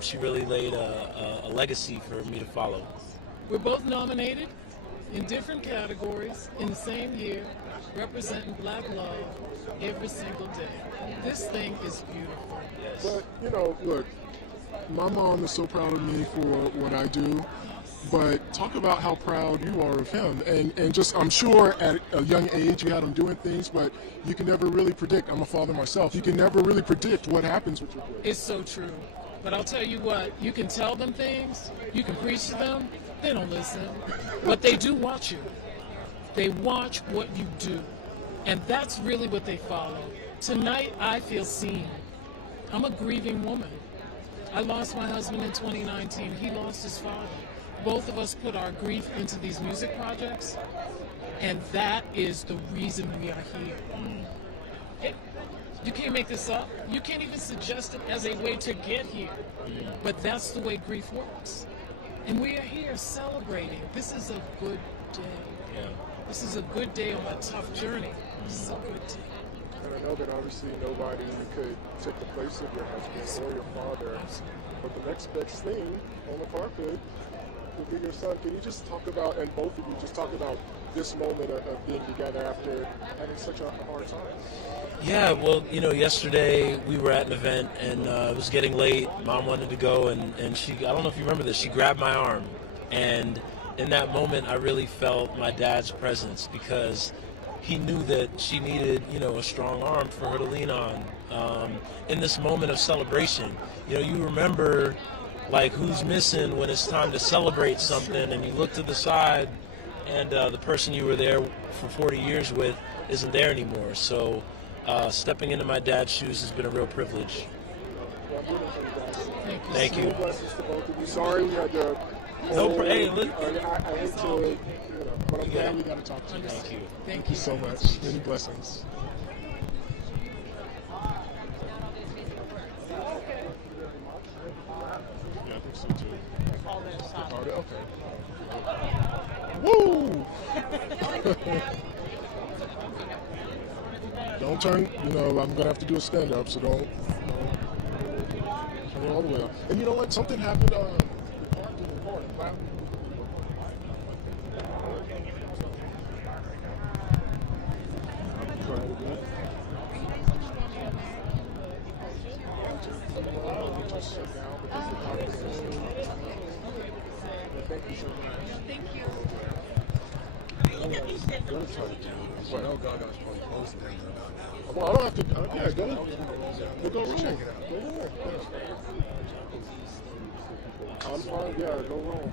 She really laid a legacy for me to follow. We're both nominated in different categories in the same year, representing Black love every single day. This thing is beautiful. Yes. But, you know, look, my mom is so proud of me for what I do, but talk about how proud you are of him. And just, I'm sure at a young age you had him doing things, but you can never really predict. I'm a father myself. You can never really predict what happens with your kids. It's so true. But I'll tell you what, you can tell them things, you can preach to them, they don't listen. But they do watch you. They watch what you do. And that's really what they follow. Tonight, I feel seen. I'm a grieving woman. I lost my husband in 2019. He lost his father. Both of us put our grief into these music projects, and that is the reason we are here. You can't make this up. You can't even suggest it as a way to get here. But that's the way grief works. And we are here celebrating. This is a good day. Yeah. This is a good day on a tough journey. This is a good day. And I know that obviously nobody could take the place of your husband or your father, but the next best thing on the carpet would be your son. Can you just talk about, and both of you just talk about this moment of being together after having such a hard time? Yeah, well, you know, yesterday we were at an event and it was getting late. Mom wanted to go and she, I don't know if you remember this, she grabbed my arm. And in that moment, I really felt my dad's presence because he knew that she needed, you know, a strong arm for her to lean on. In this moment of celebration, you know, you remember like who's missing when it's time to celebrate something and you look to the side and the person you were there for 40 years with isn't there anymore. So stepping into my dad's shoes has been a real privilege. Thank you. Sorry we had to... Hey, I hate to... But I'm glad we got to talk to you guys. Thank you. Thank you so much. Many blessings. Yeah, I think so too. Okay. Woo! Don't turn, you know, I'm going to have to do a stand-up, so don't turn it all the way up. And you know what? Something happened Thank you. Well, I don't have to. Yeah, go. We'll go check it out. Go there. I'm fine. Yeah, go wrong.